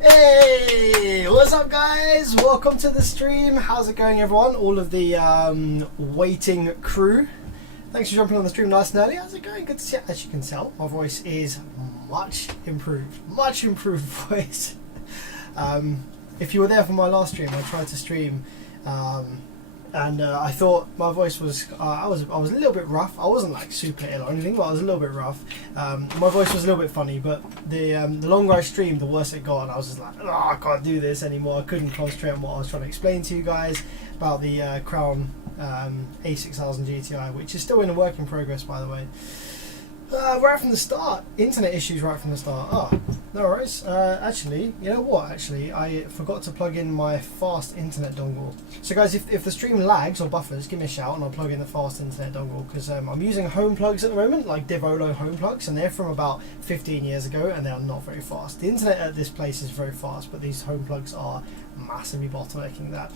Hey, what's up guys? Welcome to the stream. How's it going everyone? All of the waiting crew. Thanks for jumping on the stream nice and early. How's it going? Good to see you. As you can tell, my voice is much improved voice. If you were there for my last stream, I tried to stream and I thought my voice was I was a little bit rough. I wasn't like super ill or anything, but I was a little bit rough. My voice was a little bit funny, but the longer I streamed, the worse it got. And I was just like, oh, I can't do this anymore. I couldn't concentrate on what I was trying to explain to you guys about the Crown A6000 GTI, which is still in a work in progress, by the way. Right from the start, internet issues right from the start. Oh, no worries. Actually, you know what? Actually, I forgot to plug in my fast internet dongle. So guys, if the stream lags or buffers, give me a shout and I'll plug in the fast internet dongle, because I'm using home plugs at the moment, like Devolo home plugs, and they're from about 15 years ago and they are not very fast. The internet at this place is very fast, but these home plugs are massively bottlenecking that.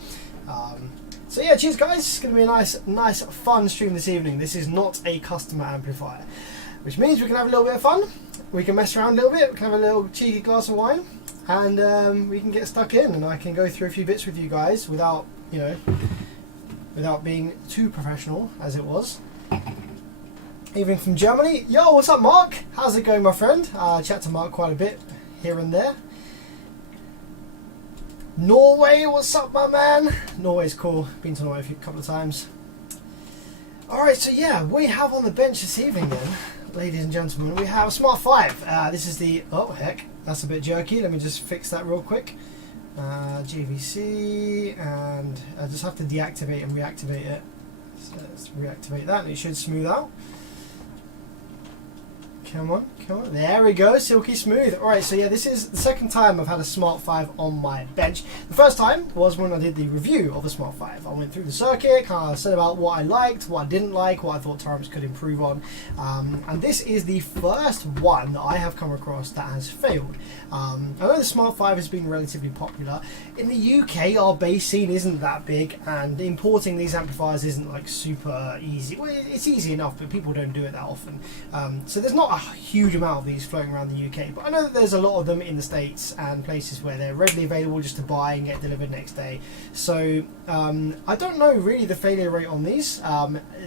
So yeah, cheers guys. It's going to be a nice fun stream this evening. This is not a customer amplifier, which means we can have a little bit of fun, we can mess around a little bit, we can have a little cheeky glass of wine, and we can get stuck in, and I can go through a few bits with you guys without, you know, without being too professional, as it was. Evening from Germany. Yo, what's up Mark? How's it going, my friend? I chat to Mark quite a bit, here and there. Norway, what's up, my man? Norway's cool, been to Norway a couple of times. Alright, so yeah, we have on the bench this evening then, ladies and gentlemen, we have a Smart 5. This is the, oh heck, that's a bit jerky, let me just fix that real quick. GVC, and I just have to deactivate and reactivate it. So let's reactivate that and it should smooth out. Come on, come on. There we go, silky smooth. Alright, so yeah, this is the second time I've had a Smart 5 on my bench. The first time was when I did the review of the Smart 5. I went through the circuit, kind of said about what I liked, what I didn't like, what I thought Taramps could improve on. And this is the first one that I have come across that has failed. I know the Smart 5 has been relatively popular. In the UK, our base scene isn't that big, and importing these amplifiers isn't like super easy. Well, it's easy enough, but people don't do it that often. So there's not a huge amount of these floating around the UK, but I know that there's a lot of them in the States and places where they're readily available just to buy and get delivered next day. So I don't know really the failure rate on these,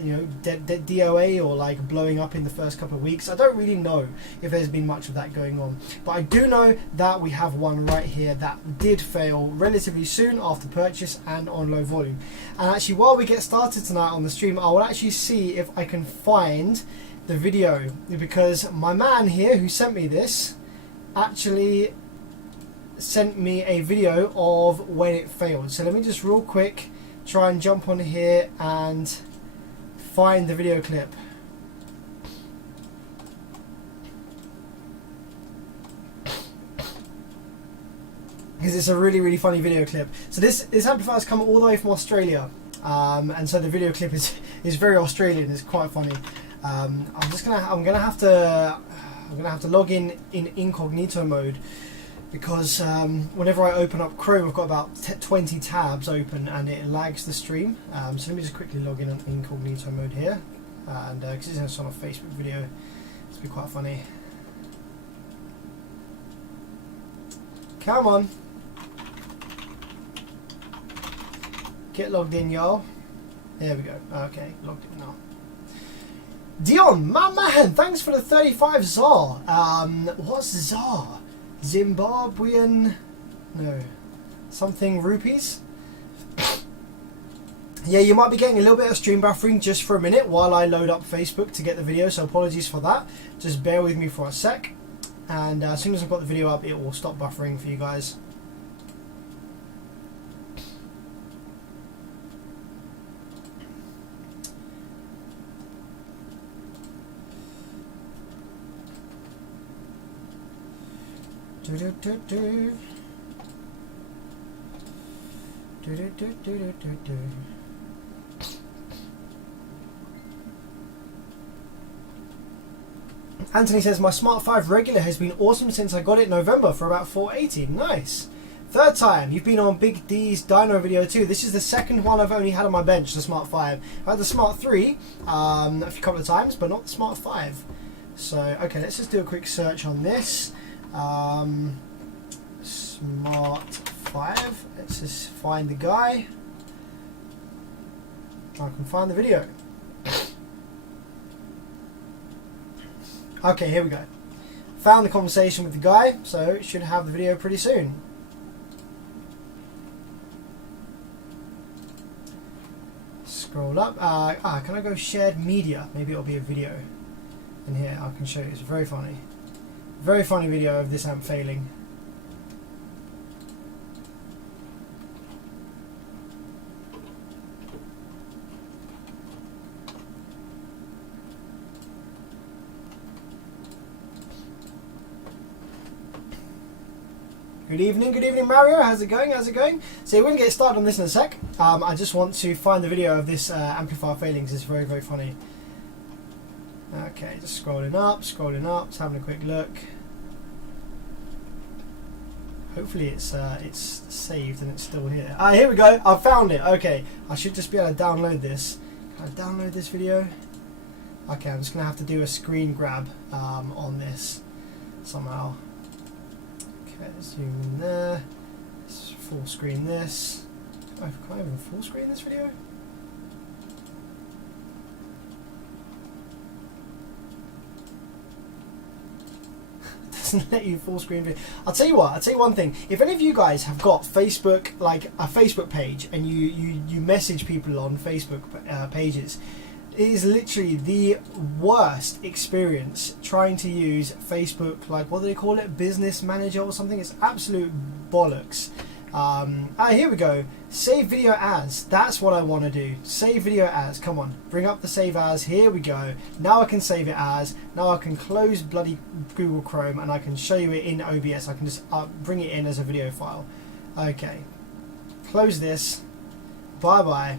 you know, DOA or like blowing up in the first couple of weeks. I don't really know if there's been much of that going on, but I do know that we have one right here that did fail relatively soon after purchase and on low volume. And actually, while we get started tonight on the stream, I will actually see if I can find the video, because my man here who sent me this actually sent me a video of when it failed. So let me just real quick try and jump on here and find the video clip. because it's a really funny video clip. So this amplifier's come all the way from Australia, and so the video clip is very Australian. It's quite funny. I'm gonna have to log in incognito mode, because whenever I open up Chrome, I've got about 20 tabs open and it lags the stream. So let me just quickly log in incognito mode here, and because it's on a Facebook video, it's be quite funny. Come on, get logged in, y'all. There we go. Okay, logged in now. Dion, my man, thanks for the 35 ZAR. What's ZAR? Zimbabwean, no, something rupees. Yeah, you might be getting a little bit of stream buffering just for a minute while I load up Facebook to get the video, so apologies for that. Just bear with me for a sec, and as soon as I've got the video up, it will stop buffering for you guys. Anthony says, my Smart 5 regular has been awesome since I got it in November for about 480. Nice. Third time. You've been on Big D's dyno video too. This is the second one I've only had on my bench, the Smart 5. I had the Smart 3 a couple of times, but not the Smart 5. So, okay, let's just do a quick search on this. Smart 5. Let's just find the guy. I can find the video. Okay, here we go. Found the conversation with the guy, so should have the video pretty soon. Scroll up. Can I go shared media? Maybe it'll be a video in here. I can show you. It's very funny. Very funny video of this amp failing. Good evening Mario, how's it going, So we're going to get started on this in a sec. I just want to find the video of this amplifier failings. It's very funny. Okay, just scrolling up, just having a quick look. Hopefully it's saved and it's still here. Here we go, I found it. Okay, I should just be able to download this. Can I download this video? Okay, I'm just going to have to do a screen grab on this somehow. Okay, zoom in there. Let's full screen this. Can I even full screen this video? It doesn't let you full screen video. I'll tell you one thing. If any of you guys have got Facebook, like a Facebook page, and you message people on Facebook pages, it is literally the worst experience trying to use Facebook, like, what do they call it, business manager or something. It's absolute bollocks. Here we go. Save video as. That's what I want to do. Save video as. Come on, bring up the save as. Here we go. Now I can save it as. Now I can close bloody Google Chrome and I can show you it in OBS. I can just bring it in as a video file. Okay, close this. Bye bye.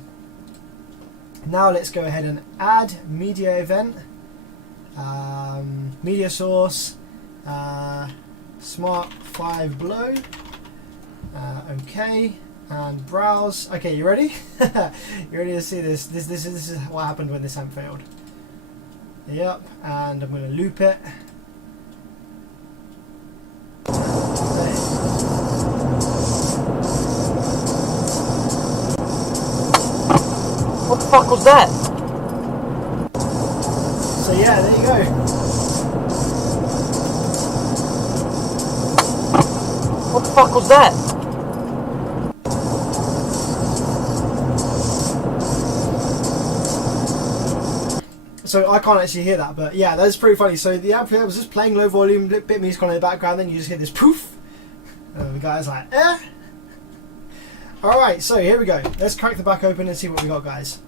Now let's go ahead and add media event, media source, Smart 5 below. Okay, and browse. Okay, you ready? You ready to see this? This is what happened when this amp failed. Yep, and I'm going to loop it. What the fuck was that? So yeah, there you go. What the fuck was that? So I can't actually hear that, but yeah, that's pretty funny. So the amplifier was just playing low volume, bit music on in the background, then you just hear this poof, and the guy's like, eh. Alright, so here we go. Let's crack the back open and see what we got, guys.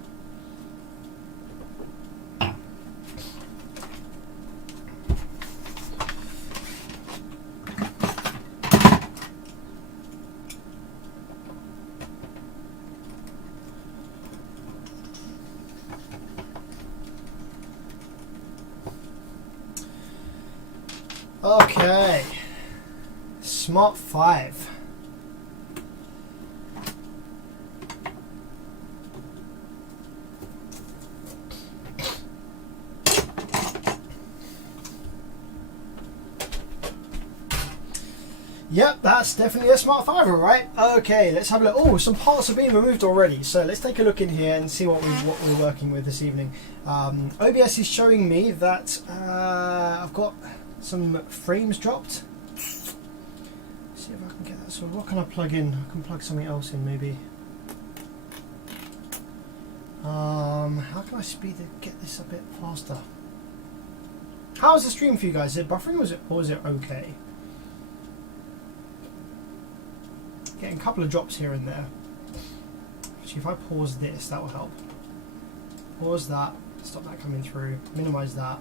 Okay, Smart 5. Yep, that's definitely a Smart 5, alright. Okay, let's have a look. Oh, some parts are being removed already, so let's take a look in here and see what we're working with this evening. OBS is showing me that I've got some frames dropped. Let's see if I can get that. So what can I plug in? I can plug something else in maybe. How can I get this a bit faster? How's the stream for you guys? Is it buffering or is it okay? Getting a couple of drops here and there. Actually, if I pause this, that will help. Pause that, stop that coming through, minimize that.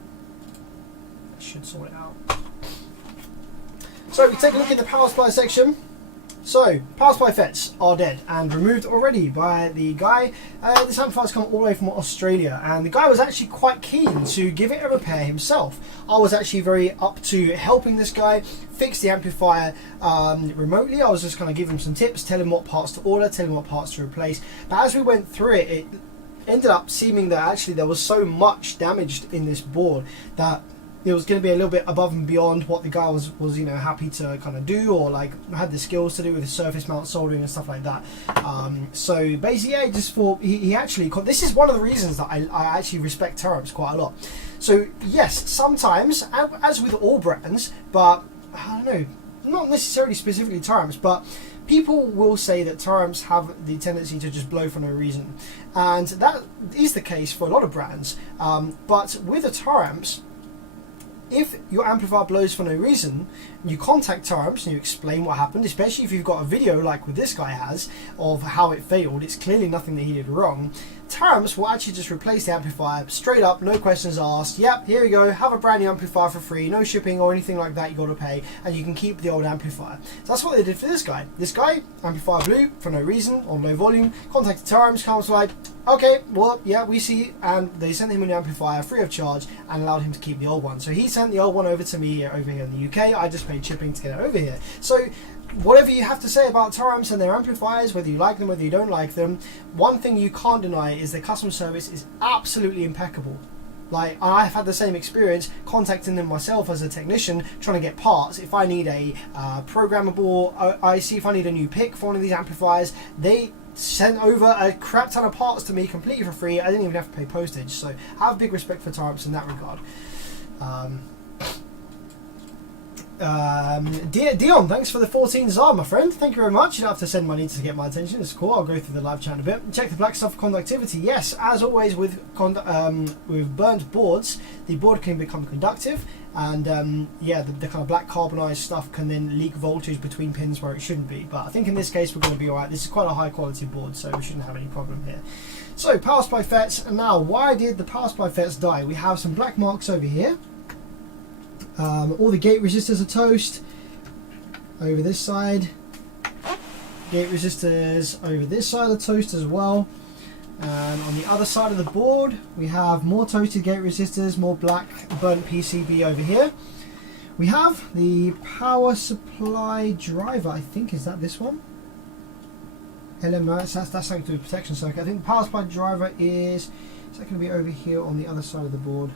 That should sort it out. So, we take a look at the power supply section. So, power supply FETs are dead and removed already by the guy. This amplifier's come all the way from Australia, and the guy was actually quite keen to give it a repair himself. I was actually very up to helping this guy fix the amplifier remotely. I was just kind of giving him some tips, tell him what parts to order, tell him what parts to replace. But as we went through it, it ended up seeming that actually there was so much damaged in this board that it was going to be a little bit above and beyond what the guy was you know, happy to kind of do, or like had the skills to do with the surface mount soldering and stuff like that. So basically, yeah, just for he actually, this is one of the reasons that I actually respect Taramps quite a lot. So yes, sometimes, as with all brands, but I don't know, not necessarily specifically Taramps, but people will say that Taramps have the tendency to just blow for no reason, and that is the case for a lot of brands. But with a Taramps, if your amplifier blows for no reason, you contact Taramps and you explain what happened, especially if you've got a video like what this guy has of how it failed. It's clearly nothing that he did wrong. Taramps will actually just replace the amplifier straight up, no questions asked. Yep, here you go, have a brand new amplifier for free, no shipping or anything like that you got to pay, and you can keep the old amplifier. So that's what they did for this guy. This guy, amplifier blew for no reason, on low volume, contacted Taramps, was like, okay, well, yeah, we see, and they sent him an amplifier free of charge and allowed him to keep the old one. So he sent the old one over to me over here in the UK. I just paid shipping to get it over here. So whatever you have to say about Taramps and their amplifiers, whether you like them, whether you don't like them, one thing you can't deny is their customer service is absolutely impeccable. Like, I've had the same experience contacting them myself as a technician, trying to get parts. If I need a programmable IC, if I need a new pick for one of these amplifiers, they sent over a crap ton of parts to me completely for free. I didn't even have to pay postage. So I have big respect for Taramps in that regard. Dion, thanks for the 14 ZAR, my friend. Thank you very much. You don't have to send money to get my attention. It's cool. I'll go through the live chat in a bit. Check the black stuff for conductivity. Yes, as always with burnt boards, the board can become conductive, and yeah, the kind of black carbonized stuff can then leak voltage between pins where it shouldn't be. But I think in this case we're going to be alright. This is quite a high quality board, so we shouldn't have any problem here. So power supply FETs. And now, why did the power supply FETs die? We have some black marks over here. All the gate resistors are toast over this side. Gate resistors over this side are toast as well. And on the other side of the board, we have more toasted gate resistors, more black burnt PCB over here. We have the power supply driver. I think, is that this one? LMO, that's something to do with protection circuit. I think the power supply driver is that going to be over here on the other side of the board.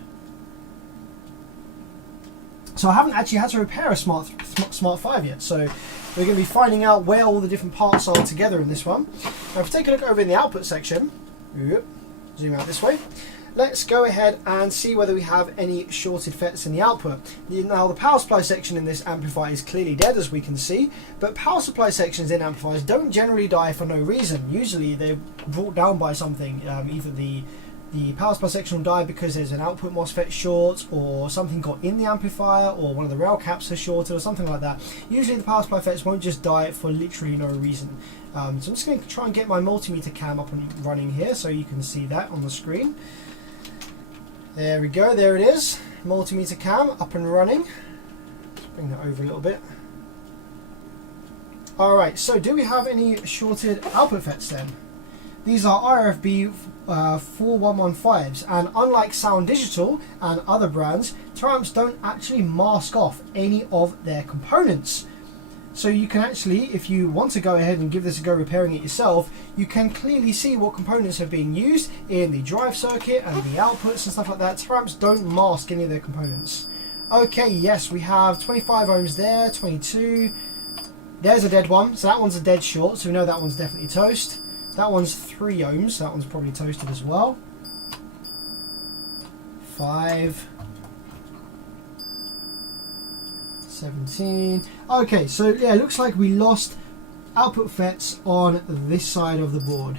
So I haven't actually had to repair a Smart 5 yet, so we're going to be finding out where all the different parts are together in this one. Now if we take a look over in the output section, zoom out this way, let's go ahead and see whether we have any shorted FETs in the output. Now the power supply section in this amplifier is clearly dead, as we can see, but power supply sections in amplifiers don't generally die for no reason. Usually they're brought down by something, either the power supply section will die because there's an output MOSFET short, or something got in the amplifier, or one of the rail caps has shorted, or something like that. Usually the power supply FETs won't just die for literally no reason. So I'm just going to try and get my multimeter cam up and running here so you can see that on the screen. There we go, there it is. Multimeter cam up and running. Let's bring that over a little bit. Alright, so do we have any shorted output FETs then? These are RFB 4115s, and unlike Sound Digital and other brands, Taramps don't actually mask off any of their components. So you can actually, if you want to go ahead and give this a go repairing it yourself, you can clearly see what components are being used in the drive circuit and the outputs and stuff like that. Taramps don't mask any of their components. Okay, yes, we have 25 ohms there, 22. There's a dead one, so that one's a dead short, so we know that one's definitely toast. That one's 3 ohms, that one's probably toasted as well. 5. 17. Okay, so yeah, it looks like we lost output FETs on this side of the board.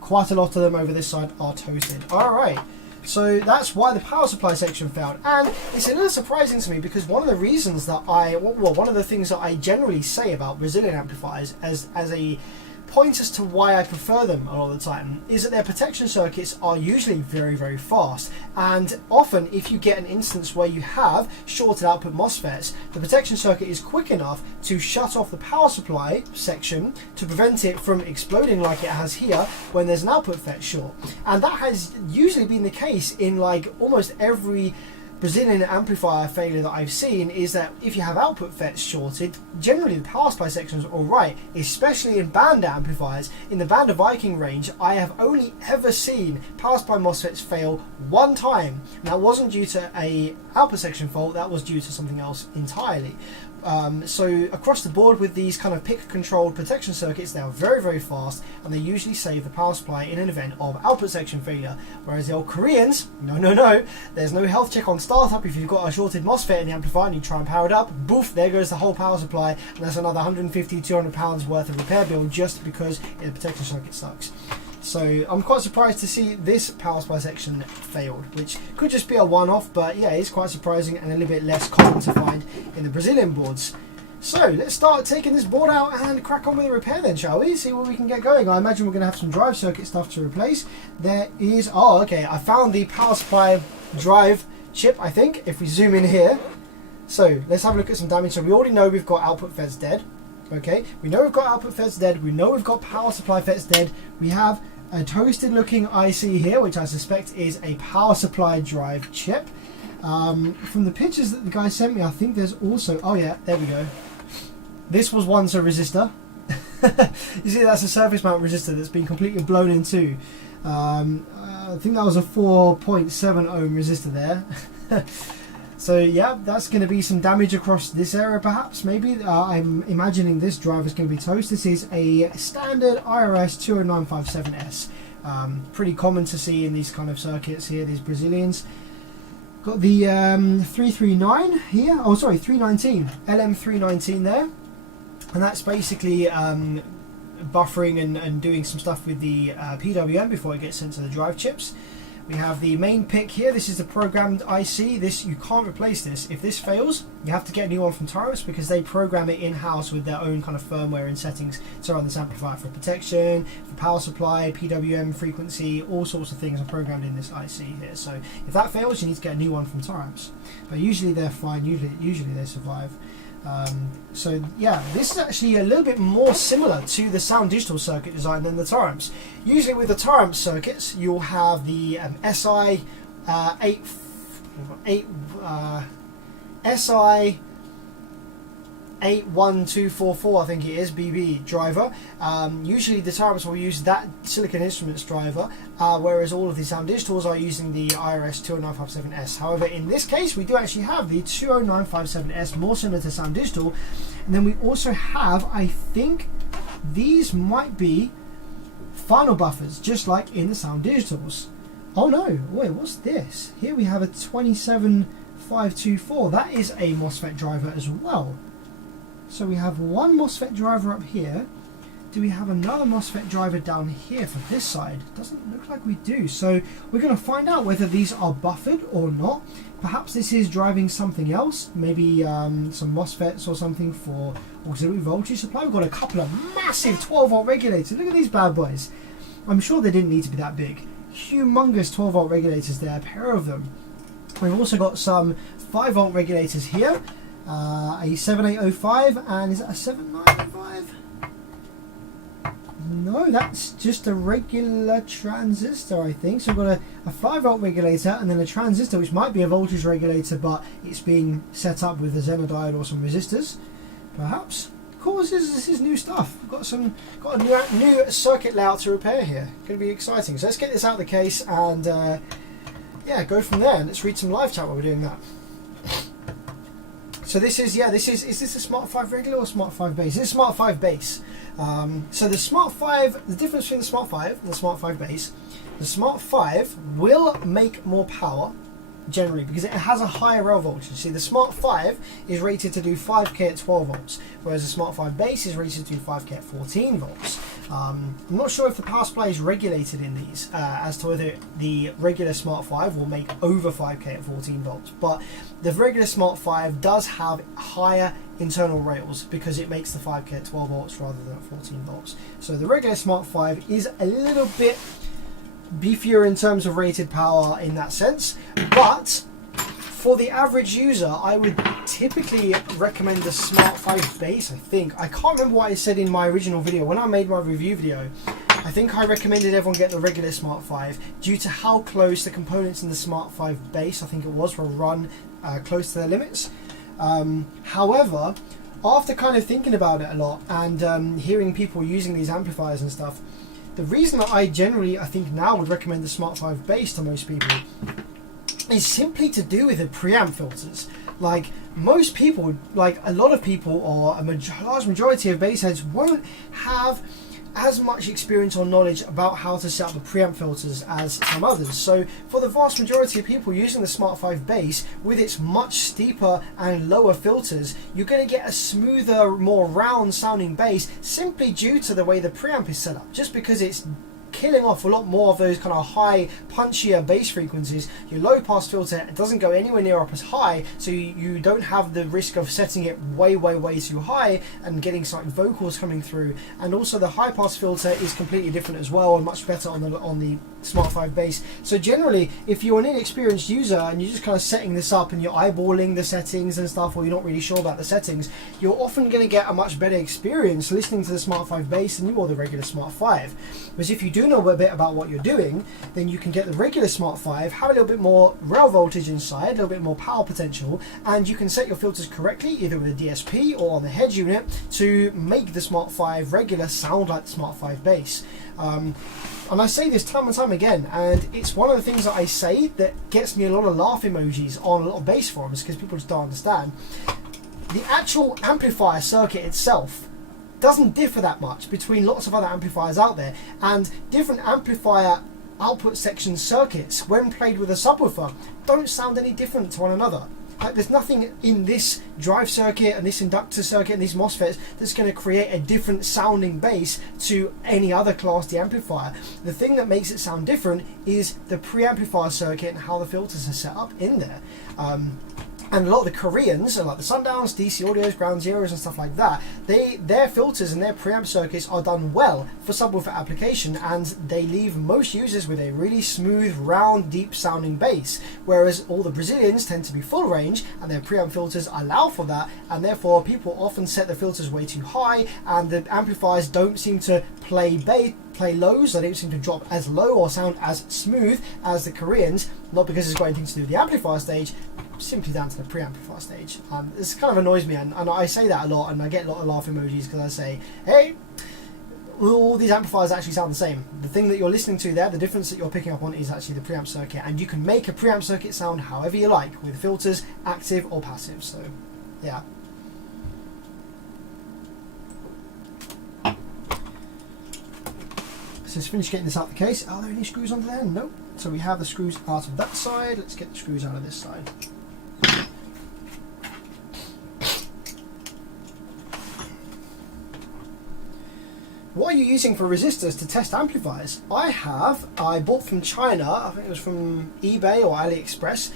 Quite a lot of them over this side are toasted. Alright, so that's why the power supply section failed. And it's a little surprising to me because one of the reasons that one of the things that I generally say about Brazilian amplifiers as a point as to why I prefer them a lot of the time is that their protection circuits are usually very, very fast, and often if you get an instance where you have shorted output MOSFETs, the protection circuit is quick enough to shut off the power supply section to prevent it from exploding like it has here when there's an output FET short. And that has usually been the case in like almost every Brazilian amplifier failure that I've seen, is that if you have output FETs shorted, generally the power supply section is alright, especially in band amplifiers. In the Band of Viking range, I have only ever seen power supply MOSFETs fail one time. And that wasn't due to a output section fault, that was due to something else entirely. So across the board with these kind of PIC controlled protection circuits, they are very, very fast, and they usually save the power supply in an event of output section failure. Whereas the old Koreans, no, there's no health check on startup. If you've got a shorted MOSFET in the amplifier and you try and power it up, boof, there goes the whole power supply, and that's another 150, 200 pounds worth of repair bill just because the protection circuit sucks. So I'm quite surprised to see this power supply section failed, which could just be a one-off, but yeah, it's quite surprising and a little bit less common to find in the Brazilian boards. So let's start taking this board out and crack on with the repair then, shall we? See what we can get going. I imagine we're going to have some drive circuit stuff to replace. There is, oh okay, I found the power supply drive chip, I think, if we zoom in here. So let's have a look at some damage. So we already know we've got output FETs dead. Okay, we know we've got output FETs dead, we know we've got power supply FETs dead, we have a toasted looking IC here, which I suspect is a power supply drive chip. From the pictures that the guy sent me, I think there's also, oh yeah, there we go. This was once a resistor. You see, that's a surface mount resistor that's been completely blown in two. I think that was a 4.7 ohm resistor there. So yeah, that's going to be some damage across this area perhaps, maybe. I'm imagining this driver is going to be toast. This is a standard IRS 20957S. Pretty common to see in these kind of circuits here, these Brazilians. Got the 339 here, oh sorry, 319, LM319 there. And that's basically buffering and doing some stuff with the PWM before it gets sent to the drive chips. We have the main PIC here. This is the programmed IC. This, you can't replace this. If this fails, you have to get a new one from Taurus because they program it in-house with their own kind of firmware and settings to run this amplifier for protection, for power supply, PWM frequency, all sorts of things are programmed in this IC here. So if that fails, you need to get a new one from Taramps. But usually they're fine. Usually they survive. So yeah, this is actually a little bit more similar to the Sound Digital circuit design than the Taramps. Usually with the Taramps circuits, you'll have the SI 81244, I think it is, BB driver. Usually the Taramps will use that Silicon Instruments driver, whereas all of the Sound Digitals are using the IRS 20957S. However, in this case, we do actually have the 20957S, more similar to Sound Digital. And then we also have, I think, these might be final buffers, just like in the Sound Digitals. Oh no, wait, what's this? Here we have a 27524. That is a MOSFET driver as well. So we have one MOSFET driver up here. Do we have another MOSFET driver down here for this side? Doesn't look like we do. So we're going to find out whether these are buffered or not. Perhaps this is driving something else. Maybe some MOSFETs or something for auxiliary voltage supply. We've got a couple of massive 12 volt regulators. Look at these bad boys. I'm sure they didn't need to be that big. Humongous 12 volt regulators there, a pair of them. We've also got some 5 volt regulators here. A 7805 and is that a 7905? No, that's just a regular transistor, I think. So we've got a 5-volt regulator and then a transistor, which might be a voltage regulator, but it's being set up with a xenodiode or some resistors, perhaps. Cool, this is new stuff. We've got a new circuit layout to repair here. Going to be exciting. So let's get this out of the case and yeah, go from there. Let's read some live chat while we're doing that. So this is this a Smart 5 regular or Smart 5 base? This is Smart 5 base. So the Smart 5, the difference between the Smart 5 and the Smart 5 base, the Smart 5 will make more power generally because it has a higher rail voltage. See, the Smart 5 is rated to do 5k at 12 volts, whereas the Smart 5 base is rated to do 5k at 14 volts. I'm not sure if the power supply is regulated in these as to whether the regular Smart 5 will make over 5k at 14 volts, but the regular Smart 5 does have higher internal rails because it makes the 5k at 12 volts rather than at 14 volts. So the regular Smart 5 is a little bit beefier in terms of rated power in that sense, but for the average user I would typically recommend the Smart 5 base. I can't remember what I said in my original video when I made my review video. I think I recommended everyone get the regular Smart 5 due to how close the components in the Smart 5 base, I think it was, were run close to their limits. However, after kind of thinking about it a lot and hearing people using these amplifiers and stuff, the reason that I think now would recommend the Smart 5 base to most people is simply to do with the preamp filters. Like most people, like a lot of people, or a large majority of bass heads won't have as much experience or knowledge about how to set up the preamp filters as some others. So for the vast majority of people using the Smart 5 bass, with its much steeper and lower filters, you're going to get a smoother, more round sounding bass simply due to the way the preamp is set up, just because it's killing off a lot more of those kind of high, punchier bass frequencies. Your low pass filter doesn't go anywhere near up as high, so you don't have the risk of setting it way too high and getting some vocals coming through. And also the high pass filter is completely different as well and much better on the Smart 5 bass. So generally, if you're an inexperienced user and you're just kind of setting this up and you're eyeballing the settings and stuff, or you're not really sure about the settings, you're often going to get a much better experience listening to the Smart 5 bass than you will the regular Smart 5. Whereas if you do know a bit about what you're doing, then you can get the regular Smart 5, have a little bit more rail voltage inside, a little bit more power potential, and you can set your filters correctly either with a DSP or on the head unit to make the Smart 5 regular sound like the Smart 5 bass. And I say this time and time again, and it's one of the things that I say that gets me a lot of laugh emojis on a lot of bass forums because people just don't understand. The actual amplifier circuit itself doesn't differ that much between lots of other amplifiers out there, and different amplifier output section circuits, when played with a subwoofer, don't sound any different to one another. Like, there's nothing in this drive circuit and this inductor circuit and these MOSFETs that's going to create a different sounding bass to any other Class D amplifier. The thing that makes it sound different is the preamplifier circuit and how the filters are set up in there. And a lot of the Koreans, like the Sundowns, DC Audios, Ground Zeros and stuff like that, their filters and their preamp circuits are done well for subwoofer application, and they leave most users with a really smooth, round, deep sounding bass, whereas all the Brazilians tend to be full range and their preamp filters allow for that, and therefore people often set the filters way too high and the amplifiers don't seem to play lows, they don't seem to drop as low or sound as smooth as the Koreans, not because it's got anything to do with the amplifier stage, simply down to the preamplifier stage. This kind of annoys me, and I say that a lot, and I get a lot of laugh emojis because I say, hey, all these amplifiers actually sound the same. The thing that you're listening to there, the difference that you're picking up on, is actually the preamp circuit, and you can make a preamp circuit sound however you like, with filters, active or passive. So yeah. So let's finish getting this out of the case. Are there any screws under there? Nope. So we have the screws out of that side. Let's get the screws out of this side. What are you using for resistors to test amplifiers? I bought from China, I think it was from eBay or AliExpress.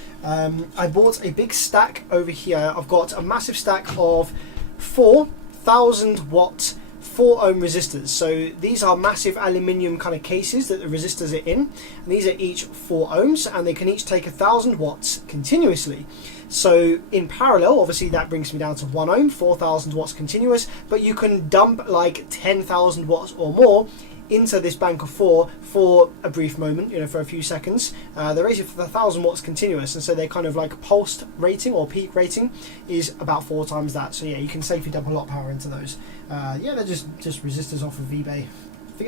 I bought a big stack over here. I've got a massive stack of 4,000 watt 4 ohm resistors. So these are massive aluminium kind of cases that the resistors are in. And these are each 4 ohms, and they can each take 1,000 watts continuously. So in parallel, obviously that brings me down to 1 ohm, 4,000 watts continuous, but you can dump like 10,000 watts or more into this bank of 4 for a brief moment, you know, for a few seconds. They're rated for 1,000 watts continuous, and so they're kind of like pulsed rating or peak rating is about 4 times that. So yeah, you can safely dump a lot of power into those. Yeah, they're just resistors off of eBay.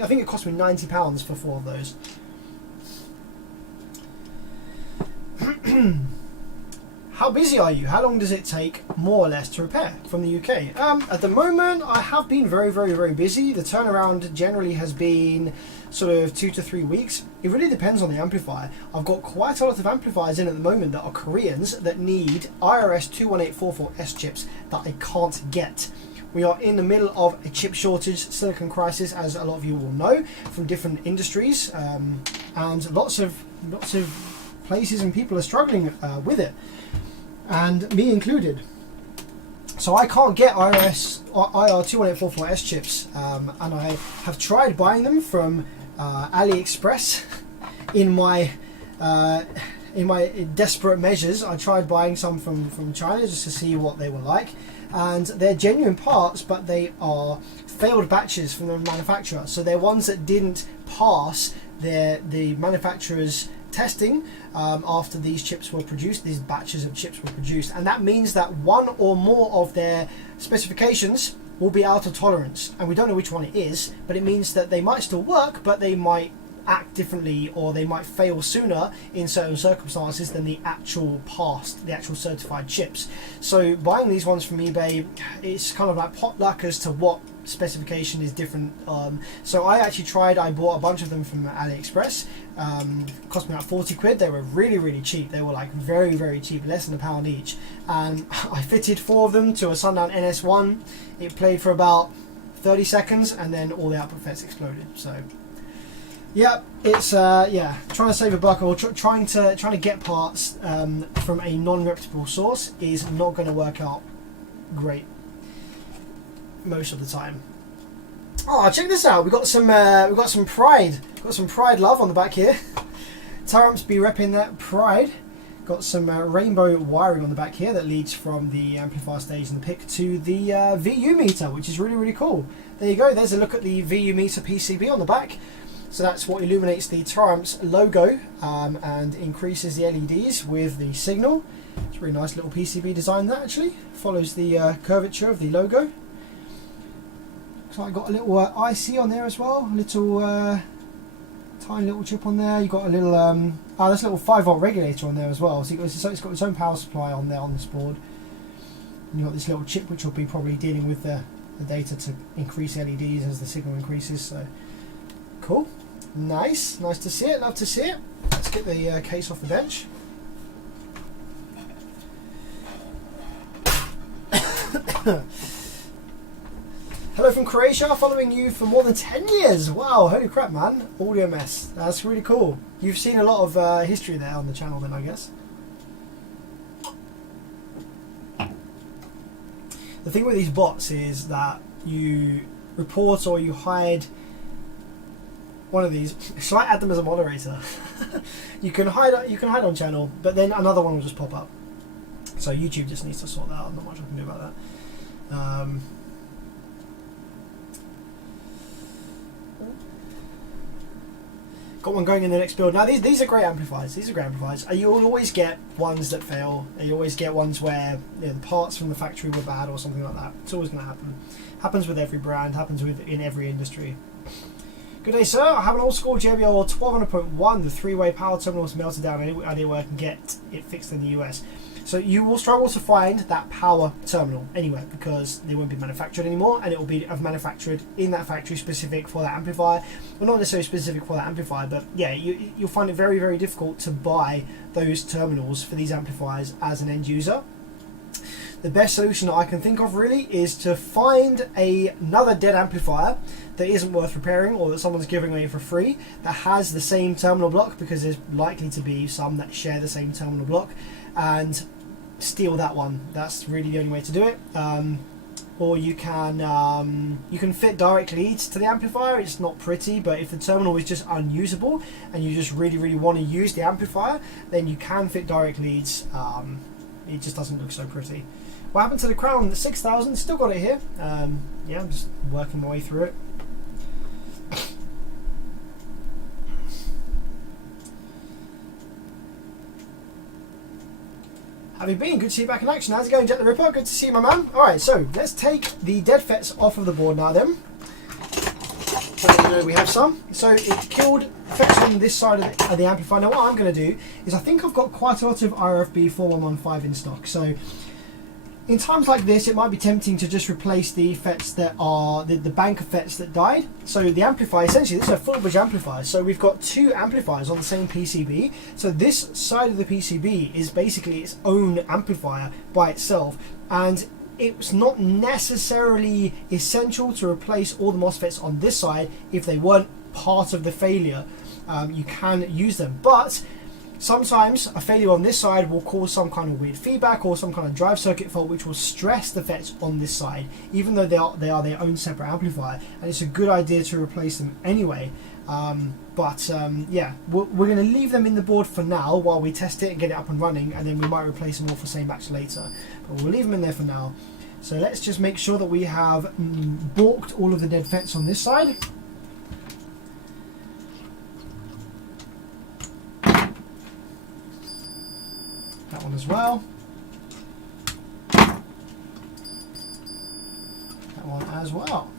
I think it cost me £90 for 4 of those. How busy are you? How long does it take, more or less, to repair from the UK? At the moment, I have been very, very, very busy. The turnaround generally has been sort of 2 to 3 weeks. It really depends on the amplifier. I've got quite a lot of amplifiers in at the moment that are Koreans that need IRS 21844S chips that I can't get. We are in the middle of a chip shortage, silicon crisis, as a lot of you will know from different industries, and lots of places and people are struggling with it, and me included. So I can't get IR21844S chips, and I have tried buying them from AliExpress. In my desperate measures, I tried buying some from China just to see what they were like, and they're genuine parts, but they are failed batches from the manufacturer. So they're ones that didn't pass the manufacturer's testing after these chips were produced, these batches of chips were produced, and that means that one or more of their specifications will be out of tolerance, and we don't know which one it is, but it means that they might still work, but they might act differently, or they might fail sooner in certain circumstances than the actual certified chips. So buying these ones from eBay, it's kind of like potluck as to what specification is different. So I bought a bunch of them from AliExpress. Cost me like 40 quid. They were really, really cheap. They were like very, very cheap, less than £1 each, and I fitted 4 of them to a Sundown NS1. It played for about 30 seconds and then all the output FETs exploded. So yeah, it's trying to save a buck, or trying to get parts from a non-reputable source is not going to work out great most of the time. Oh, check this out! We've got some Pride. Got some Pride love on the back here. Taramps be repping that Pride. Got some rainbow wiring on the back here that leads from the amplifier stage in the pick to the VU meter, which is really, really cool. There you go. There's a look at the VU meter PCB on the back. So that's what illuminates the Taramps logo and increases the LEDs with the signal. It's a really nice little PCB design that actually follows the curvature of the logo. So I got a little IC on there as well, a little tiny little chip on there. You got a little that's a little 5-volt regulator on there as well. So it's got its own power supply on there on this board. And you got this little chip which will be probably dealing with the data to increase LEDs as the signal increases. So cool, nice to see it. Love to see it. Let's get the case off the bench. Hello from Croatia, following you for more than 10 years. Wow, holy crap, man. Audio mess. That's really cool. You've seen a lot of history there on the channel then, I guess. The thing with these bots is that you report or you hide one of these. Shall I add them as a moderator? you can hide on channel, but then another one will just pop up. So YouTube just needs to sort that out. Not much I can do about that. Got one going in the next build. Now these are great amplifiers. These are great amplifiers. You'll always get ones that fail. You always get ones where the parts from the factory were bad or something like that. It's always going to happen. Happens with every brand. Happens in every industry. Good day, sir. I have an old school JBL 1200.1. The 3-way power terminal was melted down. Any idea where I can get it fixed in the US? So you will struggle to find that power terminal anywhere because they won't be manufactured anymore, and it will be manufactured in that factory specific for that amplifier. Well, not necessarily specific for that amplifier, but yeah, you'll find it very, very difficult to buy those terminals for these amplifiers as an end user. The best solution that I can think of really is to find another dead amplifier that isn't worth repairing or that someone's giving away for free that has the same terminal block, because there's likely to be some that share the same terminal block, and steal that one. That's really the only way to do it. Or you can fit direct leads to the amplifier. It's not pretty, but if the terminal is just unusable and you just really, really want to use the amplifier, then you can fit direct leads it just doesn't look so pretty. What happened to the Crown 6000? Still got it here. Yeah, I'm just working my way through it. Have you been? Good to see you back in action. How's it going, Jet the Ripper? Good to see you, my man. Alright, so let's take the dead FETs off of the board now then. So you know we have some. So it killed FETs on this side of the amplifier. Now what I'm going to do is I think I've got quite a lot of RFB 4115 in stock. So in times like this, it might be tempting to just replace the FETs that are the bank of FETs that died. So the amplifier, essentially, this is a full bridge amplifier. So we've got two amplifiers on the same PCB. So this side of the PCB is basically its own amplifier by itself. And it's not necessarily essential to replace all the MOSFETs on this side if they weren't part of the failure. You can use them, but sometimes a failure on this side will cause some kind of weird feedback or some kind of drive circuit fault, which will stress the FETs on this side, even though they are their own separate amplifier, and it's a good idea to replace them anyway. Yeah, we're going to leave them in the board for now while we test it and get it up and running, and then we might replace them all for same batch later. But we'll leave them in there for now. So let's just make sure that we have balked all of the dead FETs on this side. That one as well. That one as well.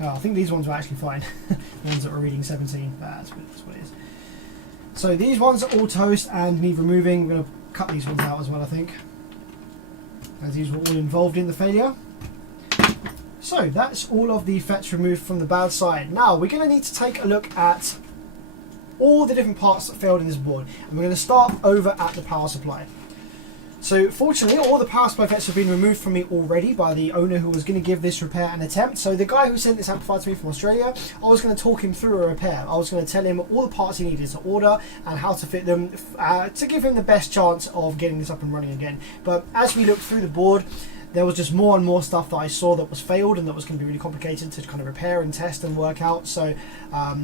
Oh, I think these ones were actually fine. The ones that were reading 17. That's what it is. So these ones are all toast and need removing. We're going to cut these ones out as well, I think, as these were all involved in the failure. So that's all of the FETs removed from the bad side. Now we're going to need to take a look at all the different parts that failed in this board, and we're going to start over at the power supply. So fortunately, all the power supply FETs have been removed from me already by the owner who was going to give this repair an attempt. So the guy who sent this amplifier to me from Australia, I was going to talk him through a repair. I was going to tell him all the parts he needed to order and how to fit them to give him the best chance of getting this up and running again. But as we looked through the board, there was just more and more stuff that I saw that was failed and that was going to be really complicated to kind of repair and test and work out. So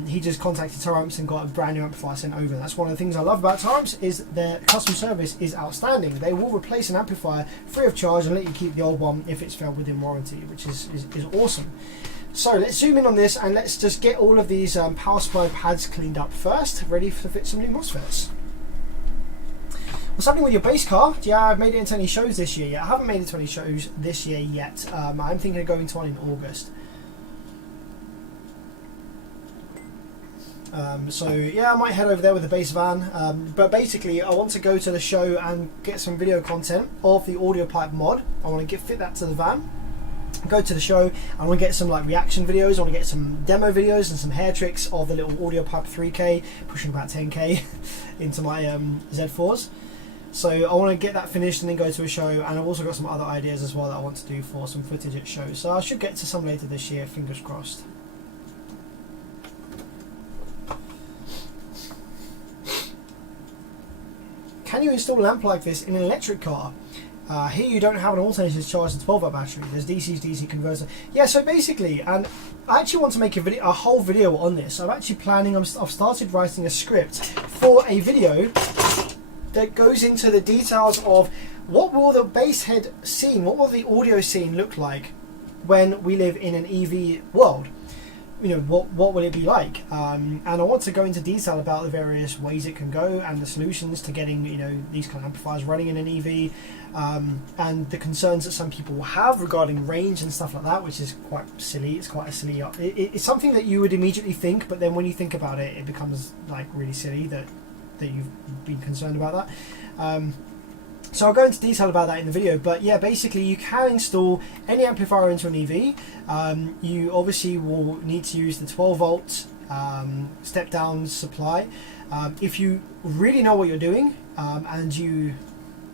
he just contacted Taramps and got a brand new amplifier sent over. That's one of the things I love about Taramps, is their customer service is outstanding. They will replace an amplifier free of charge and let you keep the old one if it's failed within warranty, which is awesome. So let's zoom in on this and let's just get all of these power supply pads cleaned up first, ready to fit some new MOSFETs. What's happening with your base car? Yeah, I've made it into any shows this year yet. I haven't made it to any shows this year yet. I'm thinking of going to one in August. So yeah, I might head over there with the base van. But basically, I want to go to the show and get some video content of the audio pipe mod. I want to fit that to the van. Go to the show. I want to get some like reaction videos. I want to get some demo videos and some hair tricks of the little audio pipe 3K, pushing about 10K into my Z4s. So I want to get that finished and then go to a show, and I've also got some other ideas as well that I want to do for some footage at shows. So I should get to some later this year, fingers crossed. Can you install a lamp like this in an electric car? Here you don't have an alternator to charge the 12-volt battery. There's DC's DC converter. Yeah, so basically, and I actually want to make a whole video on this. I'm actually planning, I've started writing a script for a video that goes into the details of what will the bass head scene, what will the audio scene look like when we live in an EV world. You know, what will it be like? And I want to go into detail about the various ways it can go and the solutions to getting, you know, these kind of amplifiers running in an EV, and the concerns that some people have regarding range and stuff like that, which is quite silly. It's quite a silly. It's something that you would immediately think, but then when you think about it, it becomes like really silly that you've been concerned about that. So I'll go into detail about that in the video, but yeah, basically you can install any amplifier into an EV. You obviously will need to use the 12 volt step down supply. If you really know what you're doing and you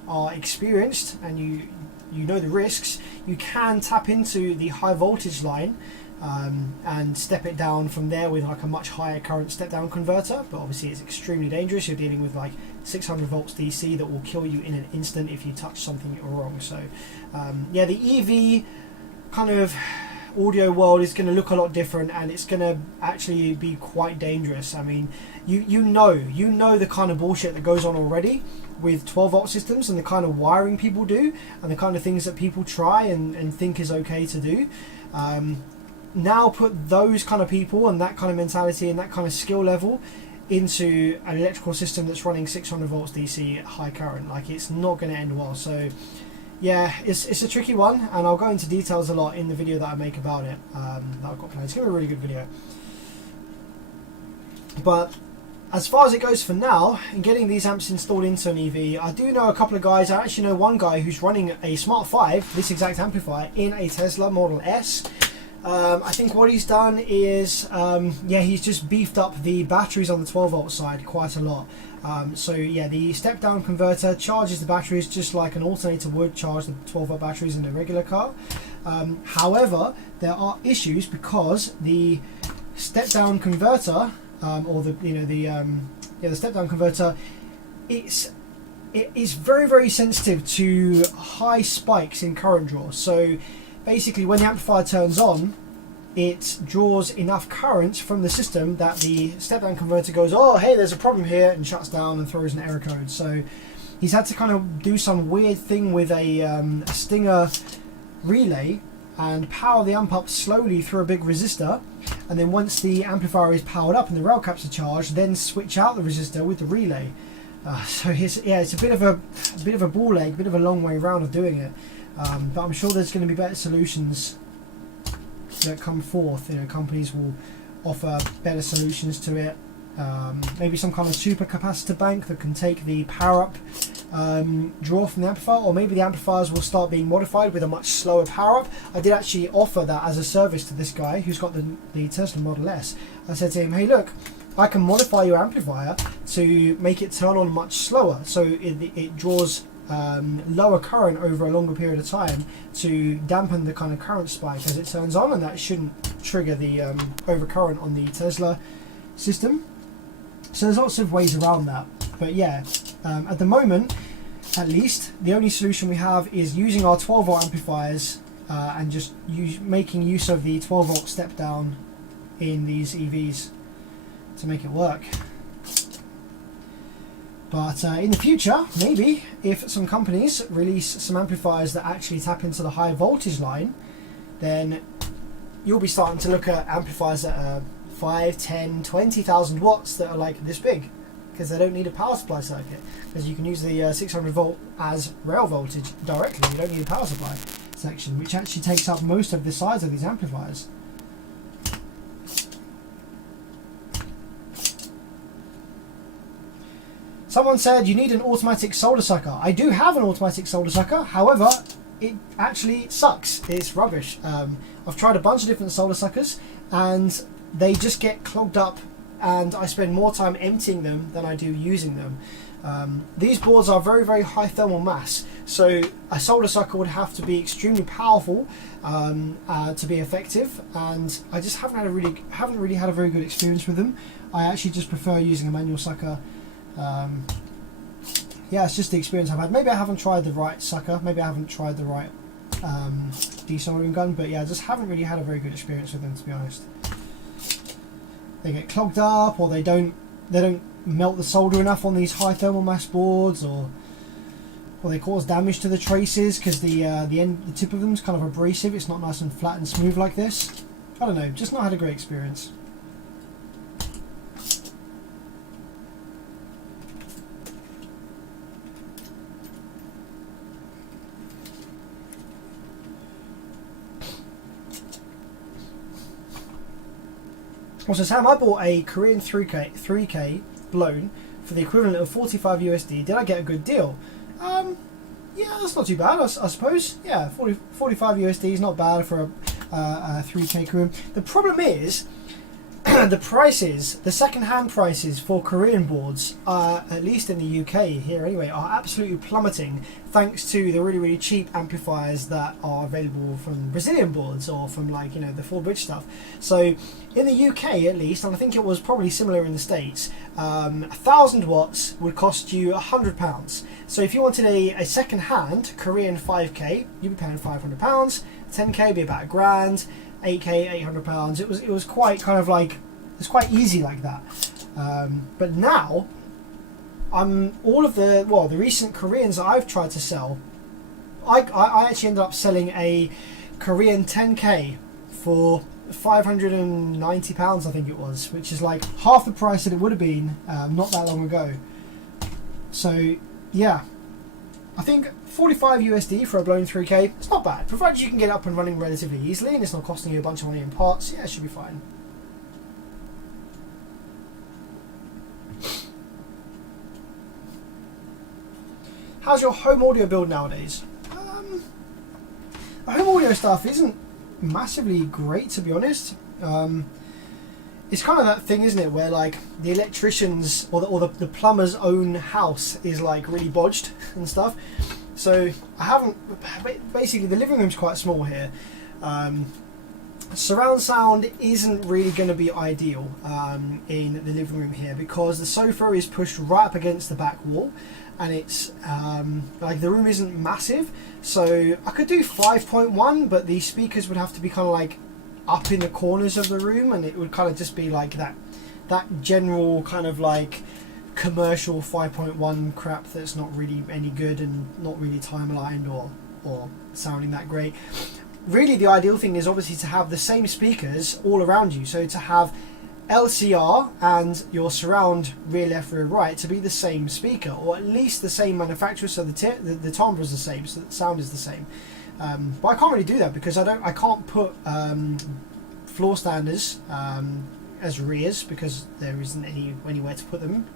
are experienced and you know the risks, you can tap into the high voltage line and step it down from there with like a much higher current step down converter, but obviously it's extremely dangerous. You're dealing with like 600 volts DC that will kill you in an instant if you touch something wrong. So yeah, the EV kind of audio world is going to look a lot different, and it's going to actually be quite dangerous. I mean, you know the kind of bullshit that goes on already with 12 volt systems, and the kind of wiring people do, and the kind of things that people try and think is okay to do. Now put those kind of people and that kind of mentality and that kind of skill level into an electrical system that's running 600 volts DC at high current. Like, it's not going to end well. So yeah, it's a tricky one, and I'll go into details a lot in the video that I make about it, that I've got planned. It's going to be a really good video. But as far as it goes for now, in getting these amps installed into an EV, I do know a couple of guys. I actually know one guy who's running a Smart 5, this exact amplifier, in a Tesla Model S. I think what he's done is, yeah, he's just beefed up the batteries on the 12 volt side quite a lot. So yeah, the step down converter charges the batteries just like an alternator would charge the 12 volt batteries in a regular car. However, there are issues because the step down converter, or the the step down converter, it is very sensitive to high spikes in current draw. So basically, when the amplifier turns on, it draws enough current from the system that the step-down converter goes, oh, hey, there's a problem here, and shuts down and throws an error code. So he's had to kind of do some weird thing with a Stinger relay and power the amp up slowly through a big resistor, and then once the amplifier is powered up and the rail caps are charged, then switch out the resistor with the relay. So it's a bit of a ball ache, a bit of a long way round of doing it. But I'm sure there's going to be better solutions that come forth. You know, companies will offer better solutions to it. Maybe some kind of super capacitor bank that can take the power up draw from the amplifier, or maybe the amplifiers will start being modified with a much slower power up. I did actually offer that as a service to this guy who's got the Tesla Model S. I said to him, hey, look, I can modify your amplifier to make it turn on much slower, so it draws lower current over a longer period of time to dampen the kind of current spike as it turns on, and that shouldn't trigger the overcurrent on the Tesla system. So there's lots of ways around that. But yeah, at the moment, at least, the only solution we have is using our 12 volt amplifiers and just making use of the 12 volt step down in these EVs to make it work. But in the future, maybe, if some companies release some amplifiers that actually tap into the high voltage line, then you'll be starting to look at amplifiers that are 5, 10, 20,000 watts that are like this big, because they don't need a power supply circuit, because you can use the 600 volt as rail voltage directly. You don't need a power supply section, which actually takes up most of the size of these amplifiers. Someone said you need an automatic solder sucker. I do have an automatic solder sucker, however, it actually sucks. It's rubbish. I've tried a bunch of different solder suckers and they just get clogged up, and I spend more time emptying them than I do using them. These boards are very high thermal mass, so a solder sucker would have to be extremely powerful to be effective, and I just haven't really had a very good experience with them. I actually just prefer using a manual sucker. Yeah, it's just the experience I've had. Maybe I haven't tried the right sucker, maybe I haven't tried the right desoldering gun, but yeah, I just haven't really had a very good experience with them, to be honest. They get clogged up, or they don't melt the solder enough on these high thermal mass boards, or they cause damage to the traces because the tip of them is kind of abrasive. It's not nice and flat and smooth like this. I don't know, just not had a great experience. Also, Sam, I bought a Korean 3K blown for the equivalent of 45 USD. Did I get a good deal? Yeah, that's not too bad, I suppose. Yeah, 45 USD is not bad for a 3K Korean. The problem is, the prices, the second-hand prices for Korean boards, at least in the UK here anyway, are absolutely plummeting thanks to the really cheap amplifiers that are available from Brazilian boards, or from, like, you know, the Ford Bridge stuff. So in the UK at least, and I think it was probably similar in the States, 1,000 watts would cost you £100. So if you wanted a second-hand Korean 5K, you'd be paying £500. 10K would be about £1,000. 8k, £800. It was quite kind of like, it's quite easy like that. But now, all of the recent Koreans that I've tried to sell, I actually ended up selling a Korean 10k for £590, I think it was, which is like half the price that it would have been not that long ago. So yeah, I think 45 USD for a blown 3k, it's not bad, provided you can get it up and running relatively easily and it's not costing you a bunch of money in parts. Yeah, it should be fine. How's your home audio build nowadays? The home audio stuff isn't massively great, to be honest. It's kind of that thing, isn't it, where like the electricians or the plumber's own house is like really bodged and stuff. So I haven't, basically the living room's quite small here. Surround sound isn't really going to be ideal in the living room here, because the sofa is pushed right up against the back wall, and it's like the room isn't massive. So I could do 5.1, but the speakers would have to be kind of like up in the corners of the room, and it would kind of just be like that general kind of like commercial 5.1 crap that's not really any good and not really time-aligned or sounding that great. Really, the ideal thing is obviously to have the same speakers all around you, so to have LCR and your surround rear, left, rear, right to be the same speaker, or at least the same manufacturer, so the timbre is the same, so the sound is the same. But I can't really do that because I can't put floor standers as rears, because there isn't anywhere to put them.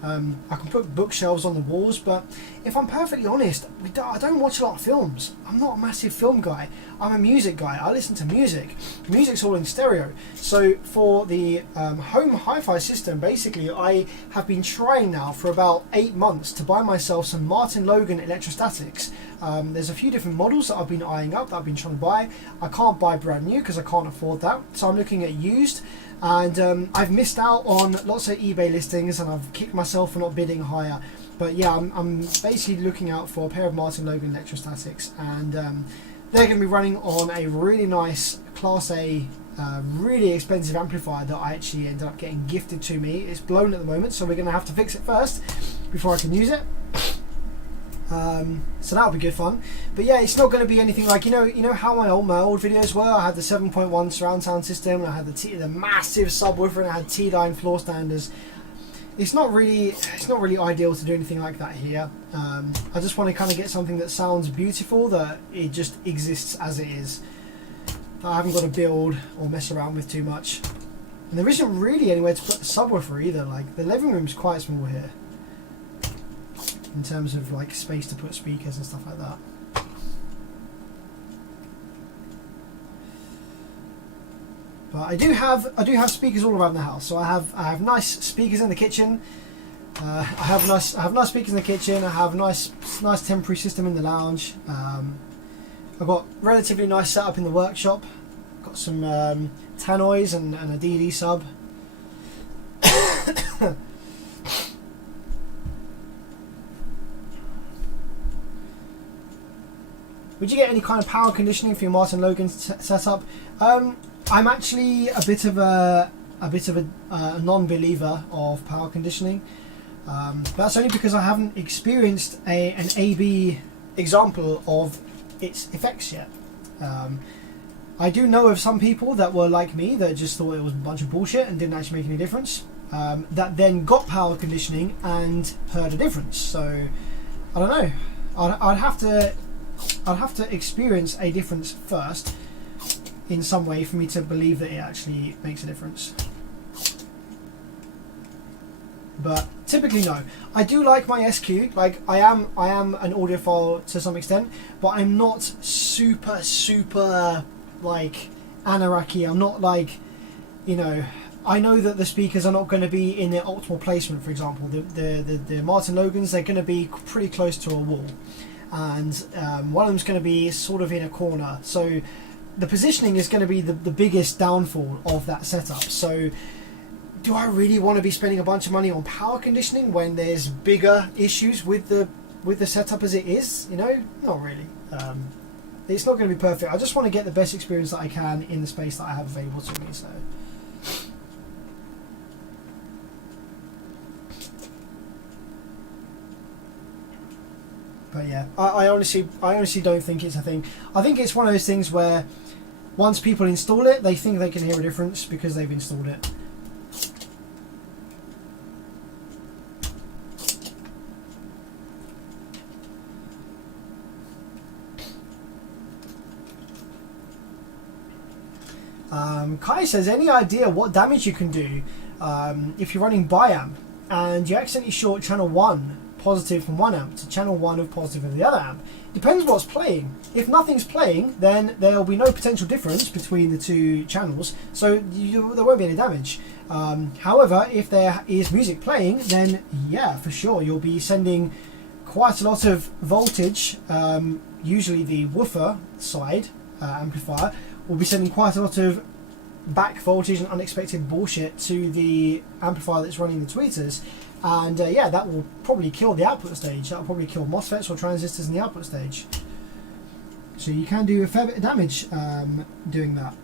I can put bookshelves on the walls, but if I'm perfectly honest, I don't watch a lot of films. I'm not a massive film guy. I'm a music guy. I listen to music. Music's all in stereo. So for the home hi-fi system, basically I have been trying now for about 8 months to buy myself some Martin Logan electrostatics. There's a few different models that I've been eyeing up, that I've been trying to buy. I can't buy brand new because I can't afford that, so I'm looking at used. And I've missed out on lots of eBay listings, and I've kicked myself for not bidding higher. But yeah, I'm basically looking out for a pair of Martin Logan electrostatics, and they're going to be running on a really nice Class A, really expensive amplifier that I actually ended up getting gifted to me. It's blown at the moment, so we're going to have to fix it first before I can use it. So that'll be good fun. But yeah, it's not going to be anything like, you know how my old videos were. I had the 7.1 surround sound system, and I had the massive subwoofer, and I had T-line floor standers. It's not really ideal to do anything like that here. I just want to kind of get something that sounds beautiful, that it just exists as it is, that I haven't got to build or mess around with too much. And there isn't really anywhere to put the subwoofer either. Like, the living room's quite small here in terms of like space to put speakers and stuff like that. But I do have speakers all around the house. So I have nice speakers in the kitchen. I have nice speakers in the kitchen. I have nice temporary system in the lounge. I've got relatively nice setup in the workshop. Got some tannoys and a DD sub. Would you get any kind of power conditioning for your Martin Logan setup? I'm actually a bit of a non-believer of power conditioning. But that's only because I haven't experienced an AB example of its effects yet. I do know of some people that were like me, that just thought it was a bunch of bullshit and didn't actually make any difference. That then got power conditioning and heard a difference. So I don't know. I'd have to experience a difference first in some way for me to believe that it actually makes a difference. But typically no. I do like my SQ. Like, I am an audiophile to some extent, but I'm not super like Anaraki. I'm not like, I know that the speakers are not going to be in their optimal placement. For example, the Martin Logans, they're going to be pretty close to a wall, and one of them's going to be sort of in a corner. So the positioning is going to be the biggest downfall of that setup. So do I really want to be spending a bunch of money on power conditioning when there's bigger issues with the setup as it is? Not really. It's not going to be perfect. I just want to get the best experience that I can in the space that I have available to me. So. But yeah, I honestly don't think it's a thing. I think it's one of those things where once people install it, they think they can hear a difference because they've installed it. Kai says, any idea what damage you can do if you're running biamp and you accidentally short channel 1 positive from one amp to channel 1 of positive of the other amp? Depends what's playing. If nothing's playing, then there'll be no potential difference between the two channels, so there won't be any damage. However, if there is music playing, then yeah, for sure, you'll be sending quite a lot of voltage. Usually the woofer side amplifier will be sending quite a lot of back voltage and unexpected bullshit to the amplifier that's running the tweeters, and yeah, that will probably kill the output stage. That will probably kill MOSFETs or transistors in the output stage. So you can do a fair bit of damage doing that.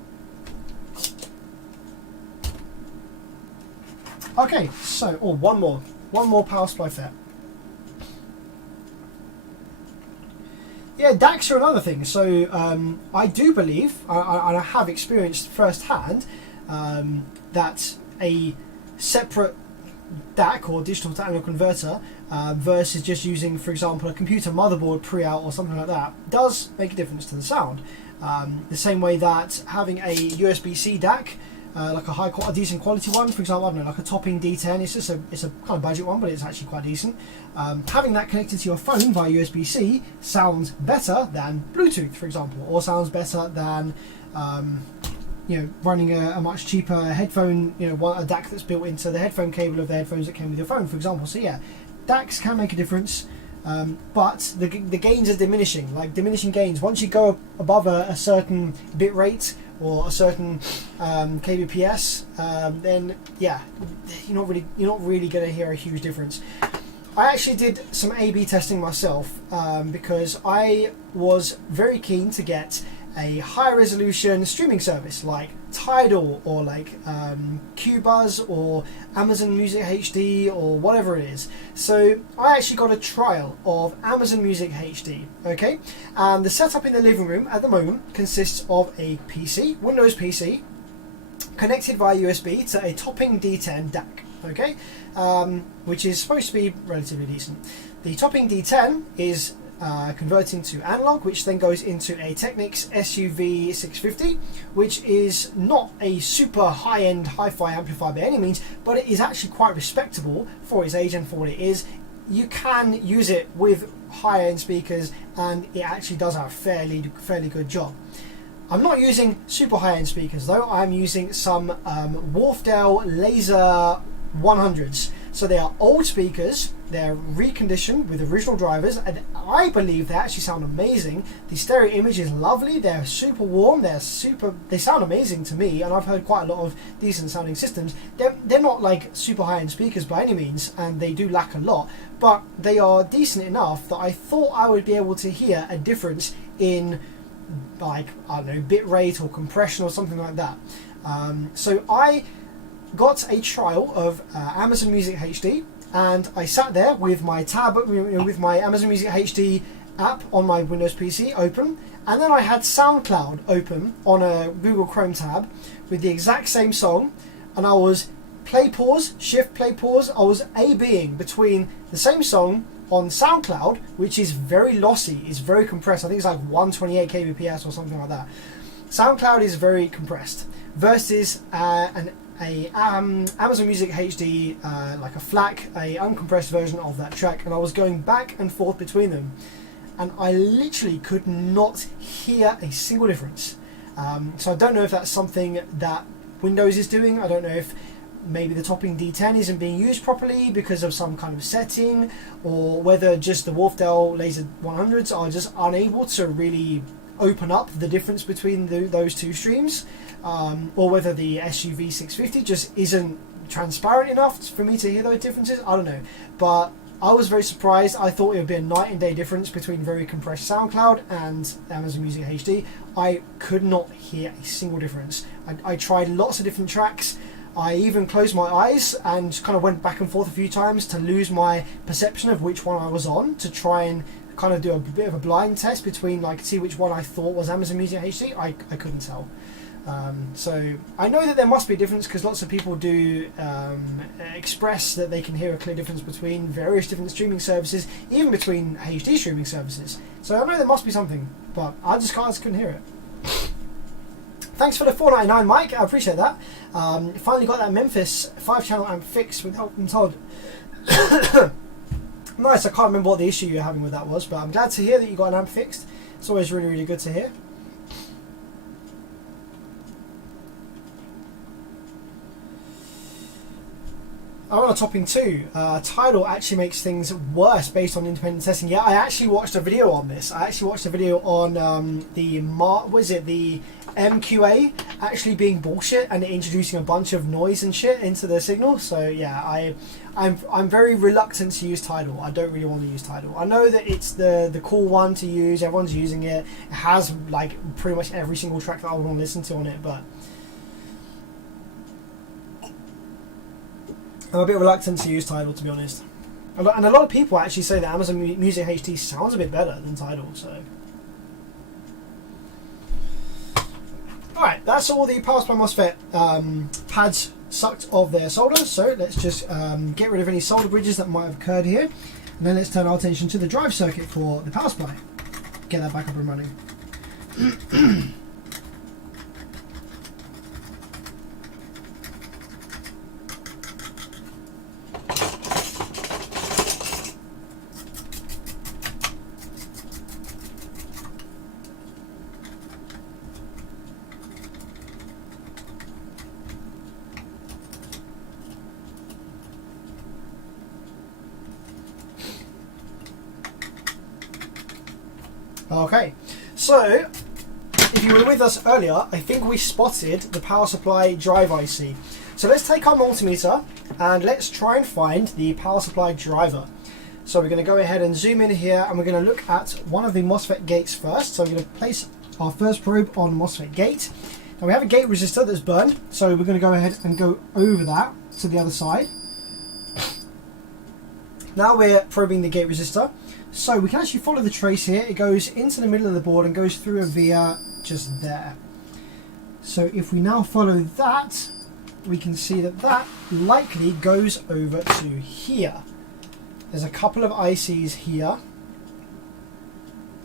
Okay, so one more power supply FET. Yeah, DACs are another thing. So I do believe, I have experienced firsthand, that a separate DAC or digital to analog converter versus just using, for example, a computer motherboard pre-out or something like that does make a difference to the sound. The same way that having a USB-C DAC, like a decent quality one, for example, I don't know, like a topping D10, it's a kind of budget one, but it's actually quite decent. Having that connected to your phone via USB-C sounds better than Bluetooth, for example, or sounds better than running a much cheaper headphone, a DAC that's built into the headphone cable of the headphones that came with your phone, for example. So yeah, DACs can make a difference, but the gains are diminishing, like diminishing gains. Once you go above a certain bit rate or a certain kbps, then yeah, you're not really going to hear a huge difference. I actually did some A/B testing myself because I was very keen to get a high resolution streaming service like Tidal or like Qbuzz or Amazon Music HD or whatever it is. So I actually got a trial of Amazon Music HD, okay? And the setup in the living room at the moment consists of a PC, Windows PC, connected via USB to a topping D10 DAC, okay? Which is supposed to be relatively decent. The topping D10 is converting to analog, which then goes into a Technics SUV 650, which is not a super high-end hi-fi amplifier by any means, but it is actually quite respectable for its age and for what it is. You can use it with high-end speakers, and it actually does a fairly good job. I'm not using super high-end speakers though. I'm using some Wharfdale Laser 100s. So they are old speakers, they're reconditioned with original drivers, and I believe they actually sound amazing. The stereo image is lovely, they're super warm, they sound amazing to me, and I've heard quite a lot of decent sounding systems. They're not like super high-end speakers by any means, and they do lack a lot, but they are decent enough that I thought I would be able to hear a difference in, like, I don't know, bit rate or compression or something like that. So I got a trial of Amazon Music HD, and I sat there with my tab, with my Amazon Music HD app on my Windows PC open, and then I had SoundCloud open on a Google Chrome tab with the exact same song, and I was play pause, shift play pause. I was A/Bing between the same song on SoundCloud, which is very lossy, it's very compressed. I think it's like 128 kbps or something like that. SoundCloud is very compressed, versus Amazon Music HD, like a FLAC, a uncompressed version of that track, and I was going back and forth between them, and I literally could not hear a single difference. So I don't know if that's something that Windows is doing. I don't know if maybe the topping D10 isn't being used properly because of some kind of setting, or whether just the Wharfdale Laser 100s are just unable to really open up the difference between those two streams, or whether the SUV 650 just isn't transparent enough for me to hear those differences. I don't know, but I was very surprised. I thought it would be a night and day difference between very compressed SoundCloud and Amazon Music HD. I could not hear a single difference. I tried lots of different tracks. I even closed my eyes and kind of went back and forth a few times to lose my perception of which one I was on, to try and kind of do a bit of a blind test between, like, see which one I thought was Amazon Music HD. I couldn't tell. So I know that there must be a difference, because lots of people do express that they can hear a clear difference between various different streaming services, even between HD streaming services. So I know there must be something, but I just couldn't hear it. Thanks for the $4.99, Mike. I appreciate that. Finally got that Memphis 5-channel amp fixed with help from Todd. Nice. I can't remember what the issue you're having with that was, but I'm glad to hear that you got an amp fixed. It's always really, really good to hear. I want a topping too. Tidal actually makes things worse based on independent testing. Yeah, I actually watched a video on this. I actually watched a video on the MQA actually being bullshit and introducing a bunch of noise and shit into the signal. So yeah, I'm very reluctant to use Tidal. I don't really want to use Tidal. I know that it's the cool one to use. Everyone's using it. It has like pretty much every single track that I want to listen to on it, but I'm a bit reluctant to use Tidal, to be honest. And a lot of people actually say that Amazon Music HD sounds a bit better than Tidal, so. Alright, that's all the power supply MOSFET pads sucked of their solder, so let's just get rid of any solder bridges that might have occurred here. And then let's turn our attention to the drive circuit for the power supply. Get that back up and running. Okay, so if you were with us earlier, I think we spotted the power supply drive IC. So let's take our multimeter and let's try and find the power supply driver. So we're going to go ahead and zoom in here, and we're going to look at one of the MOSFET gates first. So we're going to place our first probe on MOSFET gate. Now we have a gate resistor that's burned, so we're going to go ahead and go over that to the other side. Now we're probing the gate resistor. So we can actually follow the trace here. It goes into the middle of the board and goes through a via just there. So if we now follow that, we can see that that likely goes over to here. There's a couple of ICs here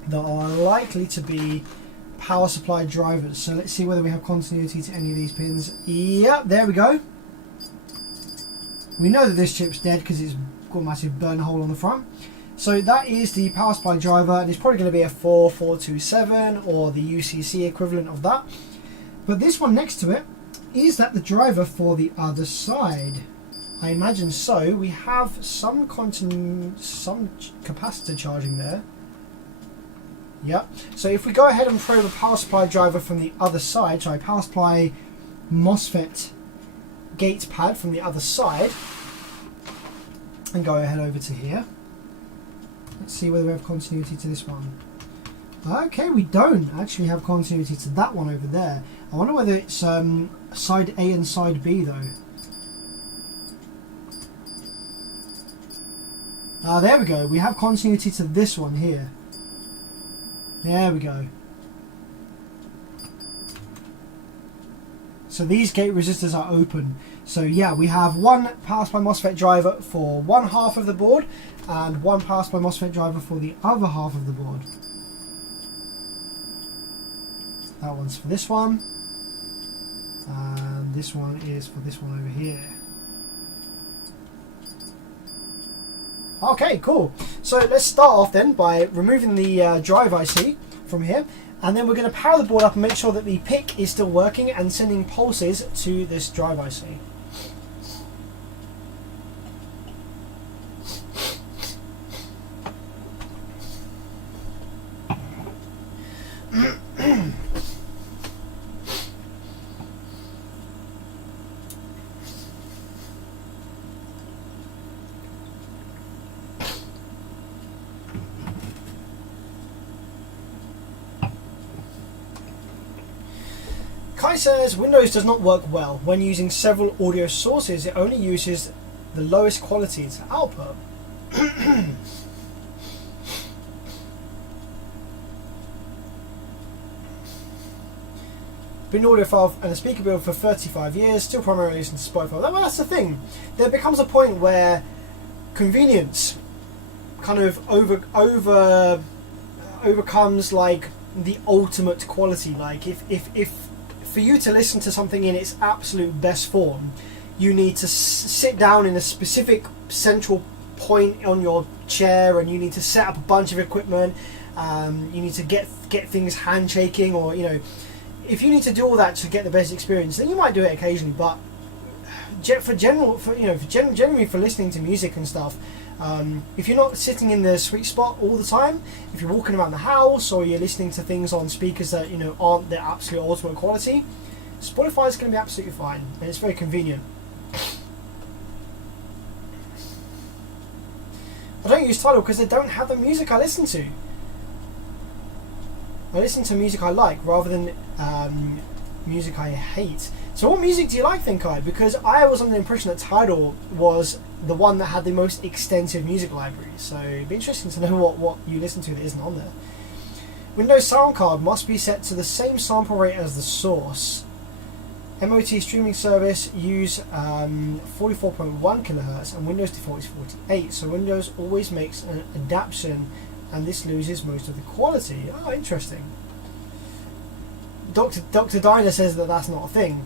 that are likely to be power supply drivers. So let's see whether we have continuity to any of these pins. Yep, there we go. We know that this chip's dead because it's got a massive burn hole on the front. So that is the power supply driver, and it's probably going to be a 4427 or the UCC equivalent of that. But this one next to it, is that the driver for the other side? I imagine so. We have some capacitor charging there. Yep. So if we go ahead and probe a power supply driver from the other side, sorry, power supply MOSFET gate pad from the other side, and go ahead over to here. Let's see whether we have continuity to this one. Okay, we don't actually have continuity to that one over there. I wonder whether it's side A and side B though. There we go. We have continuity to this one here. There we go. So these gate resistors are open. So yeah, we have one power supply MOSFET driver for one half of the board and one power supply MOSFET driver for the other half of the board. That one's for this one, and this one is for this one over here. Okay, cool. So let's start off then by removing the drive IC from here, and then we're going to power the board up and make sure that the PIC is still working and sending pulses to this drive IC. says Windows does not work well when using several audio sources. It only uses the lowest quality to output. Been an audiophile and a speaker build for 35 years, still primarily listen to Spotify. Well, that's the thing. There becomes a point where convenience kind of overcomes like the ultimate quality. Like if for you to listen to something in its absolute best form, you need to sit down in a specific central point on your chair, and you need to set up a bunch of equipment. You need to get things handshaking, or you know, if you need to do all that to get the best experience, then you might do it occasionally. But generally for listening to music and stuff, if you're not sitting in the sweet spot all the time, if you're walking around the house or you're listening to things on speakers that aren't the absolute ultimate quality, Spotify is going to be absolutely fine, and it's very convenient. I don't use Tidal because they don't have the music I listen to. I listen to music I like rather than music I hate. So what music do you like then, Kai? Because I was under the impression that Tidal was the one that had the most extensive music library. So it'd be interesting to know what you listen to that isn't on there. Windows sound card must be set to the same sample rate as the source. MOT streaming service use 44.1 kHz and Windows default is 48. So Windows always makes an adaptation, and this loses most of the quality. Oh, interesting. Dr. Diner says that that's not a thing.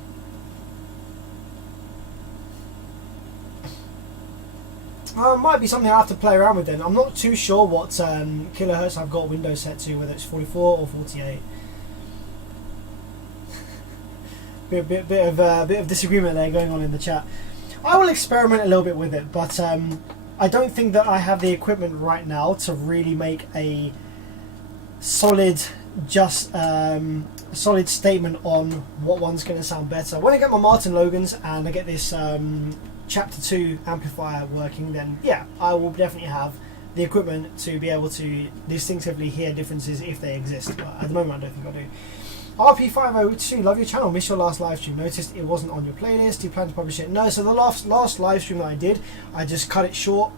Might be something I have to play around with then. I'm not too sure what kilohertz I've got Windows set to, whether it's 44 or 48. bit of disagreement there going on in the chat. I will experiment a little bit with it, but I don't think that I have the equipment right now to really make a solid statement on what one's going to sound better. When I get my Martin Logans and I get this chapter 2 amplifier working, then yeah, I will definitely have the equipment to be able to distinctively hear differences if they exist, but at the moment I don't think I do. RP502, love your channel, missed your last live stream, noticed it wasn't on your playlist, do you plan to publish it? No, so the last live stream that I did, I just cut it short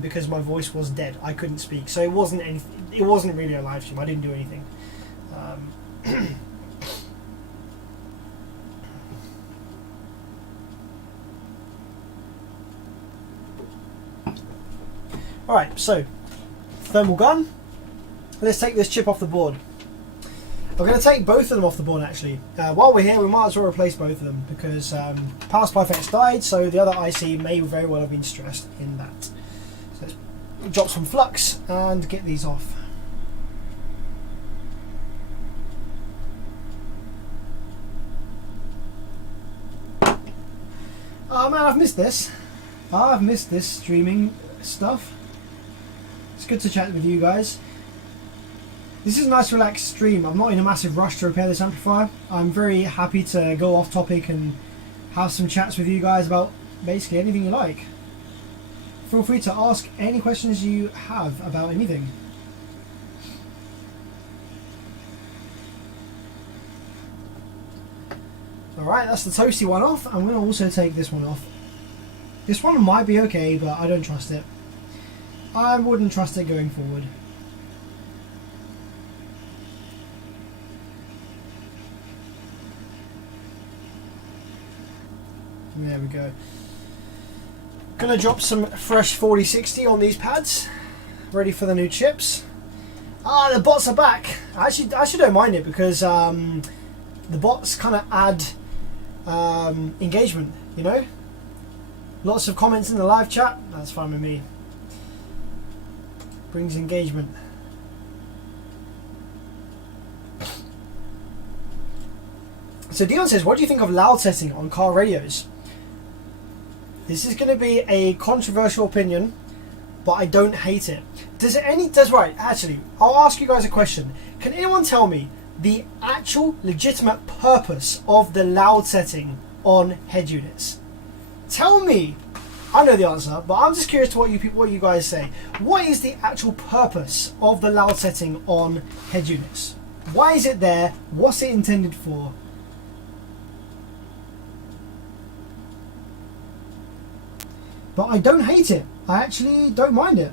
because my voice was dead, I couldn't speak, so it wasn't really a live stream, I didn't do anything. Alright, so thermal gun, let's take this chip off the board. I'm going to take both of them off the board actually. While we're here, we might as well replace both of them because power supply effects died, so the other IC may very well have been stressed in that. So let's drop some flux and get these off. Oh man, I've missed this. I've missed this streaming stuff. It's good to chat with you guys. This is a nice relaxed stream. I'm not in a massive rush to repair this amplifier. I'm very happy to go off topic and have some chats with you guys about basically anything you like. Feel free to ask any questions you have about anything. Alright, that's the toasty one off. I'm going to also take this one off. This one might be okay, but I don't trust it. I wouldn't trust it going forward. There we go. Gonna drop some fresh 4060 on these pads. Ready for the new chips. Ah, the bots are back. Actually, I don't mind it because the bots kind of add engagement, you know? Lots of comments in the live chat. That's fine with me. Brings engagement. So Dion says, what do you think of loud setting on car radios? This is going to be a controversial opinion, but I don't hate it. Right, actually, I'll ask you guys a question. Can anyone tell me the actual legitimate purpose of the loud setting on head units? Tell me. I know the answer, but I'm just curious to what you guys say. What is the actual purpose of the loud setting on head units? Why is it there? What's it intended for? But I don't hate it. I actually don't mind it.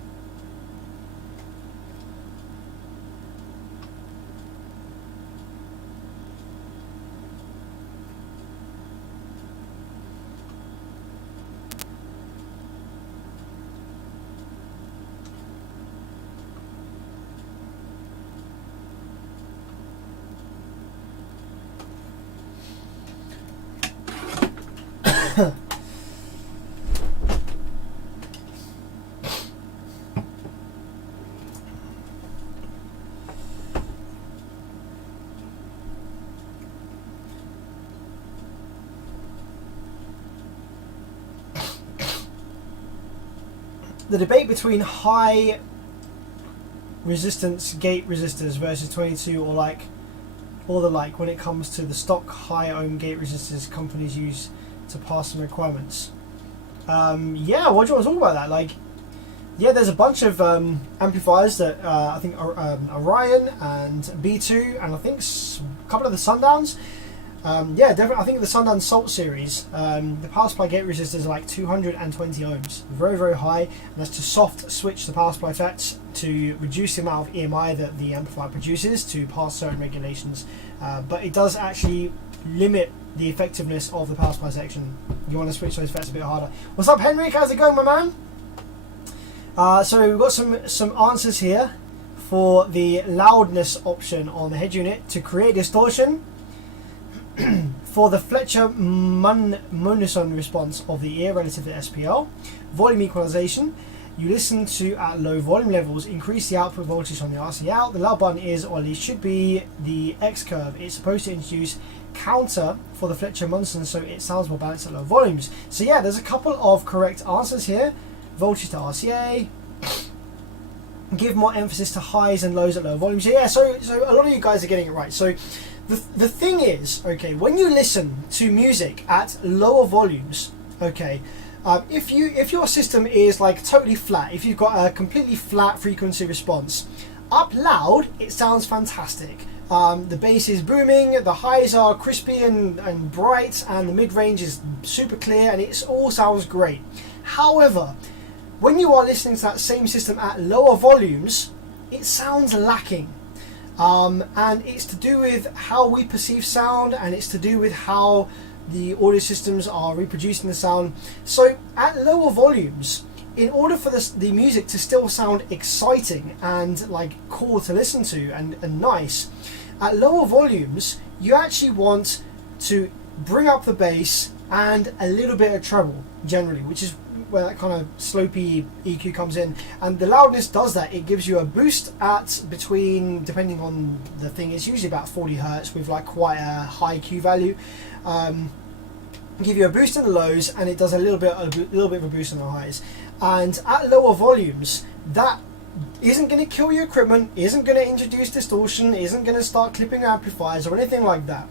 The debate between high resistance gate resistors versus 22 or the like when it comes to the stock high ohm gate resistors companies use to pass some requirements. Yeah, what do you want to talk about that? Like, yeah, there's a bunch of amplifiers that I think Orion and B2 and I think a couple of the Sundowns. Yeah, definitely. I think the Sundown Salt series, the power supply gate resistors are like 220 ohms, very, very high, and that's to soft switch the power supply FETs to reduce the amount of EMI that the amplifier produces to pass certain regulations, but it does actually limit the effectiveness of the power supply section. You want to switch those FETs a bit harder. What's up, Henrik? How's it going, my man? So we've got some answers here for the loudness option on the head unit to create distortion. For the Fletcher-Munson response of the ear relative to SPL, volume equalization, you listen to at low volume levels, increase the output voltage on the RC out. The loud button is, or at least should be, the X curve. It's supposed to introduce counter for the Fletcher-Munson so it sounds more balanced at low volumes. So yeah, there's a couple of correct answers here. Voltage to RCA. Give more emphasis to highs and lows at low volumes. Yeah, so a lot of you guys are getting it right. So the thing is, okay, when you listen to music at lower volumes, okay, if your system is like totally flat, if you've got a completely flat frequency response, up loud it sounds fantastic. The bass is booming, the highs are crispy and bright, and the mid-range is super clear, and it all sounds great. However, when you are listening to that same system at lower volumes, it sounds lacking. And it's to do with how we perceive sound, and it's to do with how the audio systems are reproducing the sound. So at lower volumes, in order for the music to still sound exciting and like cool to listen to and nice, at lower volumes you actually want to bring up the bass and a little bit of treble generally, which is where that kind of slopey EQ comes in, and the loudness does that. It gives you a boost at between, depending on the thing, it's usually about 40 hertz with like quite a high Q value. Give you a boost in the lows, and it does a little bit of a boost in the highs. And at lower volumes, that isn't going to kill your equipment, isn't going to introduce distortion, isn't going to start clipping your amplifiers or anything like that.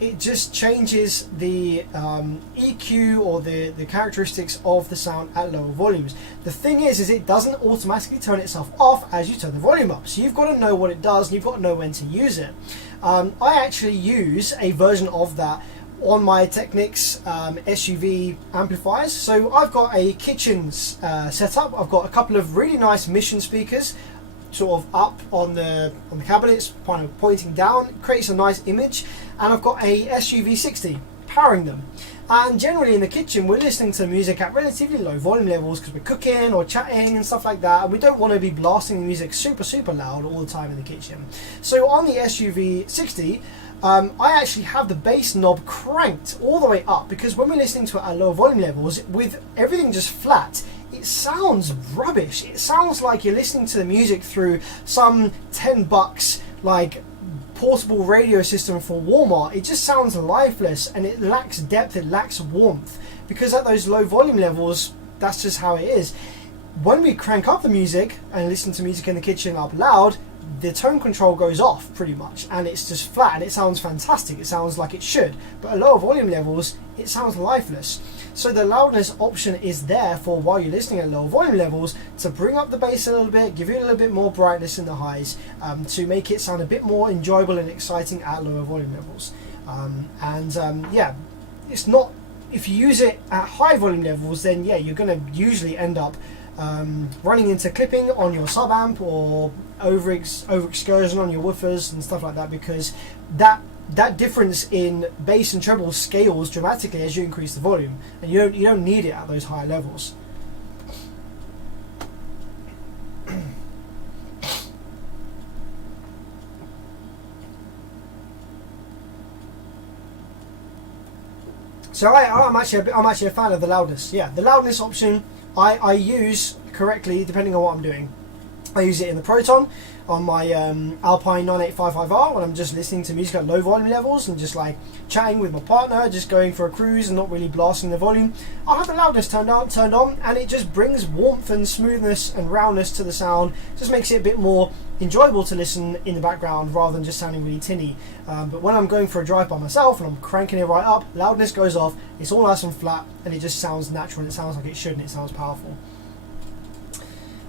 It just changes the EQ or the characteristics of the sound at lower volumes. The thing is it doesn't automatically turn itself off as you turn the volume up. So you've got to know what it does, and you've got to know when to use it. I actually use a version of that on my Technics SUV amplifiers. So I've got a kitchen setup. I've got a couple of really nice Mission speakers sort of up on the cabinets, kind of pointing down. It creates a nice image, and I've got a SUV60 powering them. And generally in the kitchen we're listening to music at relatively low volume levels because we're cooking or chatting and stuff like that, and we don't want to be blasting the music super loud all the time in the kitchen. So on the SUV60 I actually have the bass knob cranked all the way up, because when we're listening to it at low volume levels with everything just flat, it sounds rubbish. It sounds like you're listening to the music through some $10 like portable radio system for Walmart. It just sounds lifeless, and it lacks depth, it lacks warmth, because at those low volume levels that's just how it is. When we crank up the music and listen to music in the kitchen up loud, the tone control goes off pretty much, and it's just flat, and it sounds fantastic. It sounds like it should, but at lower volume levels it sounds lifeless. So the loudness option is there for while you're listening at lower volume levels, to bring up the bass a little bit, give you a little bit more brightness in the highs, to make it sound a bit more enjoyable and exciting at lower volume levels. Yeah, it's not if you use it at high volume levels, then yeah, you're going to usually end up running into clipping on your sub amp or over excursion on your woofers and stuff like that, because that difference in bass and treble scales dramatically as you increase the volume, and you don't need it at those higher levels. So I'm actually a fan of the loudness. Yeah, the loudness option I use correctly depending on what I'm doing. I use it in the Proton on my Alpine 9855R when I'm just listening to music at low volume levels and just like chatting with my partner, just going for a cruise and not really blasting the volume. I'll have the loudness turned on, and it just brings warmth and smoothness and roundness to the sound. Just makes it a bit more enjoyable to listen in the background rather than just sounding really tinny. But when I'm going for a drive by myself and I'm cranking it right up, loudness goes off, it's all nice and flat, and it just sounds natural, and it sounds like it should, and it sounds powerful.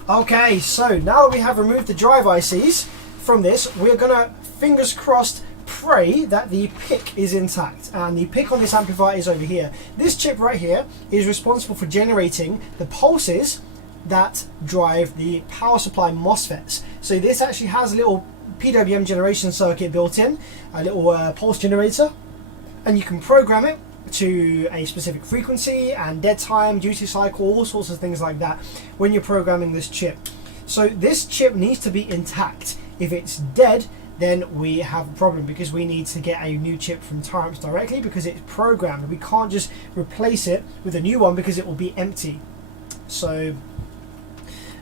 Okay, so now that we have removed the drive ICs from this, we're gonna, fingers crossed, pray that the PIC is intact. And the PIC on this amplifier is over here. This chip right here is responsible for generating the pulses that drive the power supply MOSFETs. So this actually has a little PWM generation circuit built in, a little pulse generator, and you can program it to a specific frequency and dead time, duty cycle, all sorts of things like that when you're programming this chip. So this chip needs to be intact. If it's dead, then we have a problem, because we need to get a new chip from Taramps directly, because it's programmed. We can't just replace it with a new one because it will be empty. So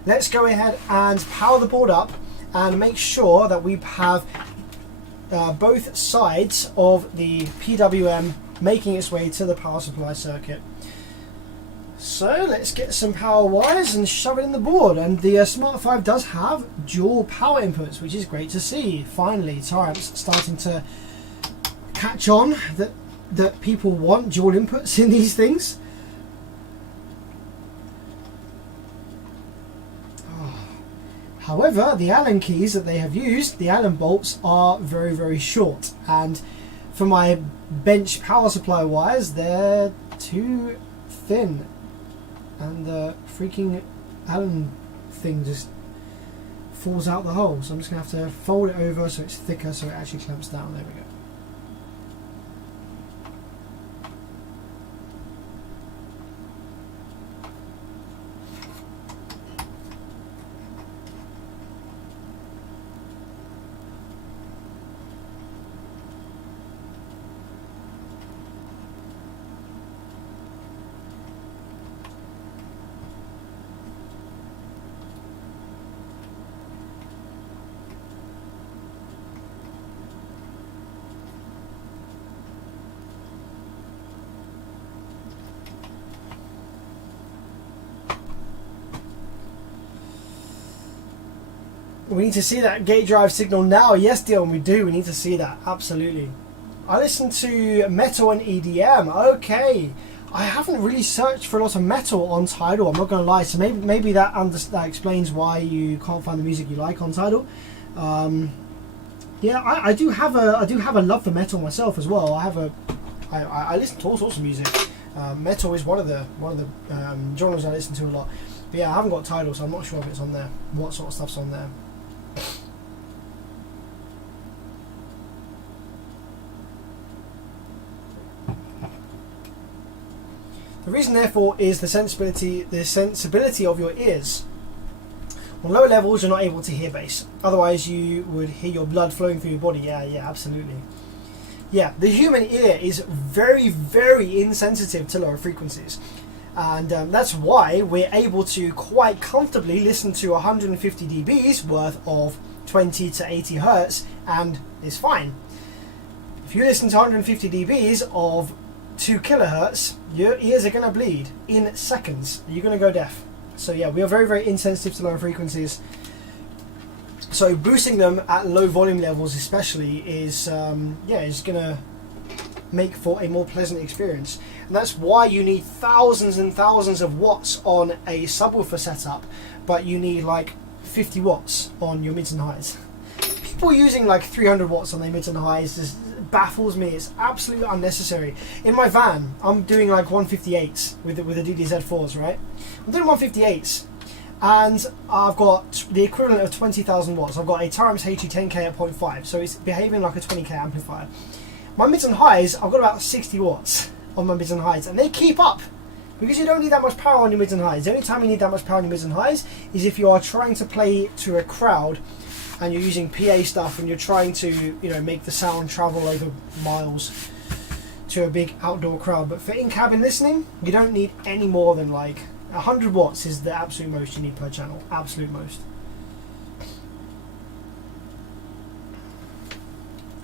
let's go ahead and power the board up and make sure that we have both sides of the PWM making its way to the power supply circuit. So let's get some power wires and shove it in the board. And the Smart 5 does have dual power inputs, which is great to see. Finally, Taramps starting to catch on that people want dual inputs in these things. However, the Allen keys that they have used, the Allen bolts, are very, very short, and for my bench power supply wires, they're too thin, and the freaking Allen thing just falls out the hole. So I'm just going to have to fold it over so it's thicker, so it actually clamps down. There we go. We need to see that gate drive signal now. Yes, Dion, we do. We need to see that. Absolutely. I listen to metal and EDM. Okay. I haven't really searched for a lot of metal on Tidal, I'm not going to lie. So maybe that explains why you can't find the music you like on Tidal. Yeah, I do have a love for metal myself as well. I listen to all sorts of music. Metal is one of the genres I listen to a lot. But yeah, I haven't got Tidal, so I'm not sure if it's on there. What sort of stuff's on there? The reason, therefore, is the sensibility of your ears. On lower levels, you're not able to hear bass. Otherwise, you would hear your blood flowing through your body. Yeah, absolutely. Yeah, the human ear is very, very insensitive to lower frequencies. And that's why we're able to quite comfortably listen to 150 dBs worth of 20 to 80 hertz, and it's fine. If you listen to 150 dBs of 2 kilohertz, your ears are going to bleed in seconds. You're going to go deaf. So yeah, we are very, very insensitive to lower frequencies. So boosting them at low volume levels especially is is going to make for a more pleasant experience. And that's why you need thousands and thousands of watts on a subwoofer setup, but you need like 50 watts on your mids and highs. People using like 300 watts on their mids and highs baffles me. It's absolutely unnecessary. In my van, I'm doing like 158s with the DDZ4s, right? I'm doing 158s, and I've got the equivalent of 20,000 watts. I've got a Taramps HE10K at 0.5, so it's behaving like a 20k amplifier. My mids and highs, I've got about 60 watts on my mids and highs, and they keep up. Because you don't need that much power on your mids and highs. The only time you need that much power on your mids and highs is if you are trying to play to a crowd and you're using PA stuff and you're trying to, you know, make the sound travel over miles to a big outdoor crowd. But for in-cabin listening, you don't need any more than like 100 watts is the absolute most you need per channel. Absolute most.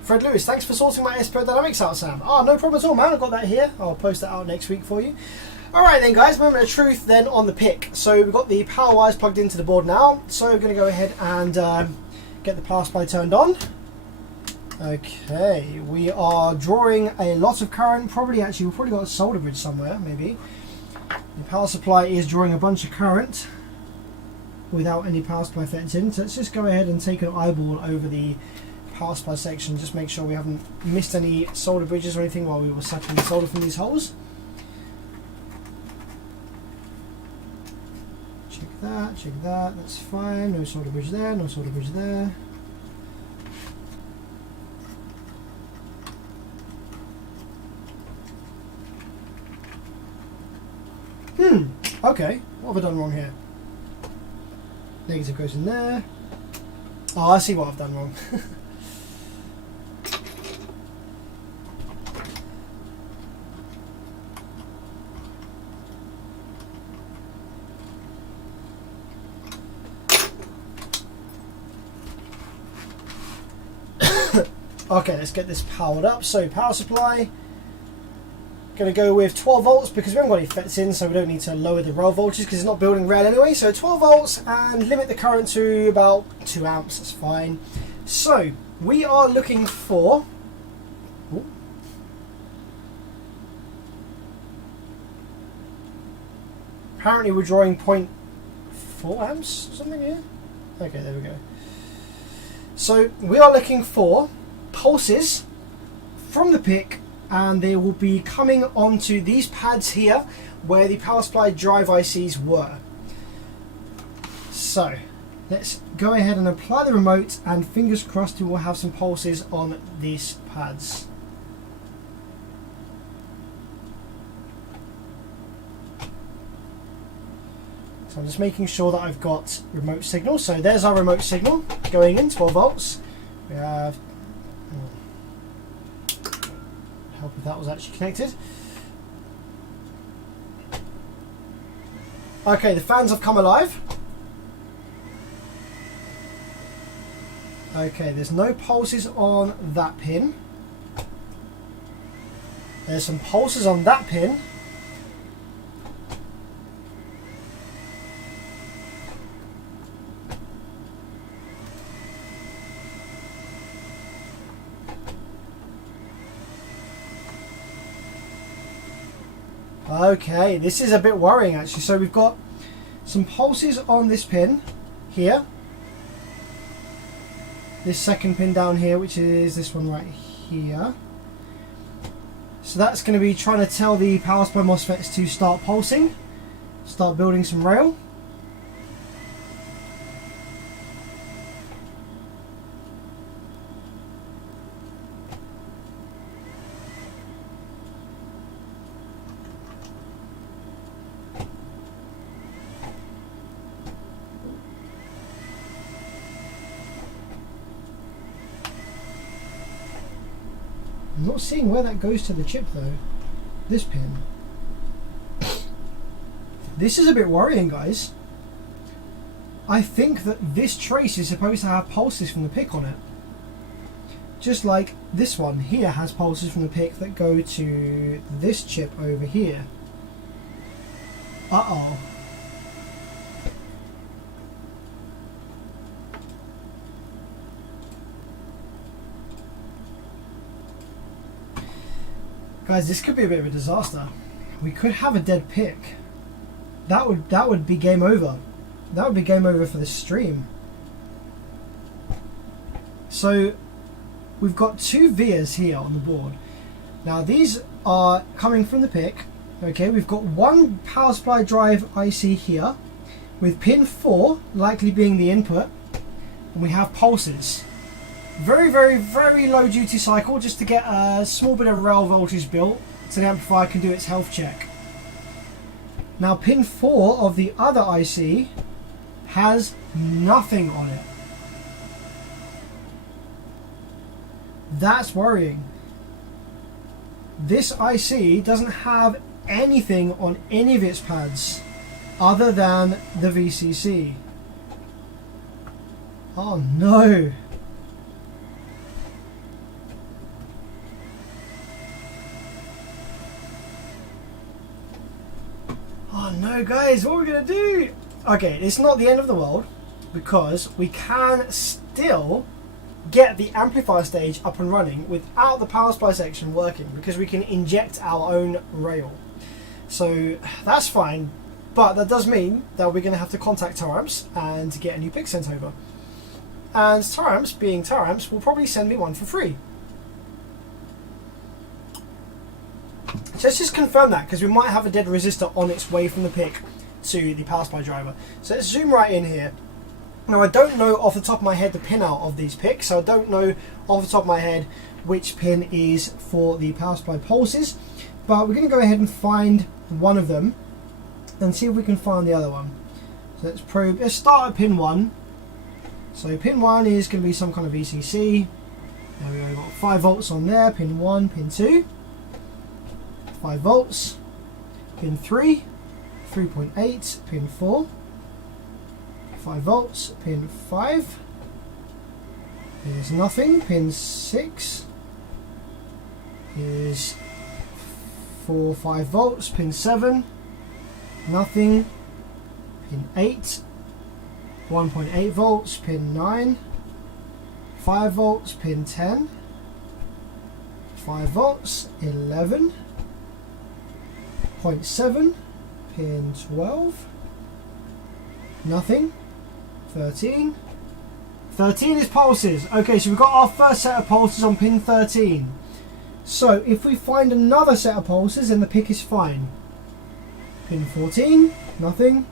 Fred Lewis, thanks for sorting my SPO Dynamics out, Sam. Oh, no problem at all, man. I've got that here. I'll post that out next week for you. Alright then guys, moment of truth then on the pick. So we've got the power wires plugged into the board now. So we're going to go ahead and get the power supply turned on. Okay, we are drawing a lot of current. We've probably got a solder bridge somewhere, maybe. The power supply is drawing a bunch of current without any power supply fetted in. So let's just go ahead and take an eyeball over the power supply section. Just make sure we haven't missed any solder bridges or anything while we were sucking the solder from these holes. Check that, that's fine. No solder bridge there, no solder bridge there. Okay, what have I done wrong here? Negative goes in there. Oh, I see what I've done wrong. Okay, let's get this powered up. So power supply, going to go with 12 volts because we haven't got any FETs in, so we don't need to lower the rail voltage because it's not building rail anyway. So 12 volts and limit the current to about 2 amps, that's fine. So we are looking for, apparently we're drawing 0.4 amps or something here. Okay, there we go. So we are looking for pulses from the pick, and they will be coming onto these pads here where the power supply drive ICs were. So let's go ahead and apply the remote, and fingers crossed we will have some pulses on these pads. So I'm just making sure that I've got remote signal. So there's our remote signal going in, 12 volts. We have, help if that was actually connected. Okay, the fans have come alive. Okay, there's no pulses on that pin. There's some pulses on that pin. Okay, this is a bit worrying actually. So we've got some pulses on this pin here. This second pin down here, which is this one right here. So that's going to be trying to tell the power supply MOSFETs to start pulsing, start building some rail. I'm not seeing where that goes to the chip though. This pin. This is a bit worrying, guys. I think that this trace is supposed to have pulses from the pick on it. Just like this one here has pulses from the pick that go to this chip over here. Uh-oh. Guys, this could be a bit of a disaster. We could have a dead pick. That would be game over. That would be game over for this stream. So we've got two vias here on the board. Now these are coming from the PIC. Okay, we've got one power supply drive IC here with pin 4 likely being the input, and we have pulses. Very, very, very low duty cycle just to get a small bit of rail voltage built so the amplifier can do its health check. Now pin 4 of the other IC has nothing on it. That's worrying. This IC doesn't have anything on any of its pads other than the VCC. Oh no! Oh no, guys, what are we gonna do? Okay, it's not the end of the world because we can still get the amplifier stage up and running without the power supply section working, because we can inject our own rail. So that's fine, but that does mean that we're going to have to contact Taramps and get a new PIC sent over. And Taramps, being Taramps, will probably send me one for free. So let's just confirm that, because we might have a dead resistor on its way from the PIC to the power supply driver. So let's zoom right in here. Now I don't know off the top of my head the pin out of these PICs, so I don't know off the top of my head which pin is for the power supply pulses, but we're going to go ahead and find one of them and see if we can find the other one. So let's probe, let's start at pin 1. So pin 1 is going to be some kind of VCC. There we go, we've got 5 volts on there, pin 1, pin 2, 5 volts, pin 3, 3.8, pin 4, 5 volts, pin 5, there's nothing, pin 6 is 5 volts, pin 7, nothing, pin 8, 1.8 volts, pin 9, 5 volts, pin 10, 5 volts, 11.7, pin 12, nothing, 13 is pulses. Okay, so we've got our first set of pulses on pin 13. So if we find another set of pulses, then the PIC is fine. Pin 14, nothing.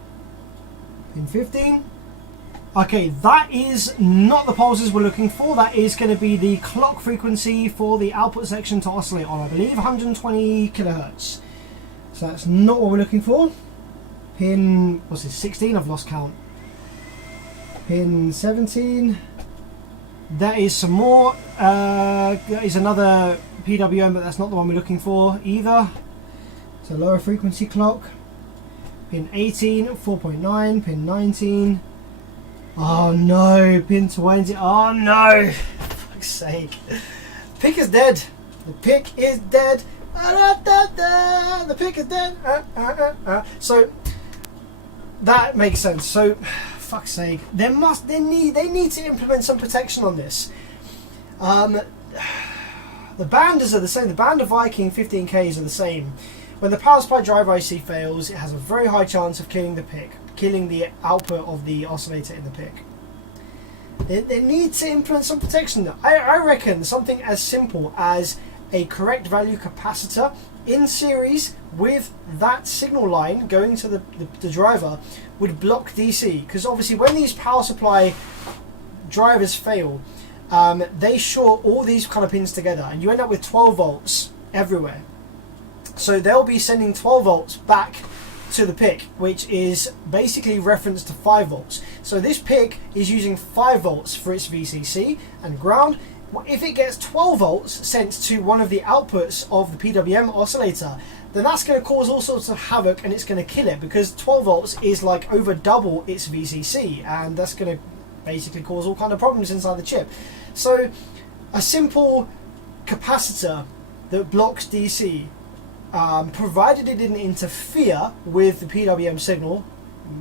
Pin 15. Okay, that is not the pulses we're looking for. That is going to be the clock frequency for the output section to oscillate on, I believe 120 kilohertz. So that's not what we're looking for. Pin, what's this, 16? I've lost count. Pin 17. That is some more. That is another PWM, but that's not the one we're looking for either. It's a lower frequency clock. Pin 18, 4.9. Pin 19. Oh no, pin 20. Oh no! For fuck's sake. PIC is dead. The PIC is dead. The PIC is dead. So that makes sense. So, fuck's sake, they need to implement some protection on this. The banders are the same. The Bander Viking 15Ks are the same. When the power supply driver IC fails, it has a very high chance of killing the PIC, killing the output of the oscillator in the PIC. They need to implement some protection. I reckon something as simple as a correct value capacitor in series with that signal line going to the driver would block DC, because obviously when these power supply drivers fail, they short all these kind of pins together and you end up with 12 volts everywhere. So they'll be sending 12 volts back to the PIC, which is basically referenced to 5 volts. So this PIC is using 5 volts for its VCC and ground. If it gets 12 volts sent to one of the outputs of the PWM oscillator, then that's going to cause all sorts of havoc and it's going to kill it, because 12 volts is like over double its VCC, and that's going to basically cause all kind of problems inside the chip. So a simple capacitor that blocks DC, provided it didn't interfere with the PWM signal,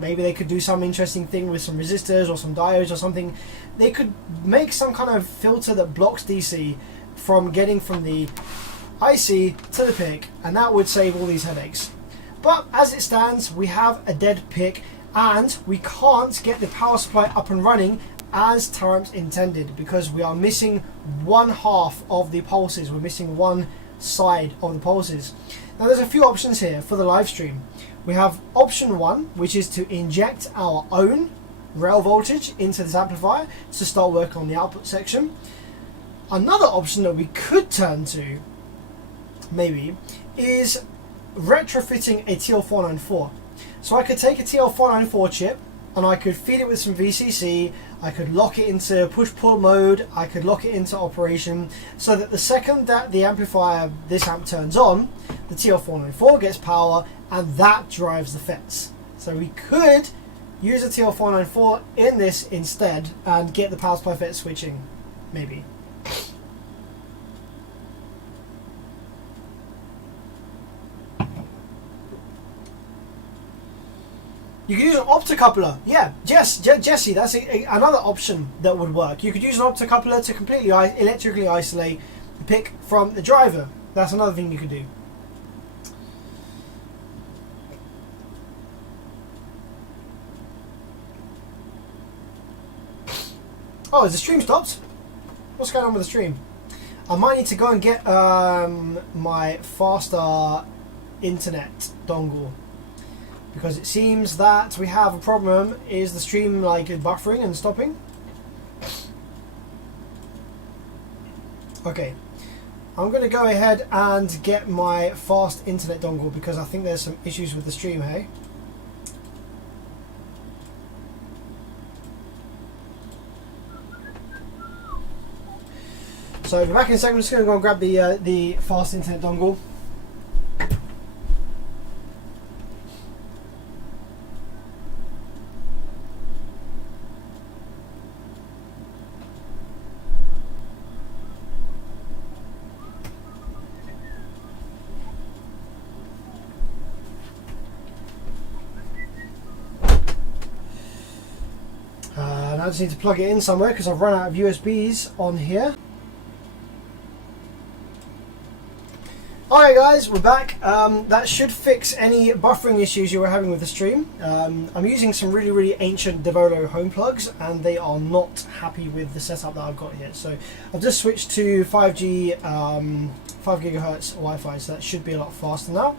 maybe they could do some interesting thing with some resistors or some diodes or something. They could make some kind of filter that blocks DC from getting from the IC to the PIC, and that would save all these headaches. But as it stands, we have a dead PIC and we can't get the power supply up and running as Taramps intended, because we are missing one half of the pulses. We're missing one side of the pulses. Now there's a few options here for the live stream. We have option 1, which is to inject our own rail voltage into this amplifier to start working on the output section. Another option that we could turn to, maybe, is retrofitting a TL494. So I could take a TL494 chip and I could feed it with some VCC, I could lock it into push-pull mode, I could lock it into operation, so that the second that the amplifier, this amp turns on, the TL494 gets power and that drives the FETs. So we could use a TL494 in this instead and get the power supply FET switching, maybe. You could use an optocoupler. Yeah, Jesse, that's another option that would work. You could use an optocoupler to completely electrically isolate the pick from the driver. That's another thing you could do. Oh, is the stream stopped? What's going on with the stream? I might need to go and get my faster internet dongle, because it seems that we have a problem. Is the stream like buffering and stopping? Okay, I'm going to go ahead and get my fast internet dongle because I think there's some issues with the stream, hey? So back in a second. I'm just going to go and grab the fast internet dongle. I just need to plug it in somewhere because I've run out of USBs on here. Alright guys, we're back. That should fix any buffering issues you were having with the stream. I'm using some really ancient Devolo home plugs and they are not happy with the setup that I've got here. So I've just switched to 5G, 5 gigahertz Wi-Fi, so that should be a lot faster now.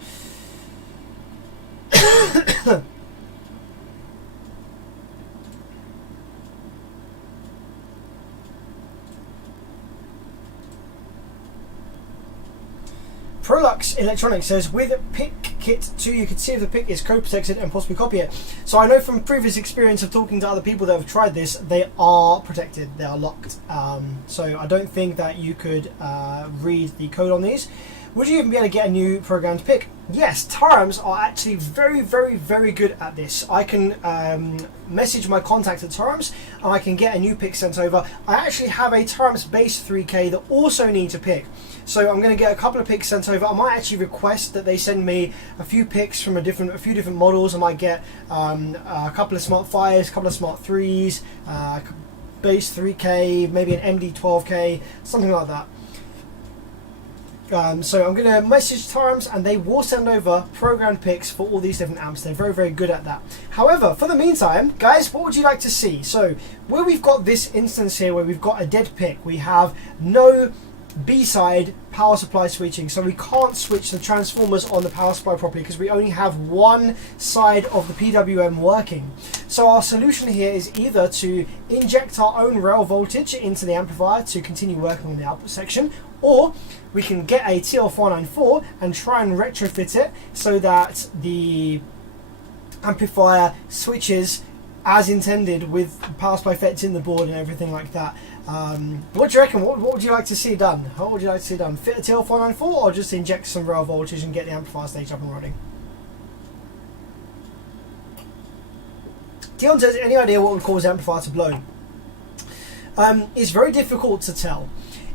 Prolux Electronics says, with pick kit 2 you can see if the pick is code protected and possibly copy it. So I know from previous experience of talking to other people that have tried this, they are protected, they are locked. So I don't think that you could read the code on these. Would you even be able to get a new programmed pick? Yes, Taramps are actually very good at this. I can message my contact at Taramps and I can get a new pick sent over. I actually have a Taramps base 3K that also needs a pick. So I'm going to get a couple of picks sent over. I might actually request that they send me a few picks from a few different models. I might get a couple of Smart 5s, a couple of Smart 3s, base 3K, maybe an MD12K, something like that. So I'm going to message Taramps and they will send over programmed picks for all these different amps. They're very good at that. However, for the meantime, guys, what would you like to see? So where we've got this instance here where we've got a dead pick, we have no B-side power supply switching, so we can't switch the transformers on the power supply properly because we only have one side of the PWM working. So our solution here is either to inject our own rail voltage into the amplifier to continue working on the output section, or we can get a TL494 and try and retrofit it so that the amplifier switches as intended with power supply FETs in the board and everything like that. What do you reckon? What would you like to see done? What would you like to see done? Fit a TL494 or just inject some rail voltage and get the amplifier stage up and running? Dion says, any idea what would cause the amplifier to blow? It's very difficult to tell.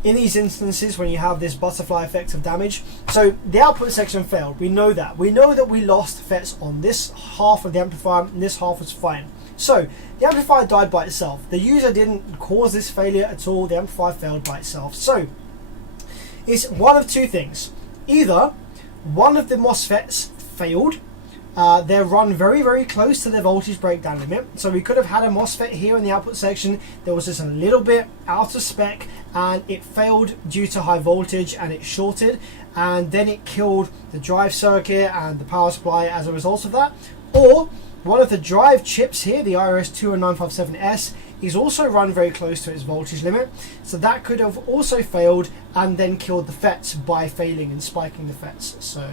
In these instances, when you have this butterfly effect of damage, so the output section failed. We know that. We know that we lost FETs on this half of the amplifier, and this half was fine. So the amplifier died by itself. The user didn't cause this failure at all. The amplifier failed by itself. So it's one of two things. Either one of the MOSFETs failed, they're run very, very close to their voltage breakdown limit. So we could have had a MOSFET here in the output section that was just a little bit out of spec, and it failed due to high voltage and it shorted, and then it killed the drive circuit and the power supply as a result of that. Or one of the drive chips here, the IRS20957S, is also run very close to its voltage limit, so that could have also failed and then killed the FETs by failing and spiking the FETs. So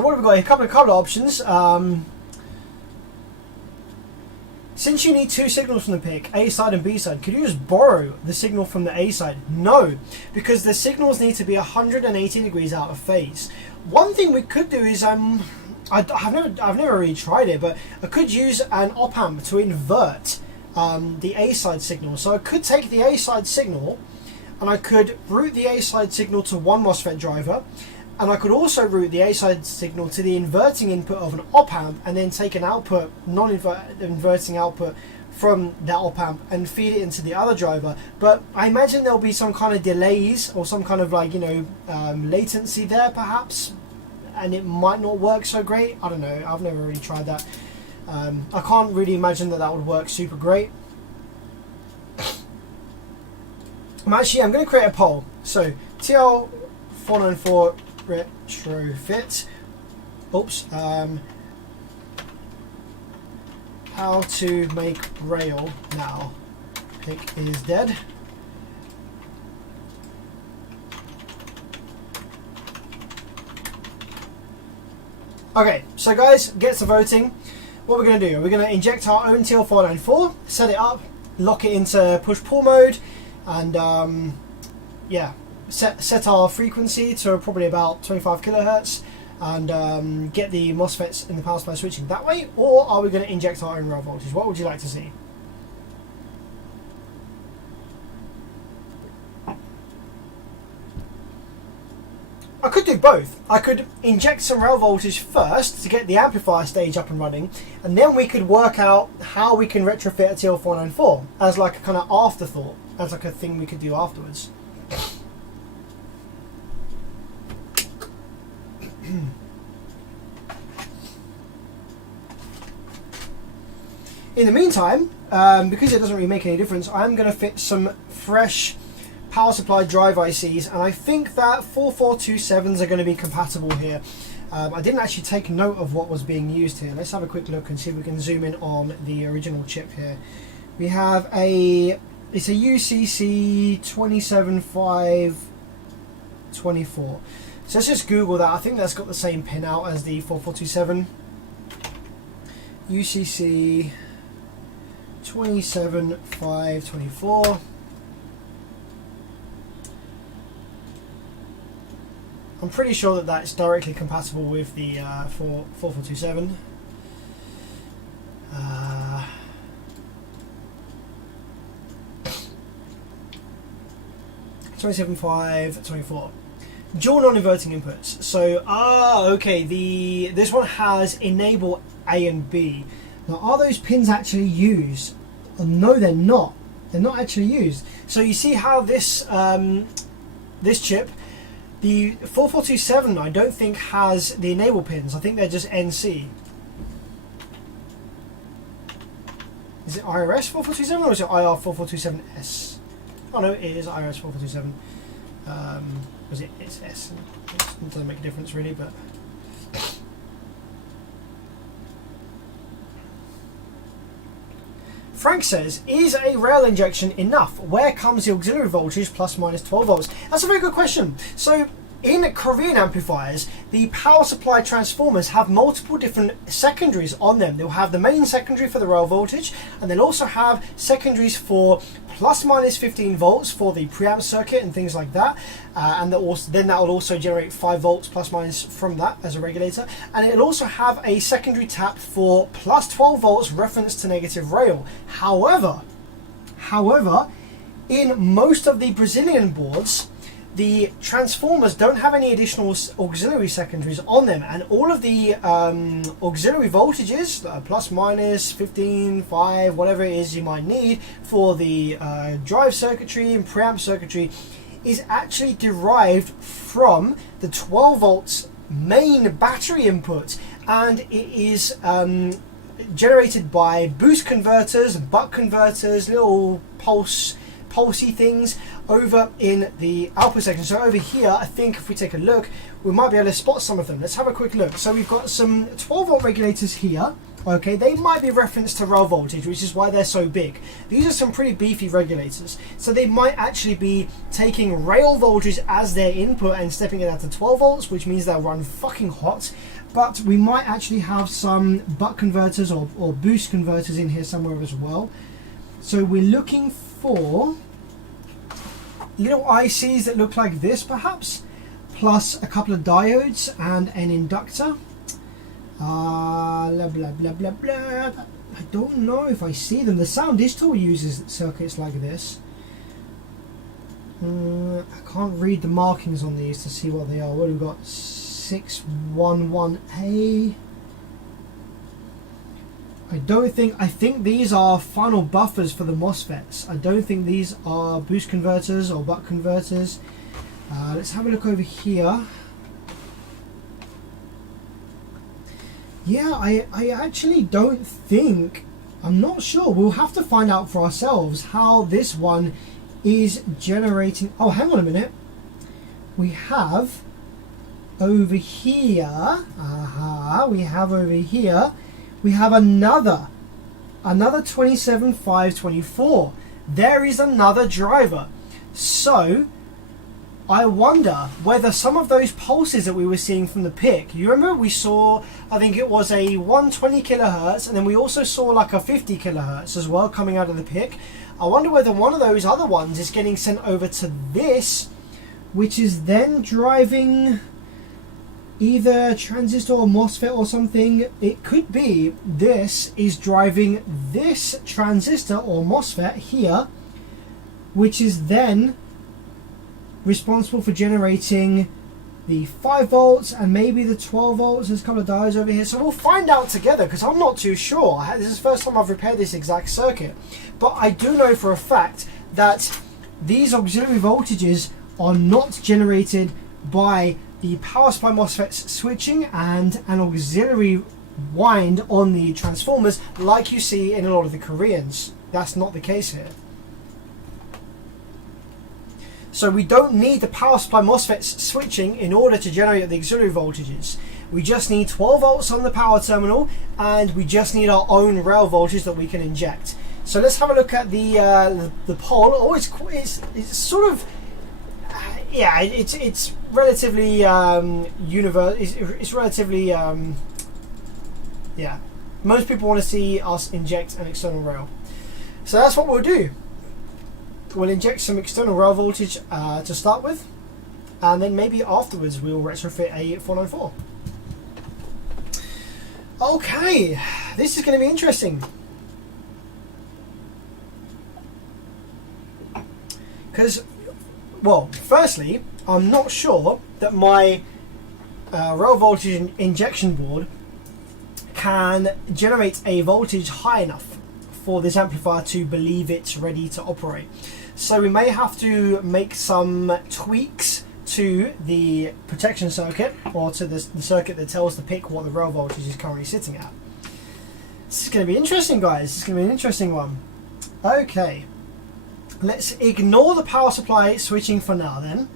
what have we got here? A couple of options. Since you need two signals from the PIC, A side and B side, could you just borrow the signal from the A side? No, because the signals need to be 180 degrees out of phase. One thing we could do is I've never really tried it, but I could use an op-amp to invert the A side signal. So I could take the A side signal and I could route the A side signal to one MOSFET driver, and I could also route the A side signal to the inverting input of an op-amp, and then take an output, non-inverting output from that op-amp and feed it into the other driver. But I imagine there'll be some kind of delays or some kind of latency there perhaps, and it might not work so great. I don't know, I've never really tried that. I can't really imagine that would work super great. I'm going to create a poll. So TL494 retrofit. Oops. How to make rail now. PIC is dead. Okay, so guys, get to voting. What we're going to do, we're going to inject our own TL494, set it up, lock it into push-pull mode, and yeah, set our frequency to probably about 25 kilohertz, and get the MOSFETs in the power supply switching that way. Or are we going to inject our own rail voltage? What would you like to see? I could do both. I could inject some rail voltage first to get the amplifier stage up and running, and then we could work out how we can retrofit a TL494 as like a kind of afterthought, as like a thing we could do afterwards. In the meantime, because it doesn't really make any difference, I'm going to fit some fresh power supply drive ICs, and I think that 4427s are going to be compatible here. I didn't actually take note of what was being used here. Let's have a quick look and see if we can zoom in on the original chip here. We have it's a UCC 27524. So let's just Google that. I think that's got the same pin out as the 4427. UCC 27524. I'm pretty sure that that's directly compatible with the 4427. 27524. Dual non-inverting inputs. So, okay, this one has enable A and B. Now, are those pins actually used? Oh, no, they're not. They're not actually used. So you see how this this chip, the 4427, I don't think has the enable pins. I think they're just NC. Is it IRS 4427 or is it IR 4427S? Oh no, it is IRS 4427. Was it? It's S. It doesn't make a difference really, but. Frank says, is a rail injection enough? Where comes the auxiliary voltage plus minus 12 volts? That's a very good question. So in Korean amplifiers, the power supply transformers have multiple different secondaries on them. They'll have the main secondary for the rail voltage, and they'll also have secondaries for plus minus 15 volts for the preamp circuit and things like that, and then that will also generate 5 volts plus minus from that as a regulator, and it'll also have a secondary tap for plus 12 volts reference to negative rail. However, in most of the Brazilian boards, the transformers don't have any additional auxiliary secondaries on them, and all of the auxiliary voltages, plus minus 15, 5, whatever it is you might need for the drive circuitry and preamp circuitry, is actually derived from the 12 volts main battery input, and it is generated by boost converters, buck converters, little pulsey things over in the output section. So over here, I think if we take a look, we might be able to spot some of them. Let's have a quick look. So we've got some 12 volt regulators here. Okay, they might be referenced to rail voltage, which is why they're so big. These are some pretty beefy regulators, so they might actually be taking rail voltage as their input and stepping it out to 12 volts, which means they'll run fucking hot. But we might actually have some buck converters or boost converters in here somewhere as well. So we're looking for little ICs that look like this perhaps, plus a couple of diodes and an inductor. Blah blah blah blah blah. I don't know if I see them. The Sound Digital uses circuits like this. I can't read the markings on these to see what they are. What have we got? 611A. I think these are final buffers for the MOSFETs. I don't think these are boost converters or buck converters. Let's have a look over here. Yeah, I actually don't think, I'm not sure. We'll have to find out for ourselves how this one is generating. Oh, hang on a minute. We have over here, we have another 27524. There is another driver. So I wonder whether some of those pulses that we were seeing from the PIC, you remember we saw, I think it was a 120 kilohertz, and then we also saw like a 50 kilohertz as well coming out of the PIC. I wonder whether one of those other ones is getting sent over to this, which is then driving either transistor or MOSFET or something. It could be this is driving this transistor or MOSFET here, which is then responsible for generating the 5 volts and maybe the 12 volts. There's a couple of diodes over here, so we'll find out together because I'm not too sure. This is the first time I've repaired this exact circuit, but I do know for a fact that these auxiliary voltages are not generated by the power supply MOSFETs switching and an auxiliary wind on the transformers like you see in a lot of the Koreans. That's not the case here. So we don't need the power supply MOSFETs switching in order to generate the auxiliary voltages. We just need 12 volts on the power terminal, and we just need our own rail voltage that we can inject. So let's have a look at the pole. Oh, it's sort of, yeah, it's relatively it's relatively yeah. Most people want to see us inject an external rail, so that's what we'll do. We'll inject some external rail voltage to start with, and then maybe afterwards we'll retrofit a 494. Okay, this is going to be interesting. Because, well, firstly, I'm not sure that my rail voltage injection board can generate a voltage high enough for this amplifier to believe it's ready to operate. So we may have to make some tweaks to the protection circuit, or to the circuit that tells the PIC what the rail voltage is currently sitting at. This is going to be interesting, guys. This is going to be an interesting one. Okay, let's ignore the power supply switching for now then.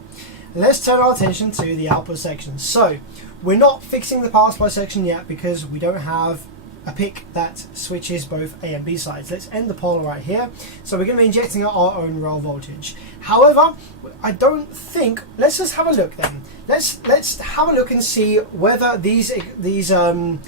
Let's turn our attention to the output section. So we're not fixing the power supply section yet because we don't have a PIC that switches both A and B sides. Let's end the poll right here. So we're going to be injecting our own rail voltage. However, I don't think, let's just have a look then. Let's have a look and see whether these auxiliary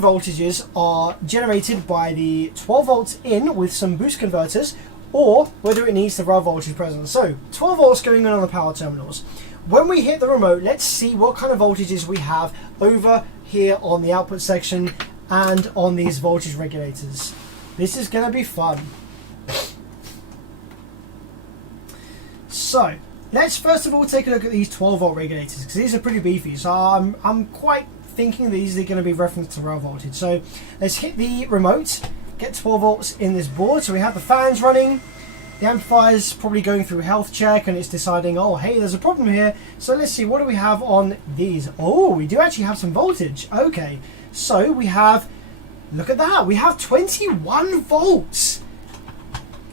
voltages are generated by the 12 volts in with some boost converters, or whether it needs the rail voltage present. So 12 volts going on the power terminals. When we hit the remote, let's see what kind of voltages we have over here on the output section and on these voltage regulators. This is going to be fun. So let's first of all take a look at these 12 volt regulators, because these are pretty beefy. So I'm quite thinking these are going to be referenced to rail voltage. So let's hit the remote, get 12 volts in this board. So we have the fans running, The amplifier's probably going through health check and it's deciding, oh hey, there's a problem here. So let's see, what do we have on these? Oh, we do actually have some voltage. Okay, so we have, look at that, we have 21 volts.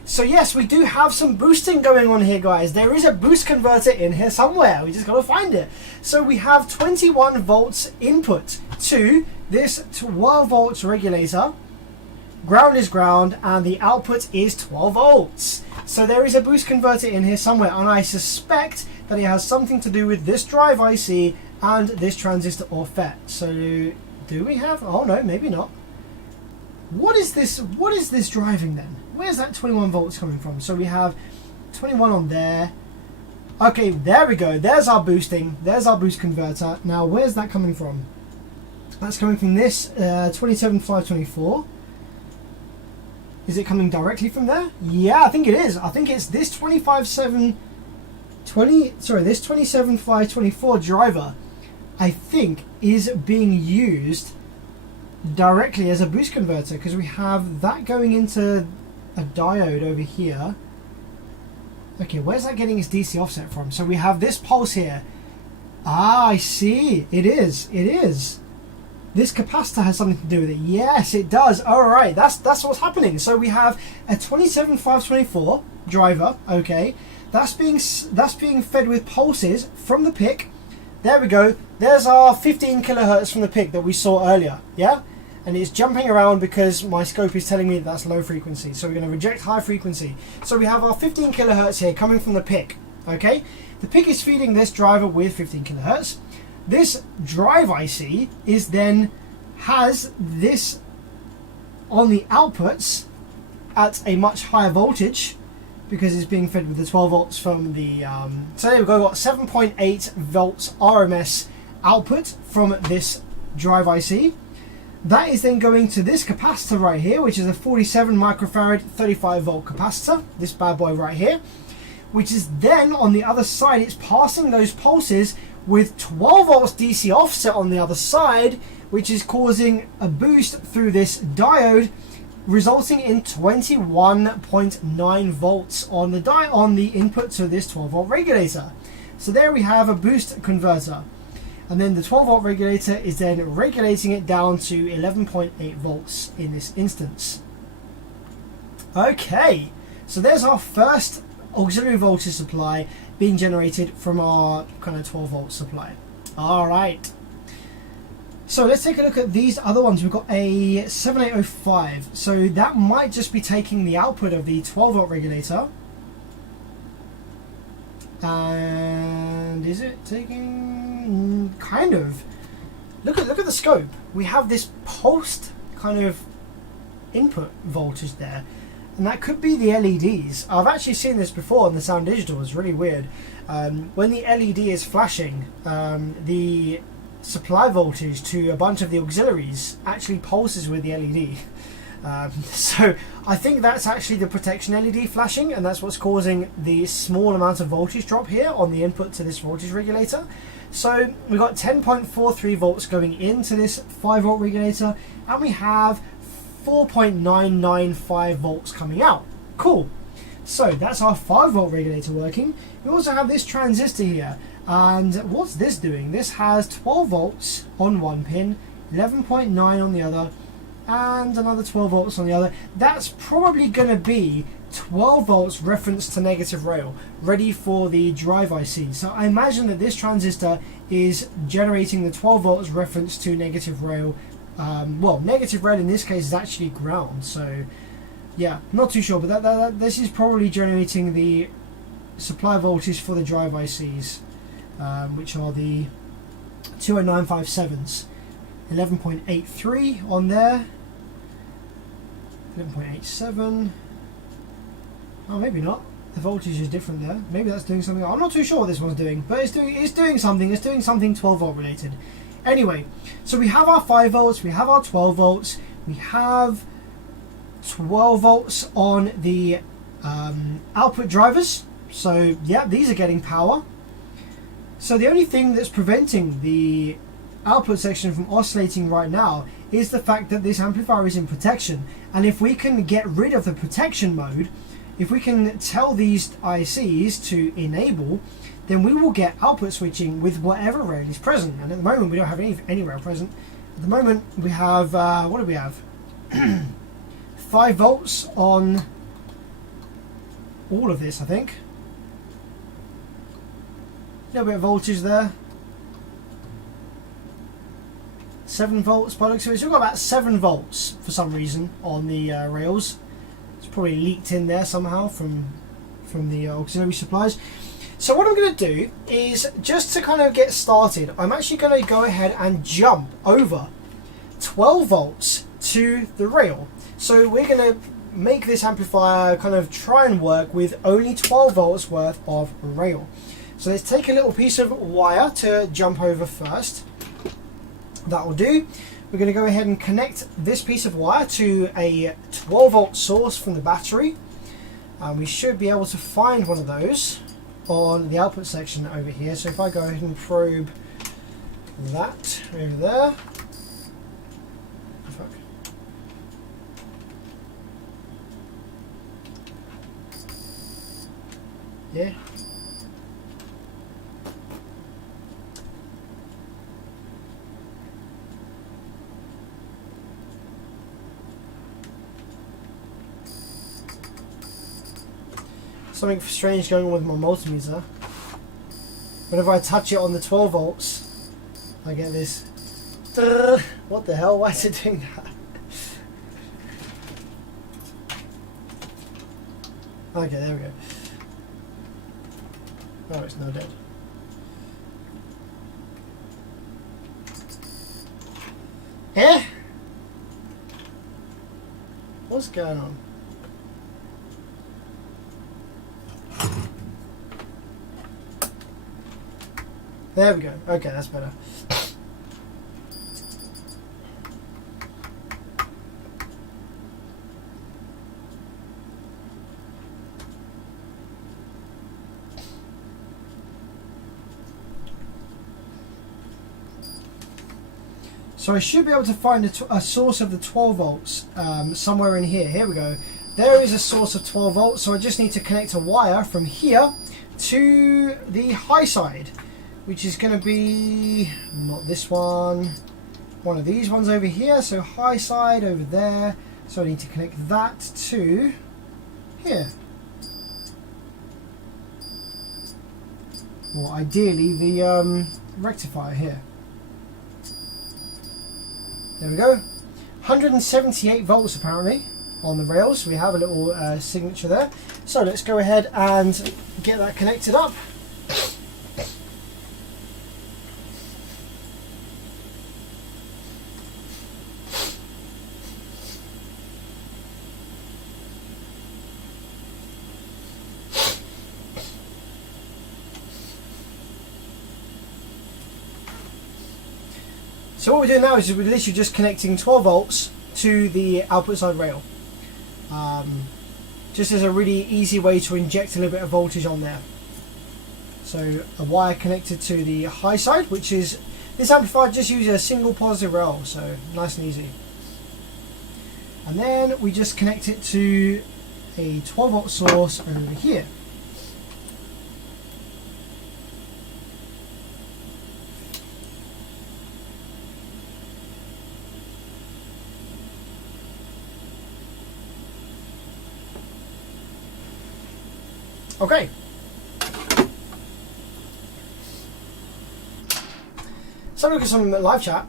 So yes, we do have some boosting going on here, guys. There is a boost converter in here somewhere. We just got to find it. So we have 21 volts input to this 12 volts regulator. Ground is ground, and the output is 12 volts. So there is a boost converter in here somewhere, and I suspect that it has something to do with this drive IC and this transistor or FET. So do we have? Oh no, maybe not. What is this? What is this driving then? Where's that 21 volts coming from? So we have 21 on there. Okay, there we go. There's our boosting. There's our boost converter. Now, where's that coming from? That's coming from this 27524. Is it coming directly from there? Yeah, I think it is. I think it's this 27524 driver, I think, is being used directly as a boost converter, because we have that going into a diode over here. Okay, where's that getting its DC offset from? So we have this pulse here. Ah, I see. It is. This capacitor has something to do with it. Yes, it does. All right, that's what's happening. So we have a 27524 driver. Okay, that's being fed with pulses from the PIC. There we go. There's our 15 kilohertz from the PIC that we saw earlier. Yeah, and it's jumping around because my scope is telling me that that's low frequency. So we're going to reject high frequency. So we have our 15 kilohertz here coming from the PIC. Okay, the PIC is feeding this driver with 15 kilohertz. This drive IC is then has this on the outputs at a much higher voltage because it's being fed with the 12 volts from the so there we go, got 7.8 volts RMS output from this drive IC. That is then going to this capacitor right here, which is a 47 microfarad 35 volt capacitor, this bad boy right here, which is then on the other side, it's passing those pulses with 12 volts DC offset on the other side, which is causing a boost through this diode, resulting in 21.9 volts on the input to this 12 volt regulator. So there we have a boost converter, and then the 12 volt regulator is then regulating it down to 11.8 volts in this instance. Okay, so there's our first auxiliary voltage supply being generated from our kind of 12 volt supply. All right, so let's take a look at these other ones. We've got a 7805, so that might just be taking the output of the 12 volt regulator. And is it taking? Kind of. Look at the scope. We have this pulsed kind of input voltage there, and that could be the LEDs. I've actually seen this before on the Sound Digital. It's really weird. When the LED is flashing, the supply voltage to a bunch of the auxiliaries actually pulses with the LED. So I think that's actually the protection LED flashing, and that's what's causing the small amount of voltage drop here on the input to this voltage regulator. So we've got 10.43 volts going into this 5 volt regulator, and we have 4.995 volts coming out. Cool. So that's our 5 volt regulator working. We also have this transistor here, and what's this doing? This has 12 volts on one pin, 11.9 on the other, and another 12 volts on the other. That's probably going to be 12 volts reference to negative rail, ready for the drive IC. So I imagine that this transistor is generating the 12 volts reference to negative rail. Well, negative rail in this case is actually ground, so yeah, not too sure, but this is probably generating the supply voltage for the drive ICs, which are the 20957s. 11.83 on there, 11.87. Oh, maybe not. The voltage is different there. Maybe that's doing something. I'm not too sure what this one's doing, but it's doing something. It's doing something 12 volt related. Anyway, so we have our 5 volts, we have our 12 volts, we have 12 volts on the output drivers. So yeah, these are getting power. So the only thing that's preventing the output section from oscillating right now is the fact that this amplifier is in protection, and if we can get rid of the protection mode, if we can tell these ICs to enable, then we will get output switching with whatever rail is present. And at the moment we don't have any rail present. At the moment we have, what do we have? 5 volts on all of this, I think. A little bit of voltage there. 7 volts by the looks of it. So we've got about 7 volts for some reason on the rails. It's probably leaked in there somehow from the auxiliary supplies. So what I'm going to do is, just to kind of get started, I'm actually going to go ahead and jump over 12 volts to the rail. So we're going to make this amplifier kind of try and work with only 12 volts worth of rail. So let's take a little piece of wire to jump over first. That will do. We're going to go ahead and connect this piece of wire to a 12 volt source from the battery. We should be able to find one of those on the output section over here. So if I go ahead and probe that over there. Fuck. Yeah. Something strange going on with my multimeter. Whenever I touch it on the 12 volts, I get this. What the hell? Why is it doing that? Okay, there we go. Oh, it's now dead. Eh? What's going on? There we go. Okay, that's better. So I should be able to find a source of the 12 volts somewhere in here. Here we go. There is a source of 12 volts, so I just need to connect a wire from here to the high side, which is going to be not this one of these ones over here. So high side over there, so I need to connect that to here, or ideally the rectifier here. There we go. 178 volts apparently on the rails. We have a little signature there. So let's go ahead and get that connected up. So what we're doing now is we're literally just connecting 12 volts to the output side rail. Just as a really easy way to inject a little bit of voltage on there. So a wire connected to the high side, which is, this amplifier just uses a single positive rail, so nice and easy. And then we just connect it to a 12 volt source over here. Okay. So look at some live chat.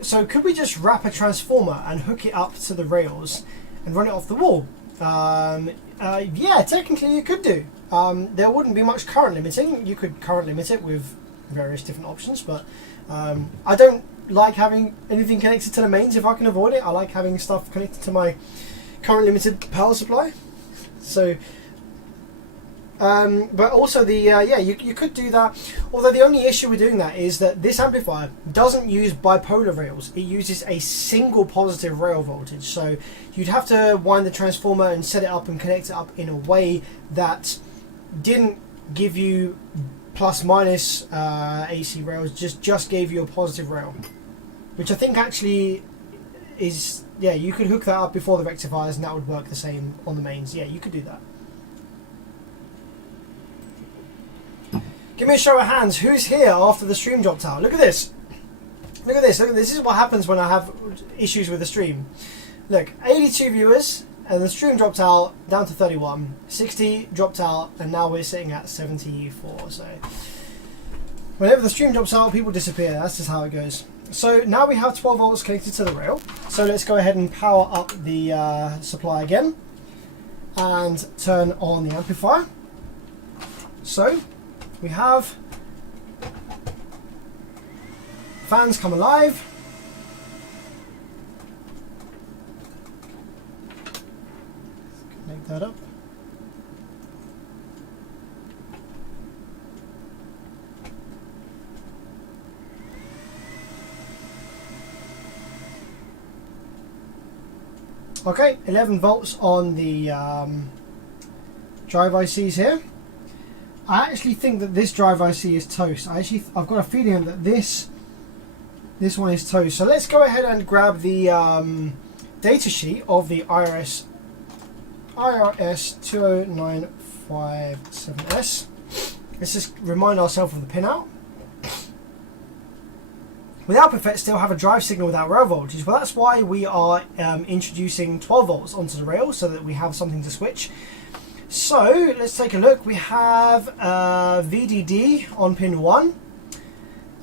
So could we just wrap a transformer and hook it up to the rails and run it off the wall? Yeah, technically you could do. There wouldn't be much current limiting. You could current limit it with various different options, but I don't like having anything connected to the mains if I can avoid it. I like having stuff connected to my current limited power supply. So but also the yeah, you could do that, although the only issue with doing that is that this amplifier doesn't use bipolar rails. It uses a single positive rail voltage, so you'd have to wind the transformer and set it up and connect it up in a way that didn't give you plus minus AC rails, just gave you a positive rail, which I think actually is, yeah, you could hook that up before the rectifiers and that would work the same on the mains. Yeah, you could do that. Give me a show of hands. Who's here after the stream dropped out? Look at this. Look at this. Look at this. This is what happens when I have issues with the stream. Look, 82 viewers, and the stream dropped out down to 31. 60 dropped out, and now we're sitting at 74. So whenever the stream drops out, people disappear. That's just how it goes. So now we have 12 volts connected to the rail. So let's go ahead and power up the supply again and turn on the amplifier. So we have fans come alive. Connect that up. Okay, 11 volts on the drive ICs here. I actually think that this drive IC is toast. I've got a feeling that this one is toast. So let's go ahead and grab the data sheet of the IRS 20957S. Let's just remind ourselves of the pinout. Without Perfect still have a drive signal without rail voltage. Well, that's why we are introducing 12 volts onto the rail so that we have something to switch. So let's take a look. We have VDD on pin 1,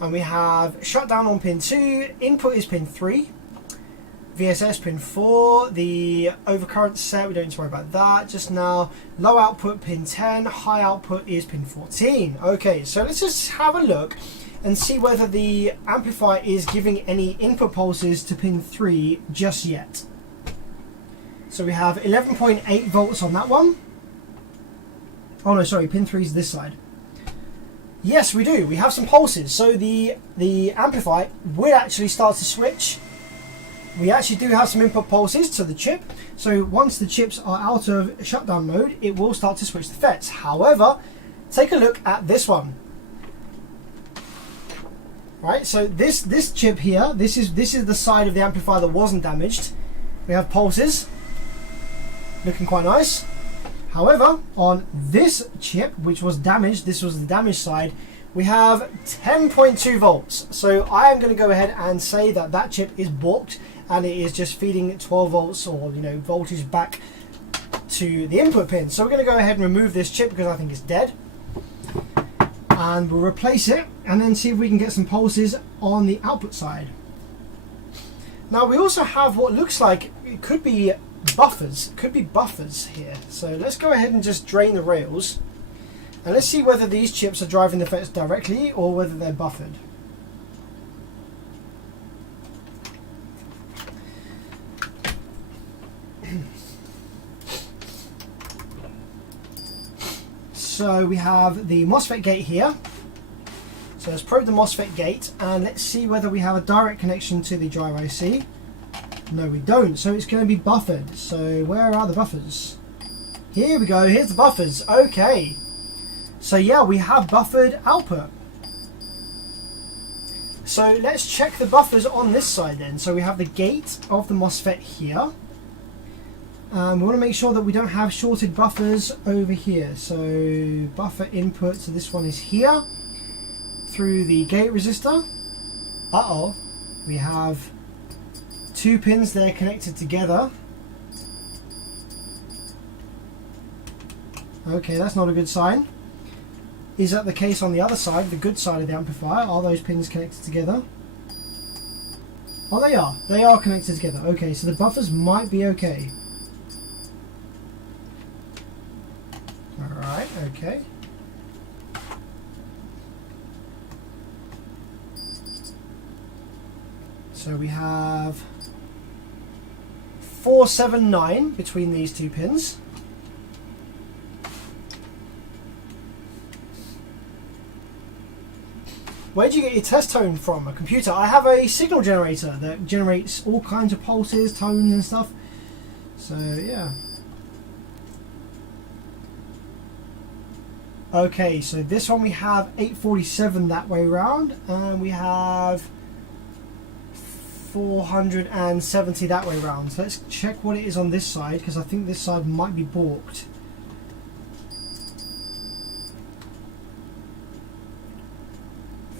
and we have shutdown on pin 2. Input is pin 3. VSS pin 4. The overcurrent set, we don't need to worry about that just now. Low output pin 10. High output is pin 14. Okay, so let's just have a look and see whether the amplifier is giving any input pulses to pin 3 just yet. So we have 11.8 volts on that one. Oh no, sorry, pin 3 is this side. Yes, we do. We have some pulses. So the amplifier will actually start to switch. We actually do have some input pulses to the chip. So once the chips are out of shutdown mode, it will start to switch the FETs. However, take a look at this one. Right, so this chip here, this is the side of the amplifier that wasn't damaged. We have pulses, looking quite nice. However, on this chip, which was damaged, this was the damaged side, we have 10.2 volts. So I am going to go ahead and say that that chip is balked, and it is just feeding 12 volts or voltage back to the input pin. So we're going to go ahead and remove this chip because I think it's dead. And we'll replace it and then see if we can get some pulses on the output side. Now we also have what looks like it could be buffers. Here. So let's go ahead and just drain the rails and let's see whether these chips are driving the FETs directly or whether they're buffered. So we have the MOSFET gate here. So let's probe the MOSFET gate and let's see whether we have a direct connection to the drive IC. No, we don't. So it's going to be buffered. So where are the buffers? Here we go. Here's the buffers. Okay. So yeah, we have buffered output. So let's check the buffers on this side then. So we have the gate of the MOSFET here. We want to make sure that we don't have shorted buffers over here. So buffer input, so this one is here through the gate resistor. We have two pins there connected together. Okay, that's not a good sign. Is that the case on the other side, the good side of the amplifier? Are those pins connected together? Oh, they are. They are connected together. Okay, so the buffers might be okay. Alright, okay. So we have 479 between these two pins. Where do you get your test tone from? A computer? I have a signal generator that generates all kinds of pulses, tones and stuff. So yeah. Okay, so this one we have 847 that way round, and we have 470 that way round. So let's check what it is on this side, because I think this side might be balked.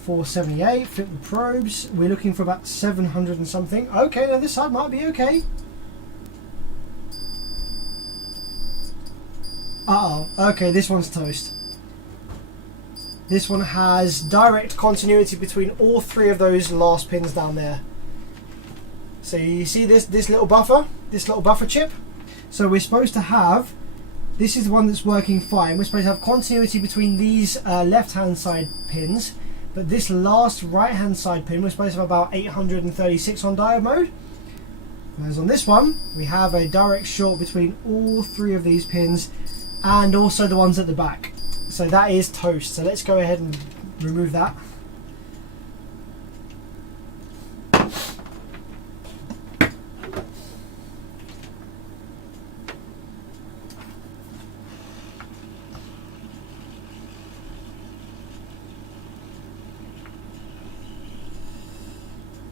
478. Fit the probes. We're looking for about 700 and something. Okay, now this side might be okay. Uh-oh. Okay, this one's toast. This one has direct continuity between all three of those last pins down there. So you see this little buffer chip? So we're supposed to have, this is the one that's working fine. We're supposed to have continuity between these left-hand side pins, but this last right-hand side pin, we're supposed to have about 836 on diode mode. Whereas on this one, we have a direct short between all three of these pins and also the ones at the back. So that is toast. So let's go ahead and remove that.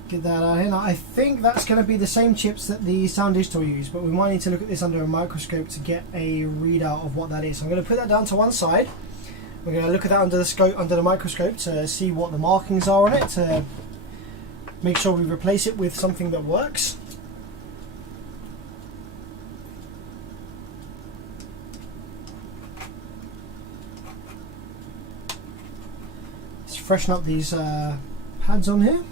Get that out of here. Now I think that's going to be the same chips that the Sound Digital use, but we might need to look at this under a microscope to get a readout of what that is. So I'm going to put that down to one side. We're going to look at that under the microscope to see what the markings are on it, to make sure we replace it with something that works. Let's freshen up these pads on here.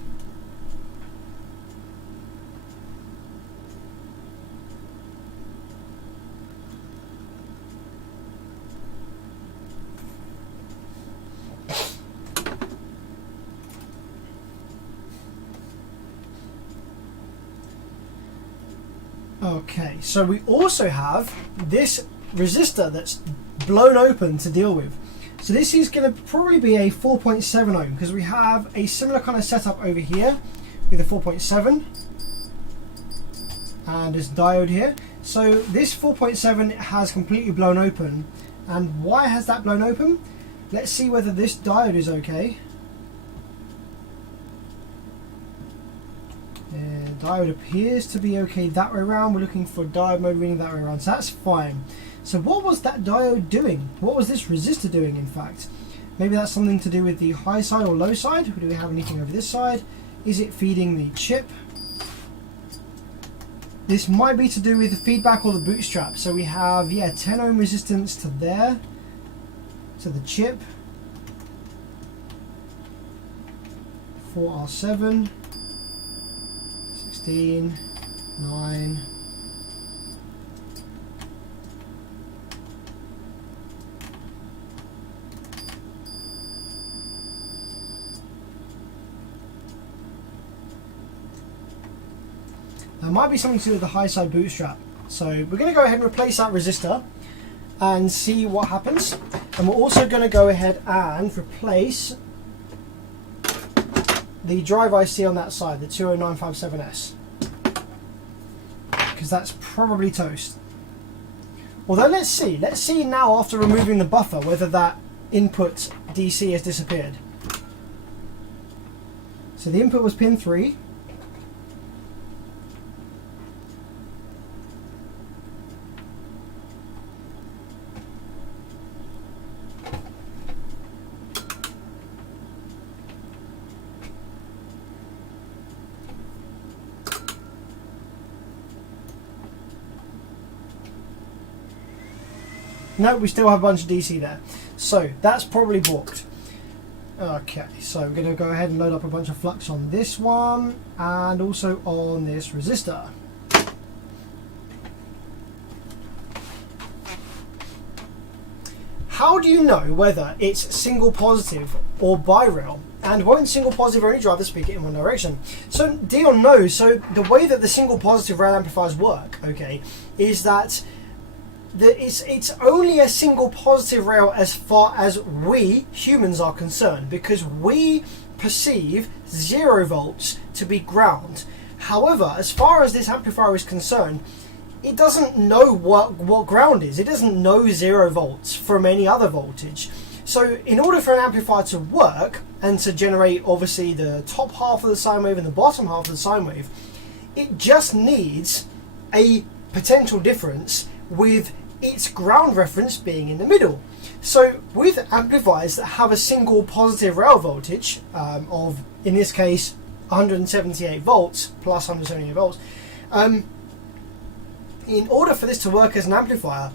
Okay, so we also have this resistor that's blown open to deal with. So this is going to probably be a 4.7 ohm, because we have a similar kind of setup over here with a 4.7 and this diode here. So this 4.7 has completely blown open. And why has that blown open? Let's see whether this diode is okay. Diode appears to be okay that way around. We're looking for diode mode reading that way around, so that's fine. So what was that diode doing? What was this resistor doing, in fact? Maybe that's something to do with the high side or low side. Do we have anything over this side? Is it feeding the chip? This might be to do with the feedback or the bootstrap. So we have, yeah, 10 ohm resistance to there, to the chip. 4R7. 16, 9. There might be something to do with the high side bootstrap. So we're going to go ahead and replace that resistor and see what happens. And we're also going to go ahead and replace the drive IC on that side, the 20957S, because that's probably toast. Although let's see now after removing the buffer whether that input DC has disappeared. So the input was pin 3. No, we still have a bunch of DC there. So that's probably balked. Okay, so we're going to go ahead and load up a bunch of flux on this one and also on this resistor. How do you know whether it's single positive or bi-rail? And won't single positive only drive the speaker in one direction? So Dion knows. So the way that the single positive rail amplifiers work, okay, is that it's only a single positive rail as far as we humans are concerned, because we perceive 0 volts to be ground. However, as far as this amplifier is concerned, it doesn't know what ground is. It doesn't know 0 volts from any other voltage. So in order for an amplifier to work and to generate obviously the top half of the sine wave and the bottom half of the sine wave, it just needs a potential difference with its ground reference being in the middle. So with amplifiers that have a single positive rail voltage of, in this case, 178 volts plus 178 volts, in order for this to work as an amplifier,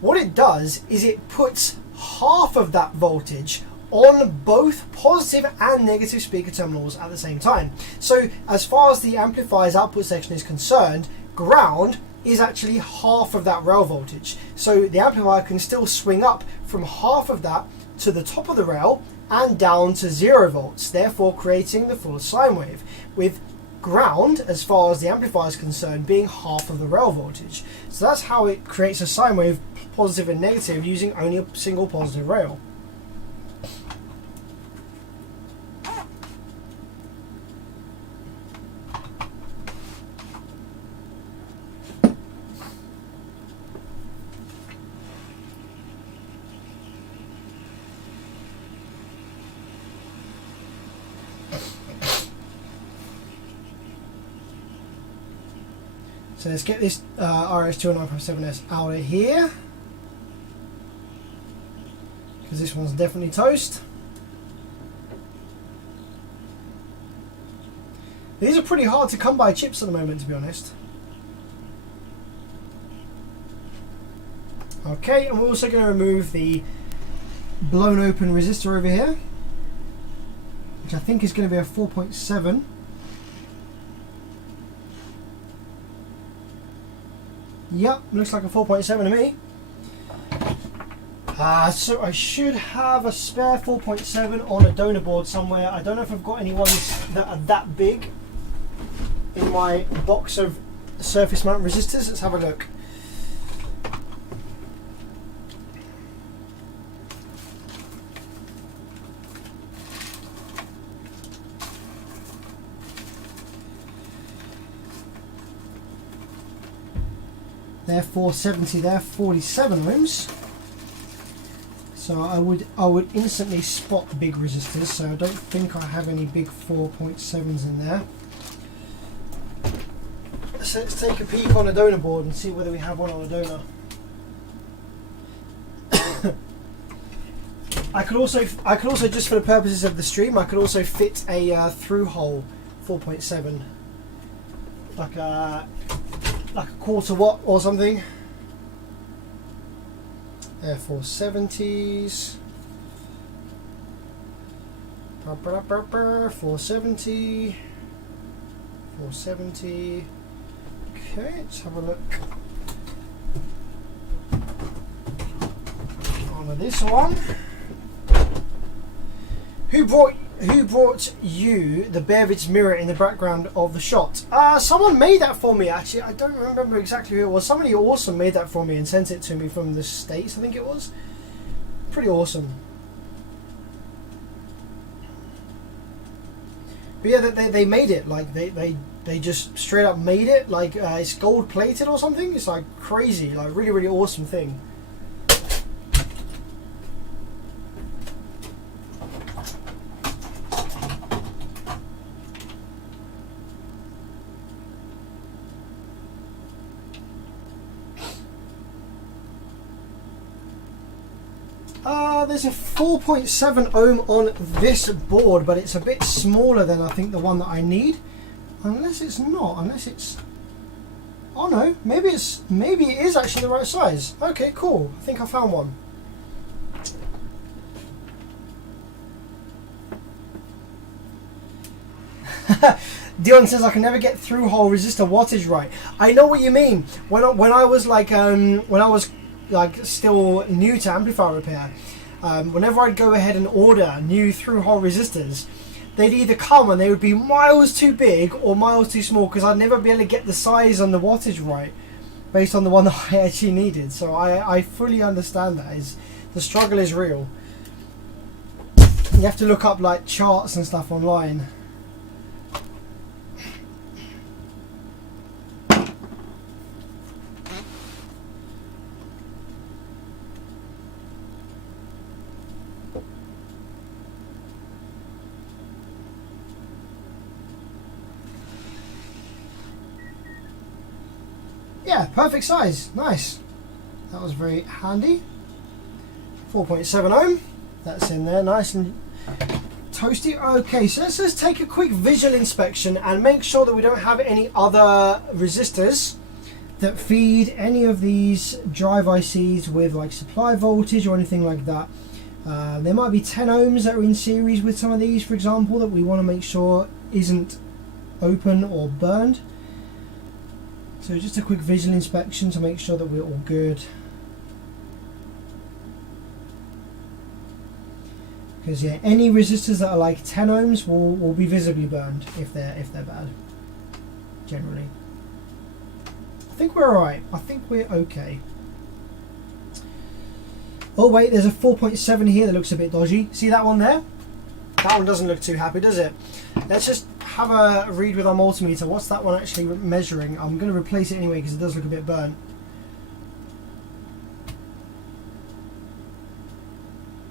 what it does is it puts half of that voltage on both positive and negative speaker terminals at the same time. So as far as the amplifier's output section is concerned, ground is actually half of that rail voltage. So the amplifier can still swing up from half of that to the top of the rail and down to 0 volts, therefore creating the full sine wave, with ground, as far as the amplifier is concerned, being half of the rail voltage. So that's how it creates a sine wave, positive and negative, using only a single positive rail. So let's get this RS20957S out of here, because this one's definitely toast. These are pretty hard to come by chips at the moment, to be honest. Okay, and we're also going to remove the blown open resistor over here, which I think is going to be a 4.7. Yep, looks like a 4.7 to me. So I should have a spare 4.7 on a donor board somewhere. I don't know if I've got any ones that are that big in my box of surface mount resistors. Let's have a look. They're 470, they're 47 ohms. So I would instantly spot big resistors, so I don't think I have any big 4.7s in there. So let's take a peek on a donor board and see whether we have one on a donor. I could also just for the purposes of the stream, I could also fit a through hole 4.7, like a quarter watt or something. 470s. 470. 470. Okay, let's have a look on this one. Who brought you the Bearwitz mirror in the background of the shot? Someone made that for me, actually. I don't remember exactly who it was. Somebody awesome made that for me and sent it to me from the States, I think it was. Pretty awesome. But yeah, they made it. Like, they just straight up made it. Like, it's gold plated or something. It's like crazy. Like, really, really awesome thing. There's a 4.7 ohm on this board, but it's a bit smaller than I think the one that I need. Unless it's not, unless it's... Oh no, maybe it is actually the right size. Okay, cool. I think I found one. Dion says I can never get through hole resistor wattage right. I know what you mean. When I was like still new to amplifier repair, whenever I'd go ahead and order new through hole resistors, they'd either come and they would be miles too big or miles too small, because I'd never be able to get the size and the wattage right based on the one that I actually needed. So I fully understand that. The struggle is real. You have to look up like charts and stuff online. Yeah, perfect size. Nice. That was very handy. 4.7 ohm. That's in there, nice and toasty. Okay, so let's just take a quick visual inspection and make sure that we don't have any other resistors that feed any of these drive ICs with like supply voltage or anything like that. There might be 10 ohms that are in series with some of these, for example, that we want to make sure isn't open or burned. So just a quick visual inspection to make sure that we're all good. Because yeah, any resistors that are like 10 ohms will be visibly burned if they're bad. Generally, I think we're alright. I think we're okay. Oh wait, there's a 4.7 here that looks a bit dodgy. See that one there? That one doesn't look too happy, does it? Let's just have a read with our multimeter. What's that one actually measuring? I'm going to replace it anyway because it does look a bit burnt.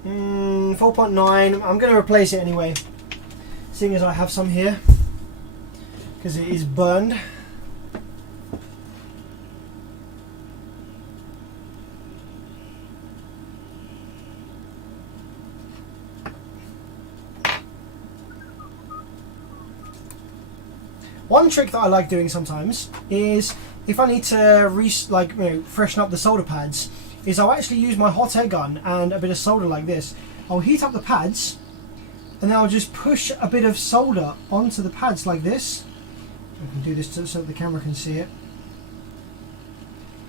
4.9. I'm going to replace it anyway, seeing as I have some here, because it is burned. One trick that I like doing sometimes is if I need to freshen up the solder pads, is I'll actually use my hot air gun and a bit of solder like this. I'll heat up the pads and then I'll just push a bit of solder onto the pads like this. I can do this so that the camera can see it.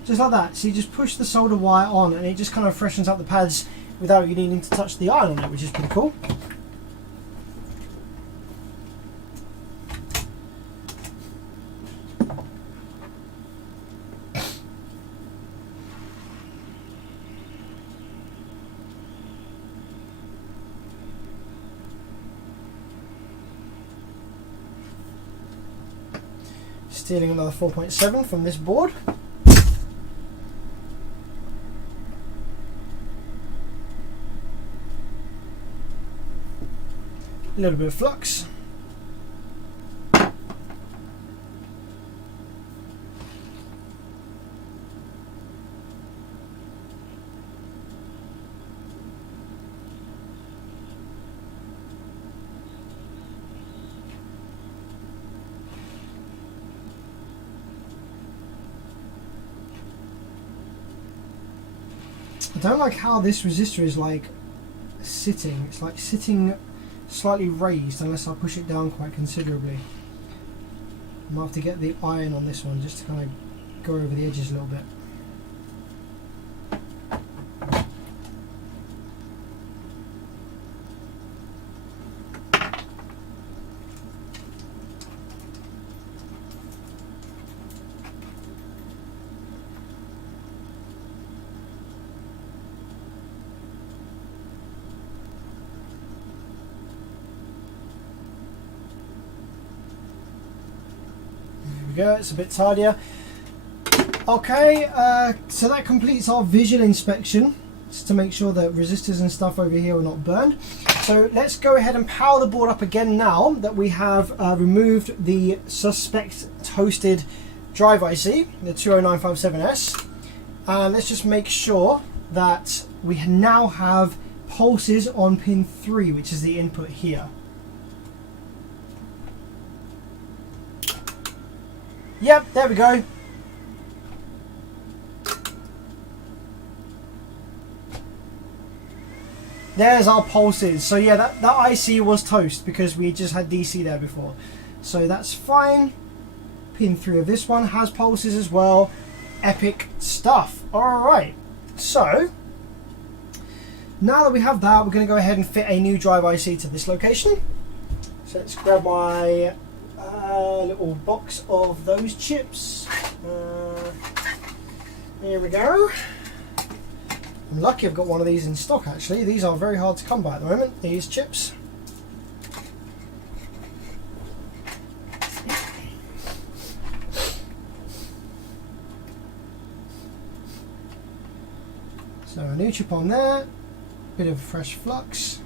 Just like that. So you just push the solder wire on and it just kind of freshens up the pads without you needing to touch the iron on it, which is pretty cool. Stealing another 4.7 from this board. A little bit of flux. I don't like how this resistor is like sitting. It's like sitting slightly raised unless I push it down quite considerably. I might have to get the iron on this one just to kind of go over the edges a little bit. Go, it's a bit tidier. Okay, so that completes our visual inspection, just to make sure that resistors and stuff over here are not burned. So let's go ahead and power the board up again now that we have removed the suspect toasted drive IC, the 20957S. And let's just make sure that we now have pulses on pin 3, which is the input here. Yep, there we go. There's our pulses. So yeah, that IC was toast because we just had DC there before. So that's fine. Pin 3 of this one has pulses as well. Epic stuff. Alright, so now that we have that, we're going to go ahead and fit a new drive IC to this location. So let's grab my little box of those chips. Here we go. I'm lucky I've got one of these in stock actually. These are very hard to come by at the moment, these chips. So a new chip on there, bit of fresh flux.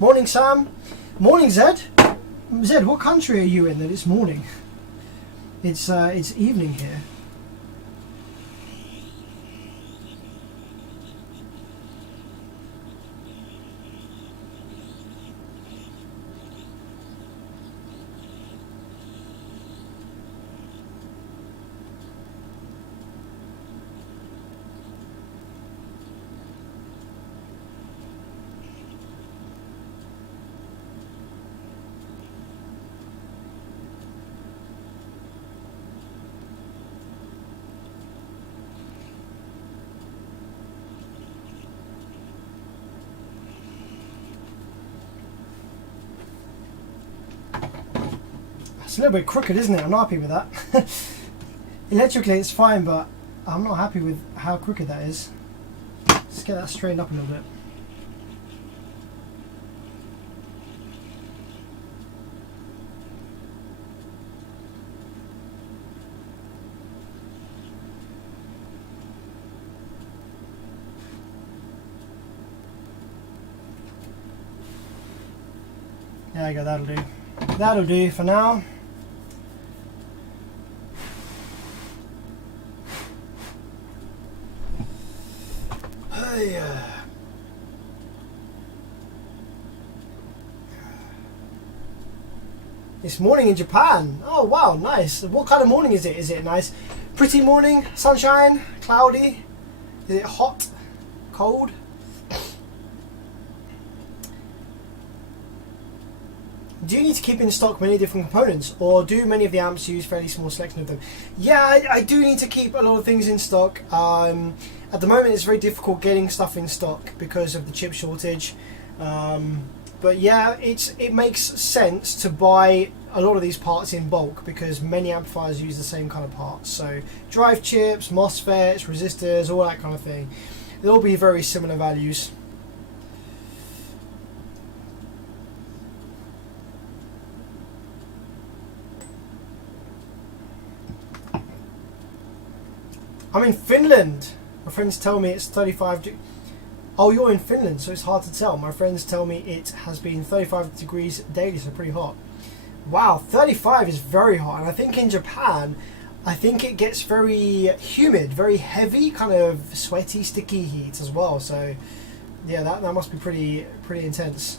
Morning, Sam. Morning, Zed. Zed, what country are you in that it's morning? It's evening here. It's a little bit crooked, isn't it? I'm not happy with that. Electrically it's fine, but I'm not happy with how crooked that is. Let's get that straightened up a little bit. There you go, that'll do. That'll do for now. It's morning in Japan. Oh wow, nice. What kind of morning is it? Is it a nice, pretty morning? Sunshine? Cloudy? Is it hot? Cold? Do you need to keep in stock many different components, or do many of the amps use fairly small selection of them? Yeah, I do need to keep a lot of things in stock. At the moment it's very difficult getting stuff in stock because of the chip shortage. But yeah, it makes sense to buy a lot of these parts in bulk because many amplifiers use the same kind of parts. So drive chips, MOSFETs, resistors, all that kind of thing. They'll all be very similar values. I'm in Finland. My friends tell me it's 35. Oh, you're in Finland, so it's hard to tell. My friends tell me it has been 35 degrees daily, so pretty hot. Wow, 35 is very hot. And I think in Japan, I think it gets very humid, very heavy, kind of sweaty, sticky heat as well. So yeah, that must be pretty intense.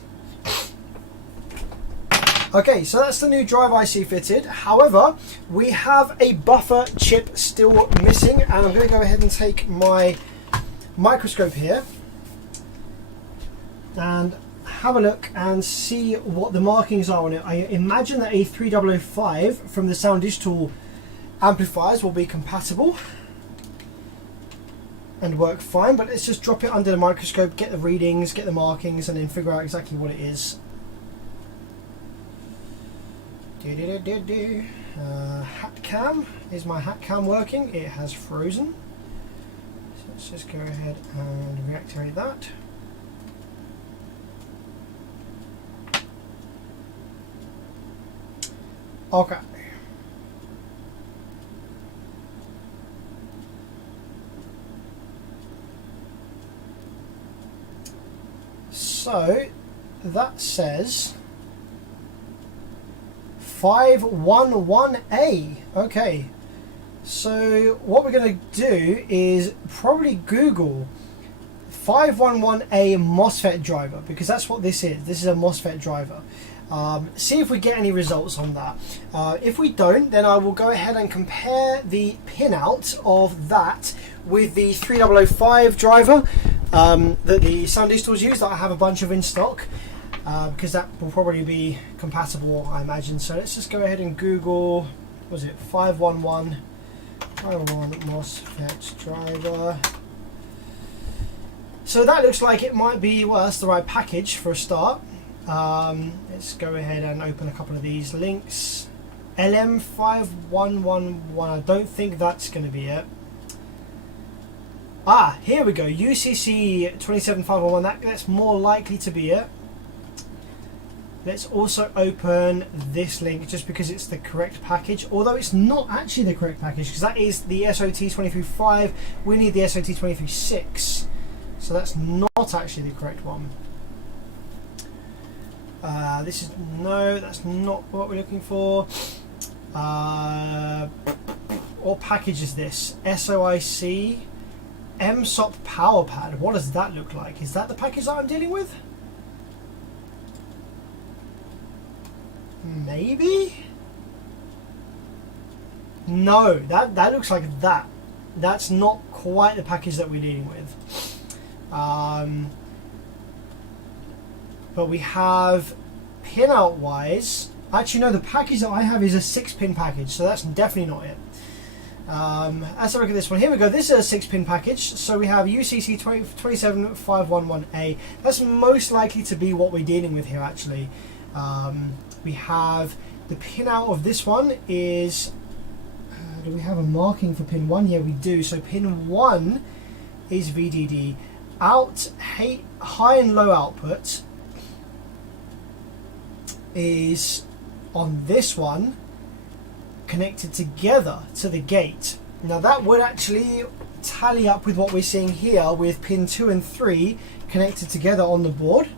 Okay, so that's the new drive IC fitted. However, we have a buffer chip still missing, and I'm going to go ahead and take my microscope here and have a look and see what the markings are on it. I imagine that a 3005 from the Sound Digital amplifiers will be compatible and work fine, but let's just drop it under the microscope, get the readings, get the markings, and then figure out exactly what it is. Hat cam. Is my hat cam working? It has frozen. So let's just go ahead and reactivate that. Okay. So that says 511A. Okay, so what we're going to do is probably Google 511A MOSFET driver, because that's what this is. This is a MOSFET driver. See if we get any results on that. If we don't, then I will go ahead and compare the pinout of that with the 3005 driver that the Sound Digitals use, that I have a bunch of in stock. Because that will probably be compatible, I imagine. So let's just go ahead and Google, what was it, 511 MOSFET driver. So that looks like it might be, well, that's the right package for a start. Let's go ahead and open a couple of these links. LM5111, I don't think that's going to be it. Ah, here we go, UCC 27511, that's more likely to be it. Let's also open this link just because it's the correct package, although it's not actually the correct package because that is the SOT235. We need the SOT236, 6, so that's not actually the correct one. This is, no, that's not what we're looking for. What package is this? SOIC MSOP power pad. What does that look like? Is that the package that I'm dealing with? Maybe? No, that looks like that. That's not quite the package that we're dealing with. But we have pinout wise. Actually, no, the package that I have is a 6-pin package, so that's definitely not it. Let's have a look at this one. Here we go. This is a 6-pin package. So we have UCC 27511A. That's most likely to be what we're dealing with here, actually. We have the pinout of this one is. Do we have a marking for pin 1? Yeah, we do. So pin 1 is VDD. Out, high and low output is on this one connected together to the gate. Now that would actually tally up with what we're seeing here with pin 2 and 3 connected together on the board.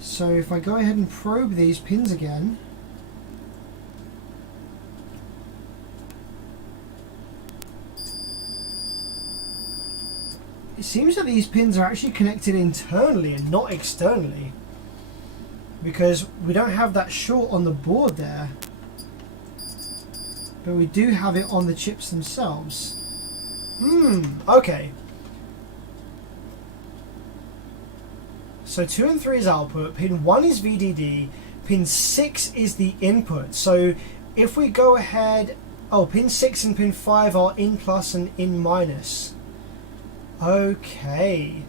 So if I go ahead and probe these pins again, it seems that these pins are actually connected internally and not externally, because we don't have that short on the board there, but we do have it on the chips themselves. Okay. So 2 and 3 is output, pin 1 is VDD, pin 6 is the input. So if we go ahead, pin 6 and pin 5 are in plus and in minus. Okay.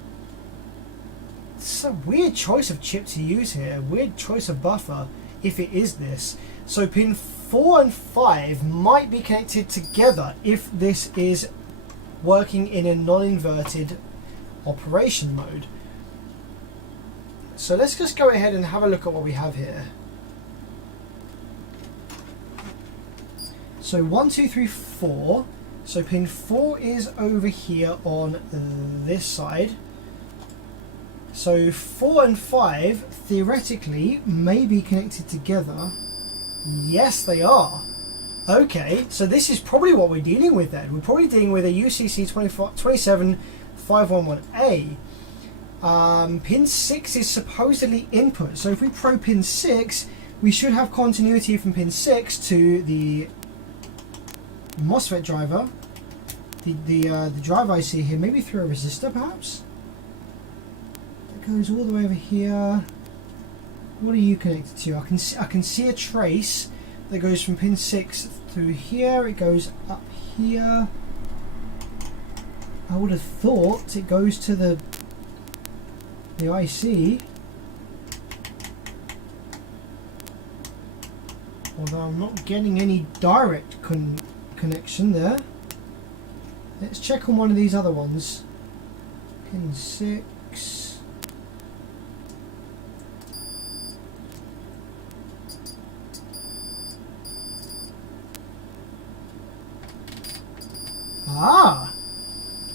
It's a weird choice of chip to use here, weird choice of buffer if it is this. So pin 4 and 5 might be connected together if this is working in a non-inverted operation mode. So let's just go ahead and have a look at what we have here. So 1, 2, 3, 4. So pin 4 is over here on this side. So 4 and 5 theoretically may be connected together. Yes, they are. Okay, so this is probably what we're dealing with then. We're probably dealing with a UCC 27511A. Pin 6 is supposedly input, so if we probe pin 6, we should have continuity from pin 6 to the MOSFET driver, the drive IC here, maybe through a resistor perhaps? It goes all the way over here. What are you connected to? I can see a trace that goes from pin 6 through here, it goes up here. I would have thought it goes to the IC, although I'm not getting any direct connection there. Let's check on one of these other ones. Pin 6.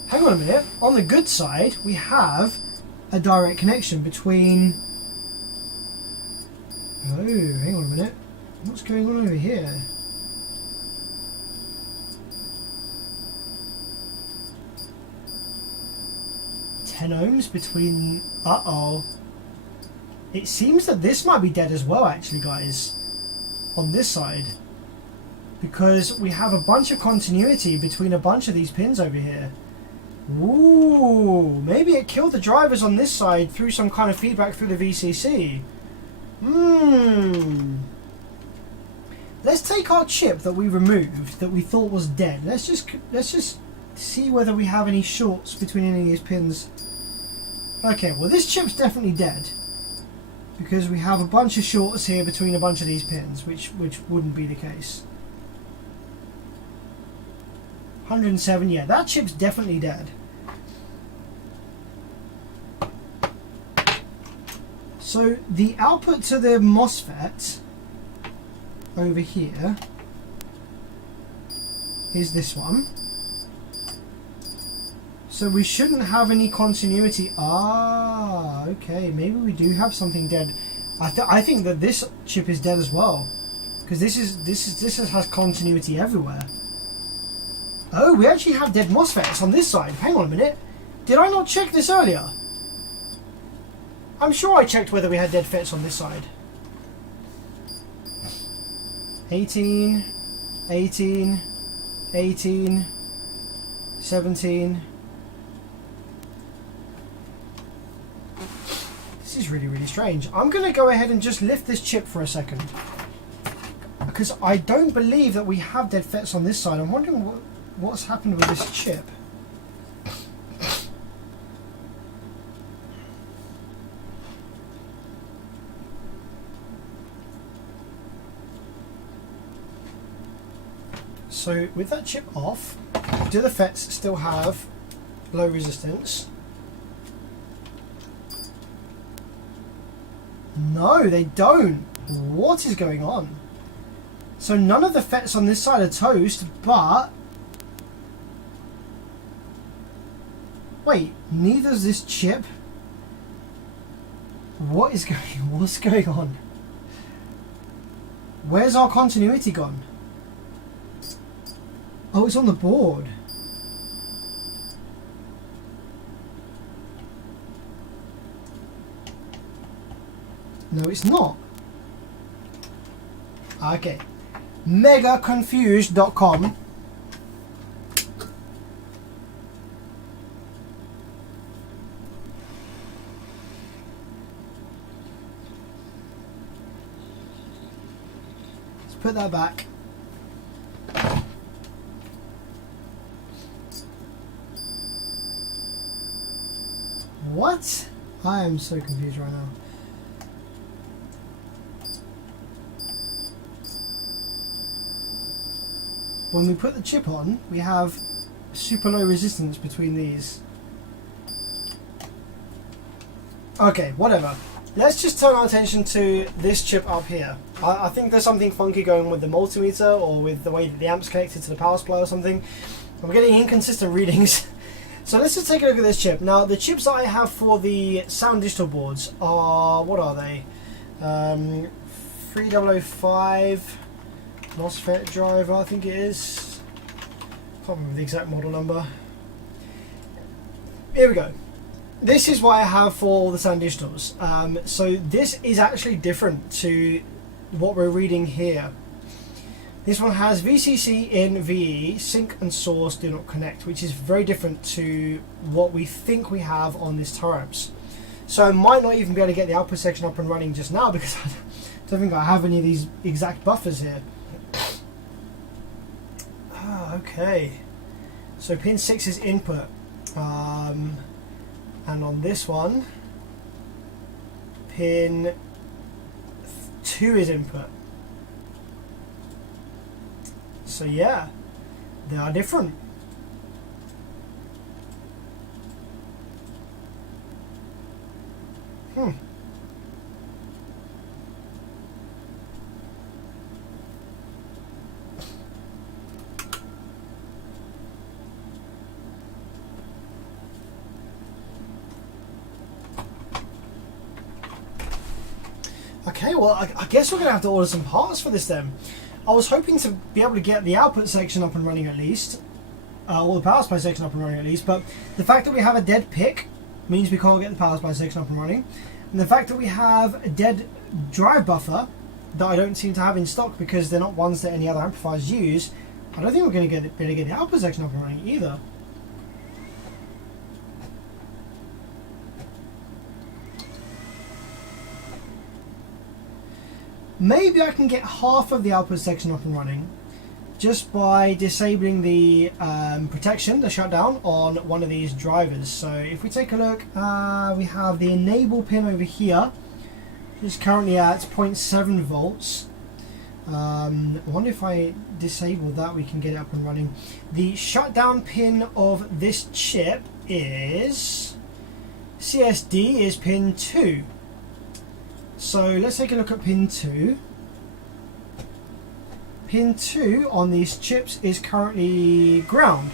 Hang on a minute. On the good side, we have a direct connection between. Oh, hang on a minute. What's going on over here? Ohms between. It seems that this might be dead as well, actually, guys. On this side, because we have a bunch of continuity between a bunch of these pins over here. Ooh, maybe it killed the drivers on this side through some kind of feedback through the VCC. Let's take our chip that we removed, that we thought was dead. Let's just see whether we have any shorts between any of these pins. Okay, well this chip's definitely dead, because we have a bunch of shorts here between a bunch of these pins, which wouldn't be the case. 107, yeah, that chip's definitely dead. So the output to the MOSFET over here is this one. So we shouldn't have any continuity. Ah, okay. Maybe we do have something dead. I think that this chip is dead as well, because this has continuity everywhere. Oh, we actually have dead MOSFETs on this side. Hang on a minute. Did I not check this earlier? I'm sure I checked whether we had dead FETs on this side. 18, 18, 18, 17. This is really, really strange. I'm going to go ahead and just lift this chip for a second, because I don't believe that we have dead FETs on this side. I'm wondering what's happened with this chip. So with that chip off, do the FETs still have low resistance? No, they don't. What is going on? So none of the FETs on this side are toast, but... Wait, neither's this chip? What's going on? Where's our continuity gone? Oh, it's on the board. No, it's not. Okay. Megaconfused.com. Let's put that back. What? I am so confused right now. When we put the chip on, we have super low resistance between these. Okay, whatever. Let's just turn our attention to this chip up here. I think there's something funky going with the multimeter, or with the way that the amp's connected to the power supply or something. We're getting inconsistent readings. So let's just take a look at this chip. Now, the chips that I have for the sound digital boards are, what are they? 3005 MOSFET driver, I think it is. Can't remember the exact model number. Here we go. This is what I have for all the sound digitals. So this is actually different to what we're reading here. This one has VCC in VE, sync and source do not connect, which is very different to what we think we have on this Taramps. So I might not even be able to get the output section up and running just now, because I don't think I have any of these exact buffers here. Okay. So pin 6 is input. And on this one, pin 2 is input. So yeah, they are different. Okay, well, I guess we're going to have to order some parts for this then. I was hoping to be able to get the output section up and running at least, or the power supply section up and running at least, but the fact that we have a dead PIC means we can't get the power supply section up and running, and the fact that we have a dead drive buffer that I don't seem to have in stock because they're not ones that any other amplifiers use, I don't think we're going to be able to get the output section up and running either. Maybe I can get half of the output section up and running just by disabling the protection, the shutdown, on one of these drivers. So if we take a look, we have the enable pin over here, which is currently at 0.7 volts. I wonder if I disable that we can get it up and running. The shutdown pin of this chip is CSD is pin 2. So let's take a look at pin 2. pin 2 on these chips is currently ground.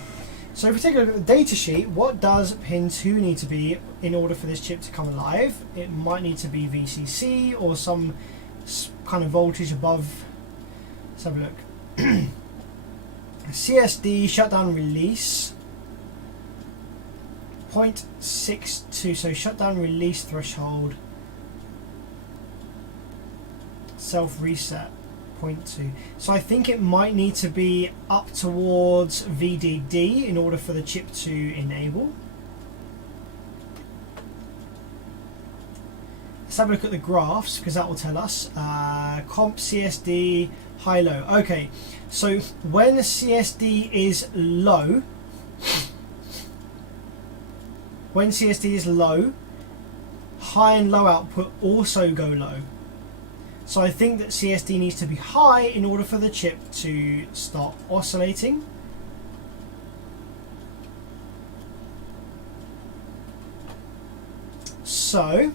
So if we take a look at the data sheet, what does pin 2 need to be in order for this chip to come alive? It might need to be VCC or some kind of voltage above. Let's have a look. CSD shutdown release 0.62, so shutdown release threshold, self reset 0.2. So I think it might need to be up towards VDD in order for the chip to enable. Let's have a look at the graphs because that will tell us. Comp CSD high low. Okay, so when CSD is low, high and low output also go low. So I think that CSD needs to be high in order for the chip to start oscillating. So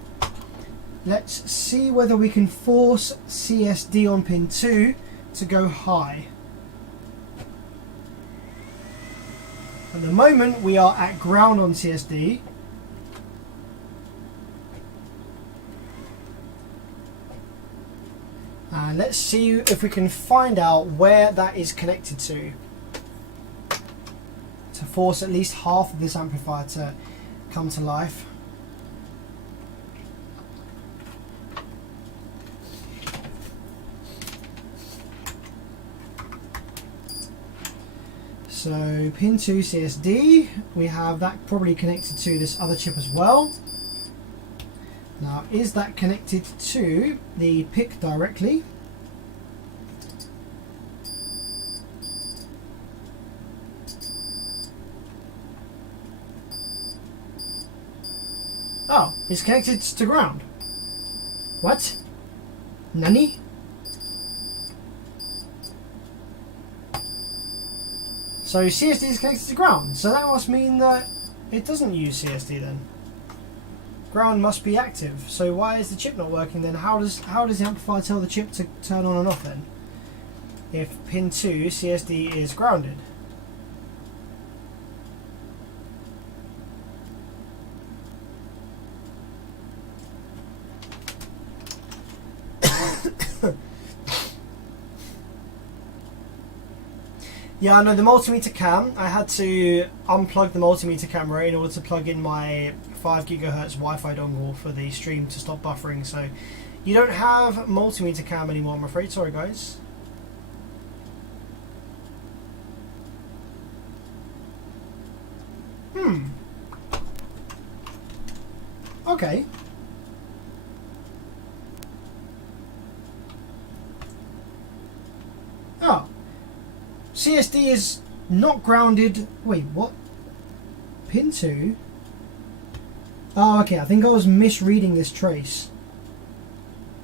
let's see whether we can force CSD on pin 2 to go high. At the moment we are at ground on CSD. And let's see if we can find out where that is connected to force at least half of this amplifier to come to life. So pin 2 CSD, we have that probably connected to this other chip as well. Now, is that connected to the PIC directly? Oh, it's connected to ground. What? Nani? So CSD is connected to ground, so that must mean that it doesn't use CSD then. Ground must be active, so why is the chip not working then? How does the amplifier tell the chip to turn on and off then? If pin 2 CSD is grounded. Yeah, I know the multimeter cam, I had to unplug the multimeter camera in order to plug in my 5 GHz Wi-Fi dongle for the stream to stop buffering, so you don't have multimeter cam anymore, I'm afraid. Sorry guys. Okay. Oh. CSD is not grounded. Wait, what? Pin 2? Oh, okay. I think I was misreading this trace.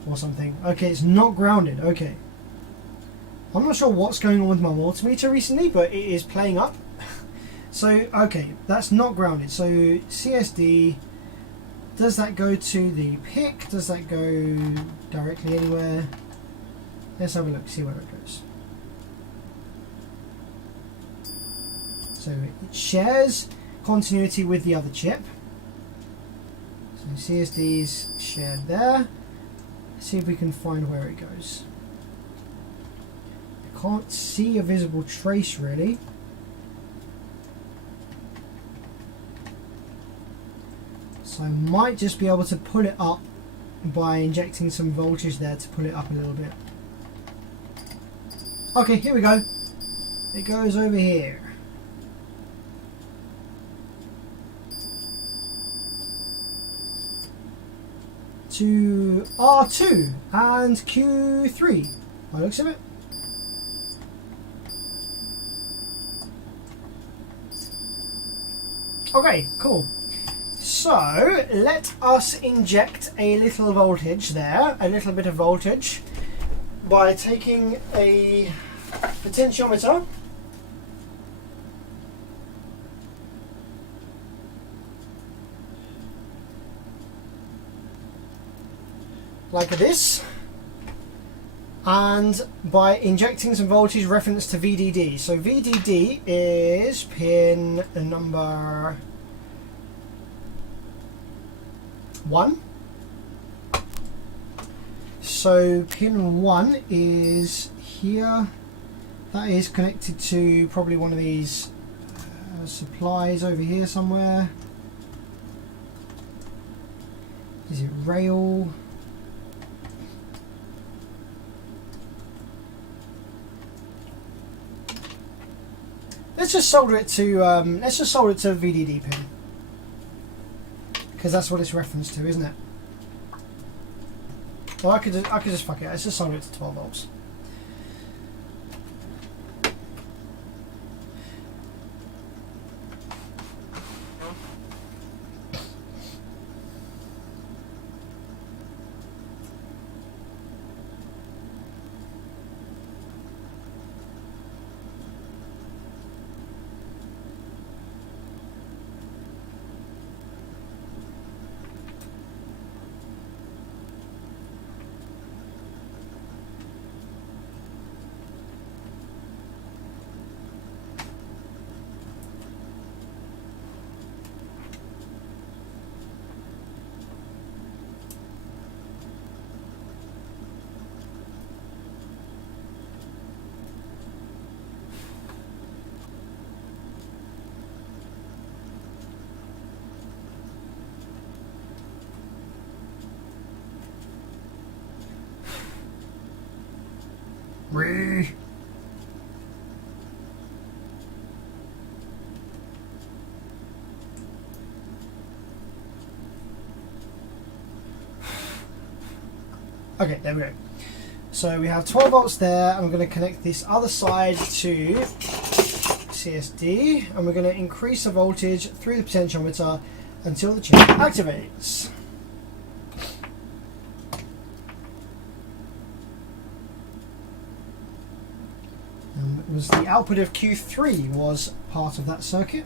Or something. Okay, it's not grounded. Okay. I'm not sure what's going on with my multimeter recently, but it is playing up. So, okay. That's not grounded. So, CSD... Does that go to the PIC? Does that go directly anywhere? Let's have a look. See where it goes. So it shares continuity with the other chip. So CSD's shared there. Let's see if we can find where it goes. I can't see a visible trace really. So I might just be able to pull it up by injecting some voltage there to pull it up a little bit. Okay, here we go. It goes over here. To R2 and Q3 by the looks of it. Okay, cool. So let us inject a little voltage there, a little bit of voltage, by taking a potentiometer like this, and by injecting some voltage reference to VDD. So VDD is pin number 1. So pin 1 is here. That is connected to probably one of these supplies over here somewhere. Is it rail? Let's just solder it to VDD pin, because that's what it's referenced to, isn't it? Well, I could just fuck it. Let's just solder it to 12 volts. Okay, there we go. So we have 12 volts there. I'm going to connect this other side to CSD, and we're going to increase the voltage through the potentiometer until the chip activates. It was the output of Q3 was part of that circuit.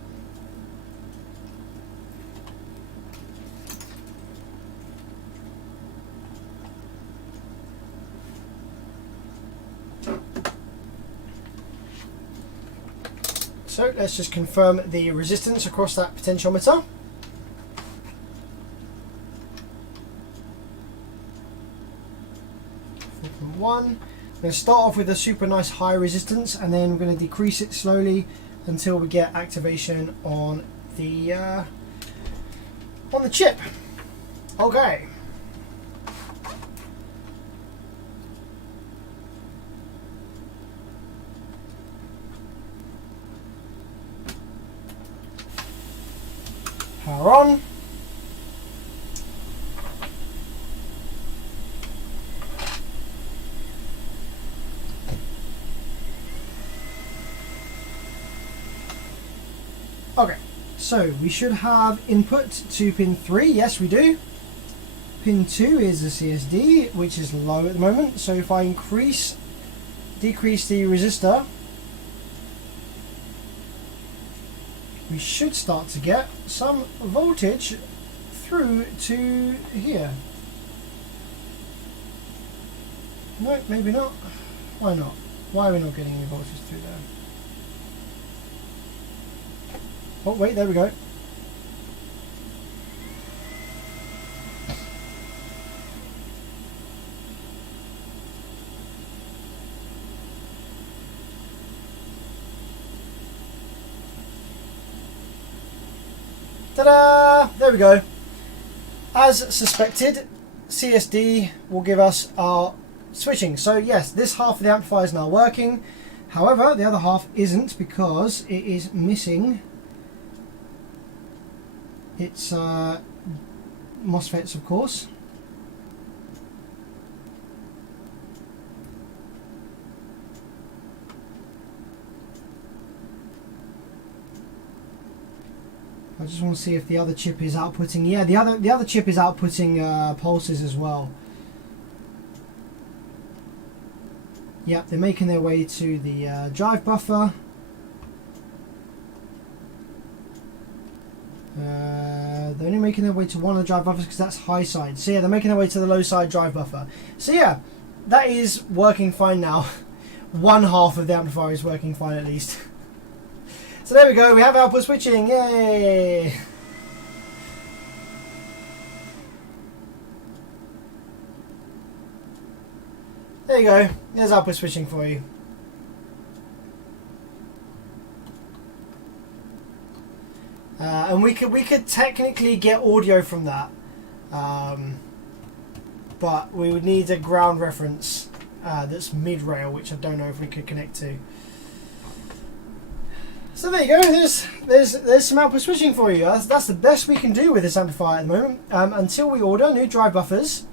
So let's just confirm the resistance across that potentiometer. One. I'm going to start off with a super nice high resistance, and then we're going to decrease it slowly until we get activation on the chip. Okay. Power on. Okay, so we should have input to pin 3. Yes, we do. Pin 2 is the CSD, which is low at the moment. So if I decrease the resistor, we should start to get some voltage through to here. No, maybe not. Why not? Why are we not getting any voltage through there? Oh wait, there we go. Ta-da! There we go. As suspected, CSD will give us our switching. So yes, this half of the amplifier is now working. However, the other half isn't, because it is missing its MOSFETs, of course. I just want to see if the other chip is outputting. Yeah, the other chip is outputting pulses as well. Yep, they're making their way to the drive buffer. They're only making their way to one of the drive buffers because that's high side. So yeah, they're making their way to the low side drive buffer. So yeah, that is working fine now. One half of the amplifier is working fine at least. So there we go, we have output switching, yay! There you go, there's output switching for you. And we could technically get audio from that, but we would need a ground reference that's mid-rail, which I don't know if we could connect to. So there you go. There's some output switching for you. That's the best we can do with this amplifier at the moment, until we order new drive buffers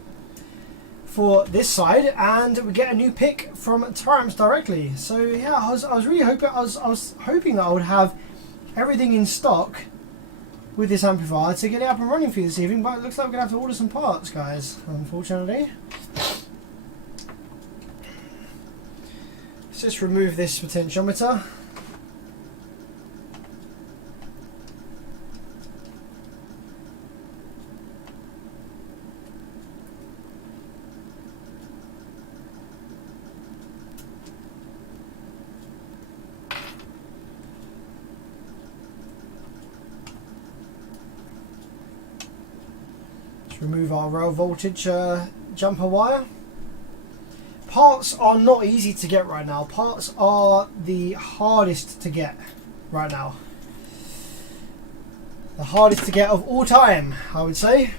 for this side and we get a new pick from Taramps directly. So yeah, I was really hoping I was hoping that I would have everything in stock with this amplifier to get it up and running for you this evening, but it looks like we're gonna have to order some parts, guys, unfortunately. Let's just remove this potentiometer. Remove our rail voltage jumper wire. Parts are not easy to get right now. Parts are the hardest to get right now. The hardest to get of all time, I would say.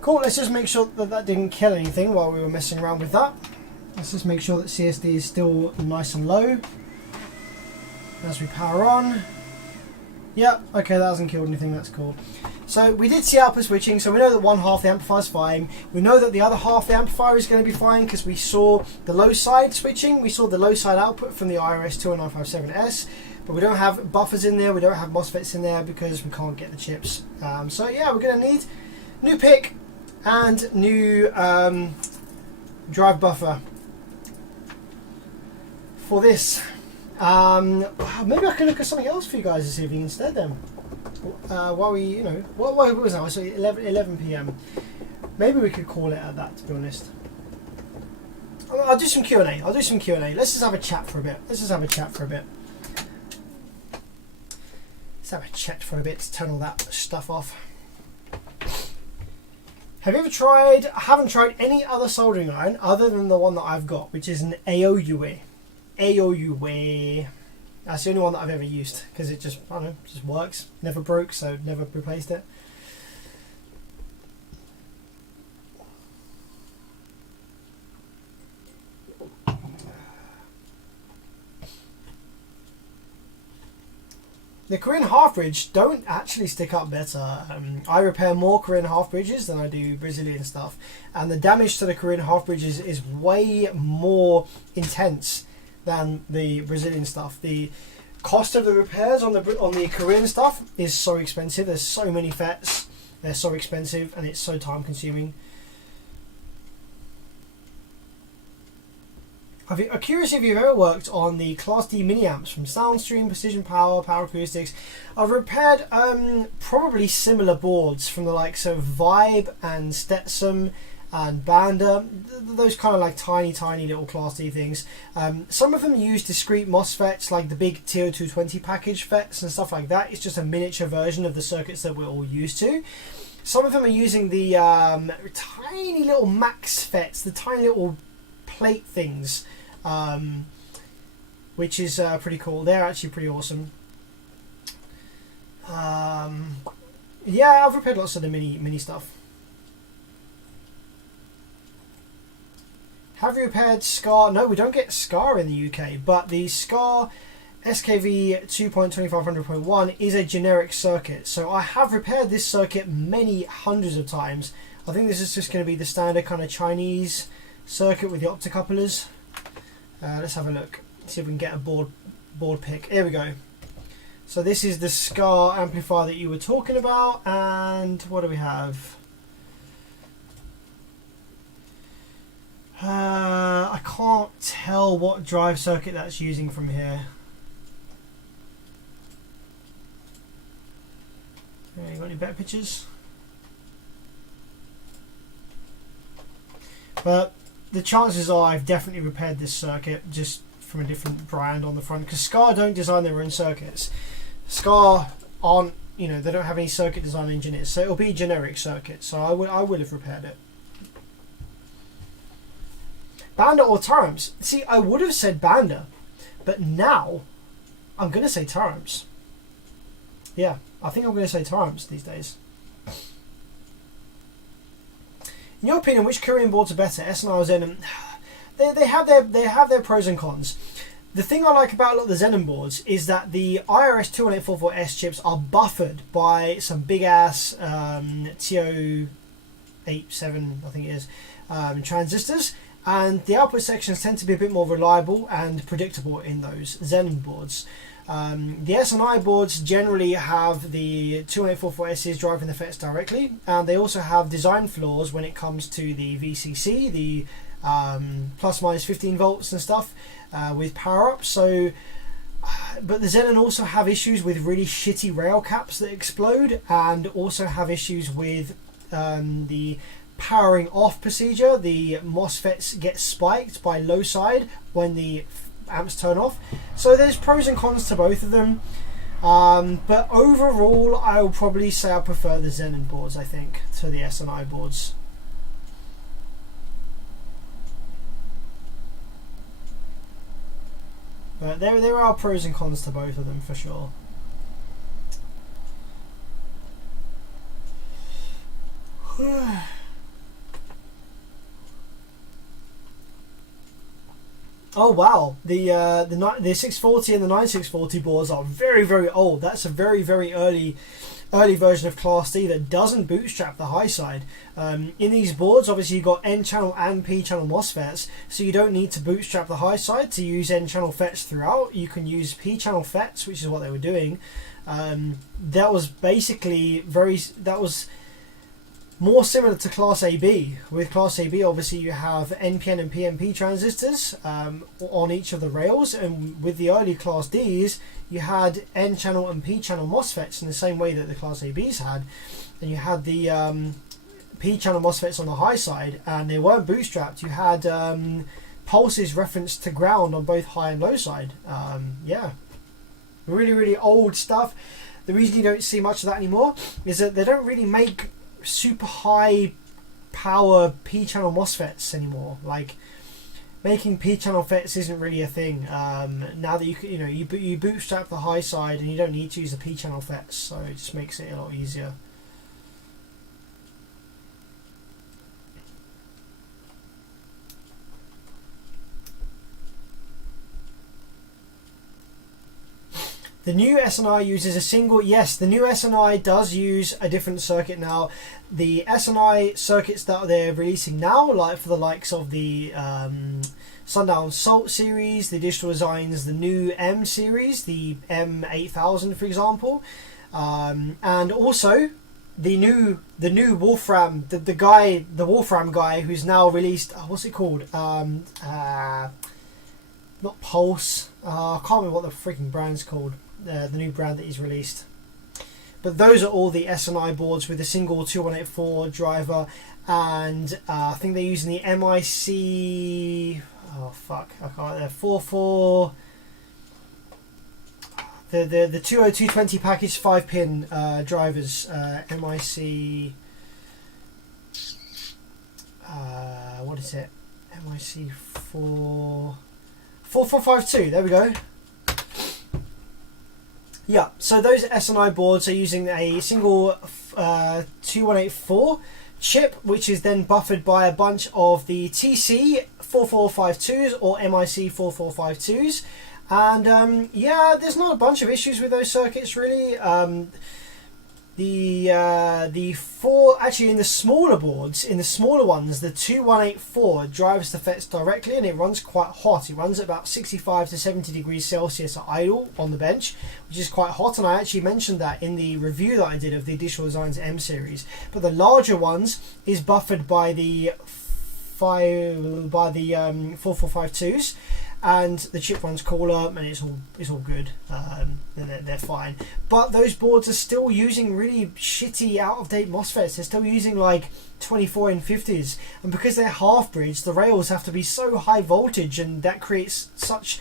Cool, let's just make sure that that didn't kill anything while we were messing around with that. Let's just make sure that CSD is still nice and low as we power on. Yep, okay, that hasn't killed anything, that's cool. So we did see output switching, so we know that one half of the amplifier is fine. We know that the other half of the amplifier is going to be fine because we saw the low side switching, we saw the low side output from the IRS20957S, but we don't have buffers in there, we don't have MOSFETs in there because we can't get the chips. So yeah, we're going to need new pick and new drive buffer for this. Maybe I can look at something else for you guys this evening instead then. While we, you know, what was that? So 11 PM. Maybe we could call it at that, to be honest. I'll do some Q&A. Let's just have a chat for a bit. Let's have a chat for a bit to turn all that stuff off. Have you ever tried? I haven't tried any other soldering iron other than the one that I've got, which is an AOUA. That's the only one that I've ever used because it just, I don't know, just works. Never broke, so never replaced it. The Korean half bridge don't actually stick up better. I repair more Korean half bridges than I do Brazilian stuff, and the damage to the Korean half bridges is way more intense than the Brazilian stuff. The cost of the repairs on the Korean stuff is so expensive. There's so many FETs, they're so expensive, and it's so time consuming. I'm curious if you've ever worked on the Class D mini amps from Soundstream, Precision Power, Power Acoustics. I've repaired probably similar boards from the likes of Vibe and Stetson and Banda, those kind of like tiny little Class D things. Some of them use discrete MOSFETs like the big TO220 package FETs and stuff like that. It's just a miniature version of the circuits that we're all used to. Some of them are using the tiny little max FETs, the tiny little plate things, which is pretty cool. They're actually pretty awesome. Yeah, I've repaired lots of the mini stuff. Have you repaired SCAR? No, we don't get SCAR in the UK, but the SCAR SKV 2.2500.1 is a generic circuit. So I have repaired this circuit many hundreds of times. I think this is just going to be the standard kind of Chinese circuit with the optocouplers. Let's have a look, see if we can get a board pick. Here we go. So this is the SCAR amplifier that you were talking about, and what do we have? I can't tell what drive circuit that's using from here. You got any better pictures? But the chances are I've definitely repaired this circuit just from a different brand on the front, because Scar don't design their own circuits. Scar aren't, you know, they don't have any circuit design engineers, so it'll be generic circuits. So I would have repaired it. Banda or Taramps? See, I would have said Banda, but now I'm going to say Taramps. Yeah, I think I'm going to say Taramps these days. In your opinion, which Korean boards are better, SNI or Xenon? They have their pros and cons. The thing I like about a lot of the Xenon boards is that the IRS 21844S chips are buffered by some big ass TO87, I think it is, transistors, and the output sections tend to be a bit more reliable and predictable in those Xenon boards. The SNI boards generally have the 21844Ss driving the FETs directly, and they also have design flaws when it comes to the VCC, the plus minus 15 volts and stuff with power ups. So, but the Xenon also have issues with really shitty rail caps that explode, and also have issues with the powering off procedure. The MOSFETs get spiked by low side when the amps turn off. So there's pros and cons to both of them, but overall I will probably say I prefer the Xenon boards, I think, to the SNI boards. But there are pros and cons to both of them for sure. Oh wow, the 640 and the 9640 boards are very, very old. That's a very, very early version of Class D that doesn't bootstrap the high side. In these boards, obviously you've got N-channel and P-channel MOSFETs, so you don't need to bootstrap the high side to use N-channel FETs throughout. You can use P-channel FETs, which is what they were doing. That was basically that was more similar to Class AB. With Class AB, obviously you have NPN and PNP transistors on each of the rails, and with the early Class Ds, you had N-channel and P-channel MOSFETs in the same way that the Class ABs had, and you had the P-channel MOSFETs on the high side, and they weren't bootstrapped. You had pulses referenced to ground on both high and low side. Yeah, really, really old stuff. The reason you don't see much of that anymore is that they don't really make super high power P-channel MOSFETs anymore. Like, making P-channel FETs isn't really a thing now that you bootstrap the high side and you don't need to use the P-channel FETs, so it just makes it a lot easier. The new SNI uses a single... Yes, the new SNI does use a different circuit now. The SNI circuits that they're releasing now, like for the likes of the Sundown Salt series, the Digital Designs, the new M series, the M8000 for example, and also the new Wolfram, the Wolfram guy who's now released, what's it called? Not Pulse. I can't remember what the freaking brand's called. The new brand that he's released. But those are all the SNI boards with a single 2184 driver, and I think they're using the MIC. Oh fuck! I can't. 44. The 20220 package 5-pin drivers. MIC. What is it? MIC 4452. There we go. Yeah, so those SNI boards are using a single 2184 chip, which is then buffered by a bunch of the TC 4452s or MIC 4452s, and yeah, there's not a bunch of issues with those circuits really. Actually in the smaller boards, in the smaller ones, the 2184 drives the FETs directly, and it runs quite hot. It runs at about 65 to 70 degrees Celsius at idle on the bench, which is quite hot, and I actually mentioned that in the review that I did of the Digital Designs M series. But the larger ones is buffered by the 4452s, and the chip runs cooler, and it's all good. They're fine. But those boards are still using really shitty, out of date MOSFETs. They're still using like 24N50s, and because they're half bridge, the rails have to be so high voltage, and that creates such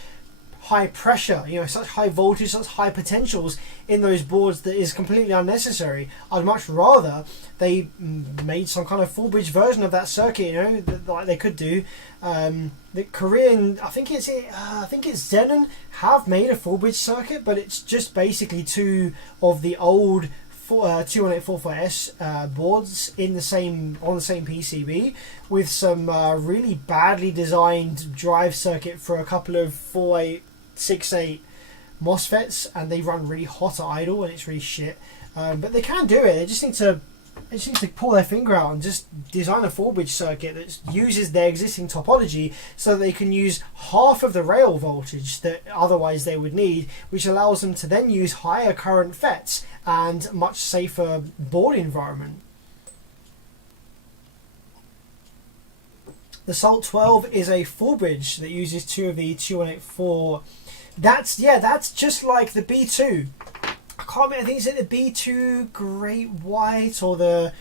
high pressure, such high voltage, such high potentials in those boards that is completely unnecessary. I'd much rather they made some kind of full bridge version of that circuit, like they could do. The Korean, I think it's Xenon, have made a full bridge circuit, but it's just basically two of the old 21844S boards on the same PCB with some really badly designed drive circuit for a couple of 4868 MOSFETs, and they run really hot at idle, and it's really shit. But they can do it. They just need to pull their finger out and just design a full bridge circuit that uses their existing topology, so that they can use half of the rail voltage that otherwise they would need, which allows them to then use higher current FETs and much safer board environment. The Salt 12 is a full bridge that uses two of the 2184. That's just like the B2. I can't remember, I think it's the B2 Great White or the...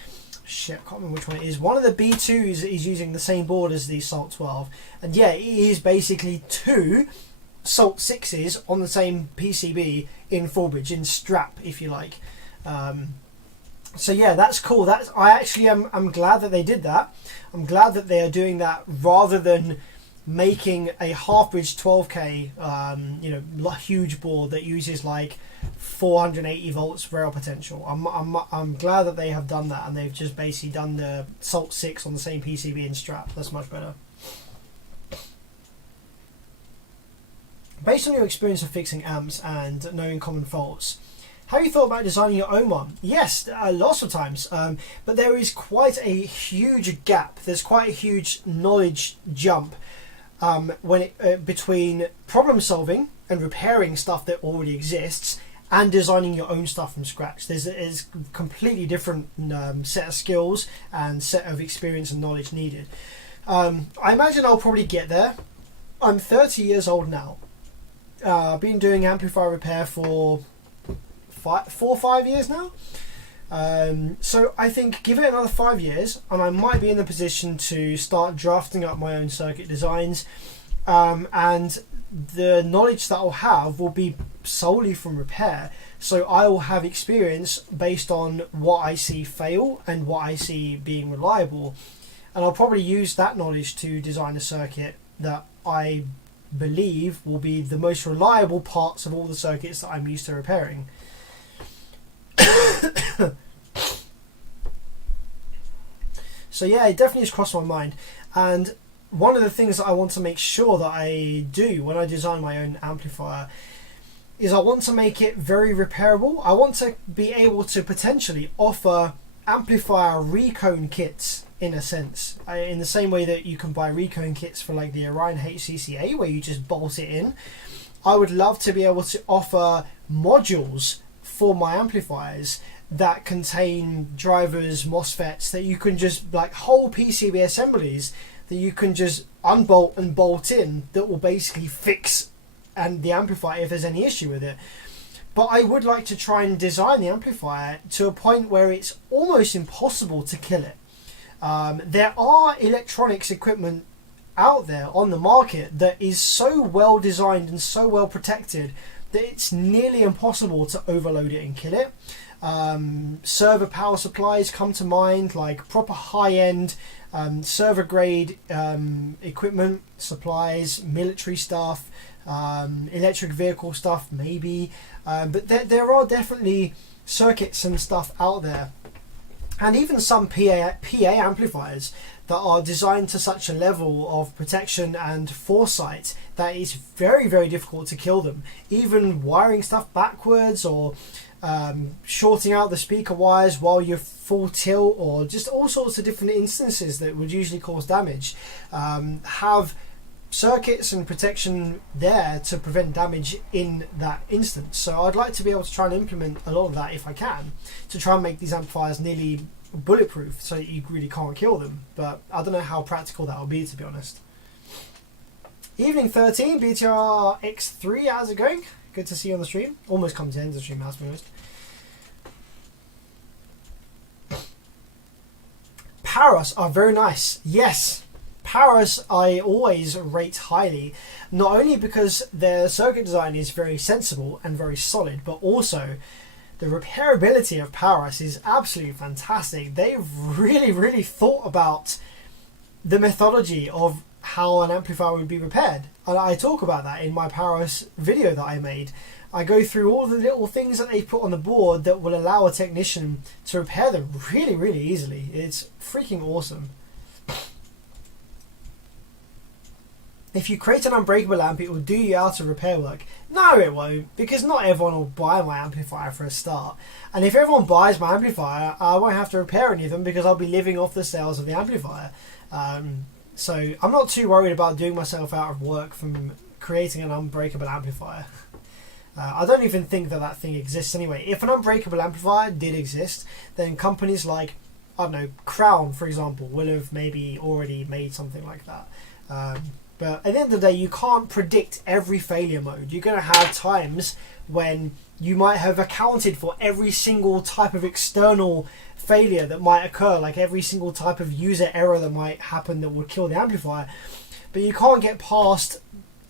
Shit, I can't remember which one it is. One of the B2s is using the same board as the Salt 12. And yeah, it is basically two Salt 6s on the same PCB in full bridge, in strap, if you like. So yeah, that's cool. I actually am glad that they did that. I'm glad that they are doing that rather than making a half bridge 12K, huge board that uses like 480 volts rail potential. I'm glad that they have done that, and they've just basically done the Salt 6 on the same PCB in strap. That's much better. Based on your experience of fixing amps and knowing common faults, have you thought about designing your own one? Yes, lots of times, but there is quite a huge gap. There's quite a huge knowledge jump between problem solving and repairing stuff that already exists and designing your own stuff from scratch. There's a completely different set of skills and set of experience and knowledge needed. I imagine I'll probably get there. I'm 30 years old now. I've been doing amplifier repair for 4 or 5 years now. So I think give it another 5 years and I might be in the position to start drafting up my own circuit designs, and the knowledge that I'll have will be solely from repair, so I will have experience based on what I see fail and what I see being reliable, and I'll probably use that knowledge to design a circuit that I believe will be the most reliable parts of all the circuits that I'm used to repairing. So yeah, it definitely has crossed my mind, and one of the things that I want to make sure that I do when I design my own amplifier is I want to make it very repairable. I want to be able to potentially offer amplifier recone kits, in a sense, in the same way that you can buy recone kits for like the Orion HCCA where you just bolt it in. I would love to be able to offer modules for my amplifiers that contain drivers, MOSFETs, that you can just, like whole PCB assemblies that you can just unbolt and bolt in, that will basically fix the amplifier if there's any issue with it. But I would like to try and design the amplifier to a point where it's almost impossible to kill it. There are electronics equipment out there on the market that is so well designed and so well protected that it's nearly impossible to overload it and kill it. Server power supplies come to mind, like proper high-end server grade equipment, supplies, military stuff, electric vehicle stuff maybe, but there are definitely circuits and stuff out there, and even some PA amplifiers that are designed to such a level of protection and foresight that it's very, very difficult to kill them. Even wiring stuff backwards, or shorting out the speaker wires while you're full tilt, or just all sorts of different instances that would usually cause damage, have circuits and protection there to prevent damage in that instance. So I'd like to be able to try and implement a lot of that if I can, to try and make these amplifiers nearly bulletproof, so you really can't kill them. But I don't know how practical that will be, to be honest. Evening 13, BTR X3, how's it going? Good to see you on the stream. Almost come to the end of the stream, to be honest. Paros are very nice. Yes, Paros I always rate highly, not only because their circuit design is very sensible and very solid, but also the repairability of Paros is absolutely fantastic. They've really thought about the methodology of how an amplifier would be repaired, and I talk about that in my Paros video that I made. I go through all the little things that they put on the board that will allow a technician to repair them really easily. It's freaking awesome. If you create an unbreakable amp, it will do you out of repair work. No, it won't, because not everyone will buy my amplifier for a start. And if everyone buys my amplifier, I won't have to repair any of them because I'll be living off the sales of the amplifier. So I'm not too worried about doing myself out of work from creating an unbreakable amplifier. I don't even think that that thing exists anyway. If an unbreakable amplifier did exist, then companies like, I don't know, Crown, for example, will have maybe already made something like that. But at the end of the day, you can't predict every failure mode. You're going to have times when you might have accounted for every single type of external failure that might occur, like every single type of user error that might happen that would kill the amplifier. But you can't get past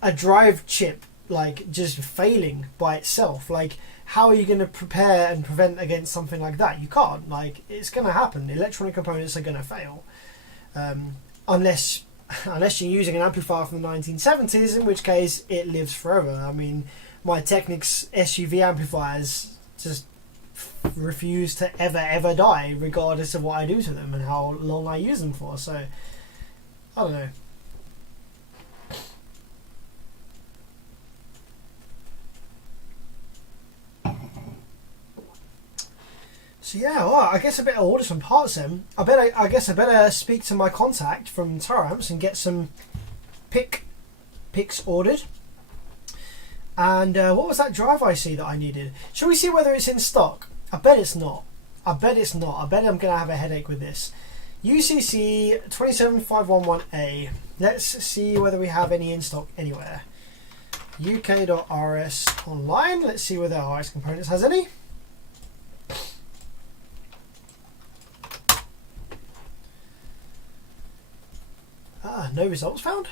a drive chip like just failing by itself. Like, how are you going to prepare and prevent against something like that? You can't. Like, it's going to happen. Electronic components are going to fail, unless you're using an amplifier from the 1970s, in which case it lives forever. I mean, my Technics SUV amplifiers just refuse to ever die, regardless of what I do to them and how long I use them for. So I don't know. So yeah, well, I guess I better order some parts then. I guess I better speak to my contact from Taramps and get some picks ordered. And what was that drive IC that I needed? Shall we see whether it's in stock? I bet it's not. I bet I'm going to have a headache with this. UCC 27511A. Let's see whether we have any in stock anywhere. UK.RS online. Let's see whether RS Components has any. No results found.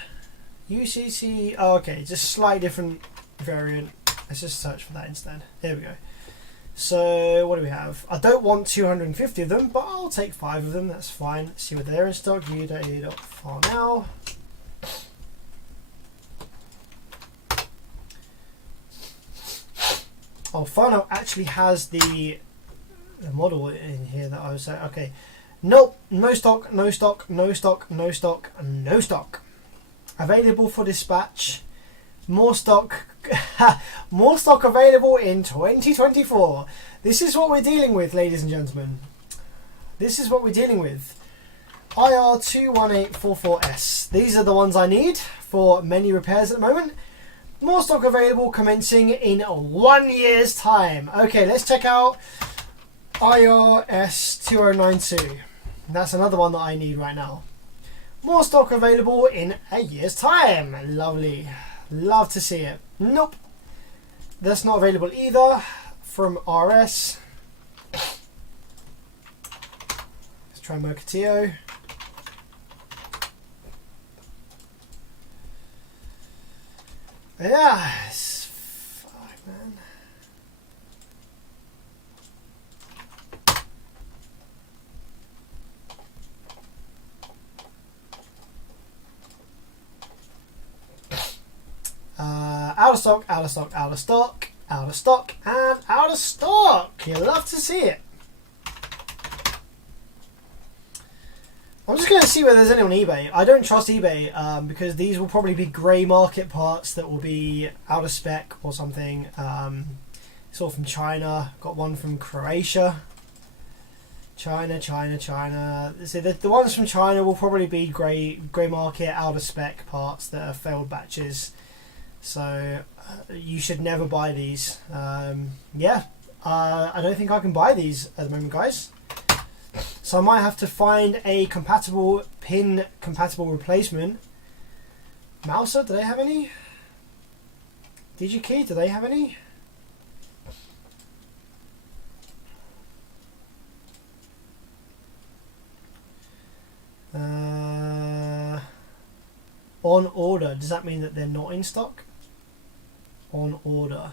UCC. Oh, okay, just slightly different variant. Let's just search for that instead. There we go. So what do we have? I don't want 250 of them, but I'll take 5 of them. That's fine. Let's see what they're in stock. U.A.file now. Oh, Farno actually has the model in here that I was saying. Okay. Nope, no stock, no stock, no stock, no stock, no stock. Available for dispatch. More stock. More stock available in 2024. This is what we're dealing with, ladies and gentlemen. This is what we're dealing with. IR21844S. These are the ones I need for many repairs at the moment. More stock available commencing in 1 year's time. Okay, let's check out IRS2092. That's another one that I need right now. More stock available in a year's time. Lovely. Love to see it. Nope. That's not available either from RS. Let's try Mercatio. Yes. Fuck, man. Out of stock, out of stock, out of stock, out of stock, and out of stock. You love to see it. I'm just going to see whether there's any on eBay. I don't trust eBay because these will probably be grey market parts that will be out of spec or something. It's all from China. Got one from Croatia. China. So the ones from China will probably be grey market, out of spec parts that are failed batches. So you should never buy these. I don't think I can buy these at the moment, guys. So So I might have to find a compatible pin compatible replacement. Mouser, do they have any? DigiKey, do they have any? On order, does that mean that they're not in stock? On order.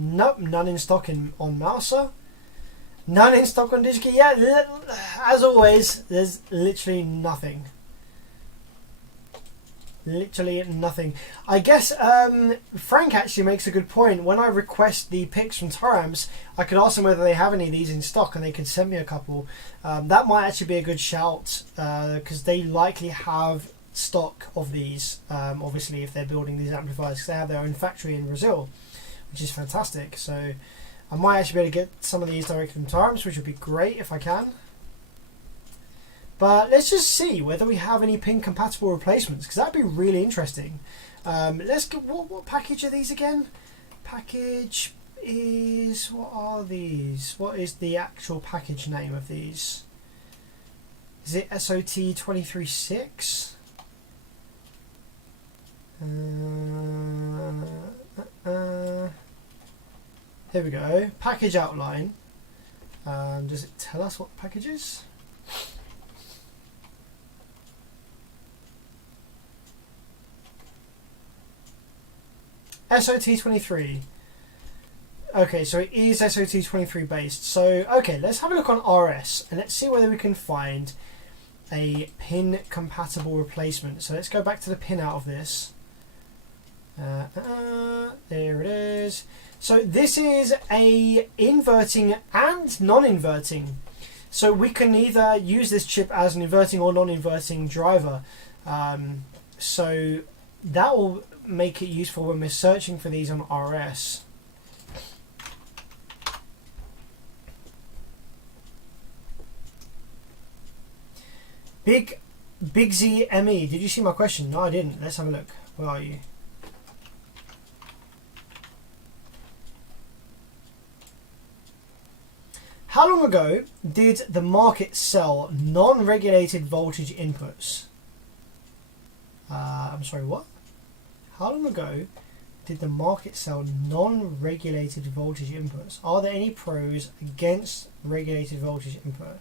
Nope, none in stock on Mouser. None in stock on DigiKey. Yeah, as always, there's literally nothing. Literally nothing. I guess Frank actually makes a good point. When I request the pics from Taramps, I could ask them whether they have any of these in stock, and they could send me a couple. That might actually be a good shout, because they likely have stock of these. Obviously, if they're building these amplifiers, because they have their own factory in Brazil, which is fantastic. So I might actually be able to get some of these directly from Taramps, which would be great if I can. But let's just see whether we have any pin compatible replacements, because that'd be really interesting. Let's get what package are these again? Package is, what are these? What is the actual package name of these? Is it SOT 236? Here we go. Package outline. Does it tell us what package is? SOT23. Okay, so it is SOT23 based. So, okay, let's have a look on RS and let's see whether we can find a pin compatible replacement. So let's go back to the pin out of this. There it is. So this is a inverting and non-inverting. So we can either use this chip as an inverting or non-inverting driver. So that will make it useful when we're searching for these on RS. Big Z ME, did you see my question? No, I didn't. Let's have a look. Where are you? How long ago did the market sell non-regulated voltage inputs? I'm sorry, what? How long ago did the market sell non-regulated voltage inputs? Are there any pros against regulated voltage input?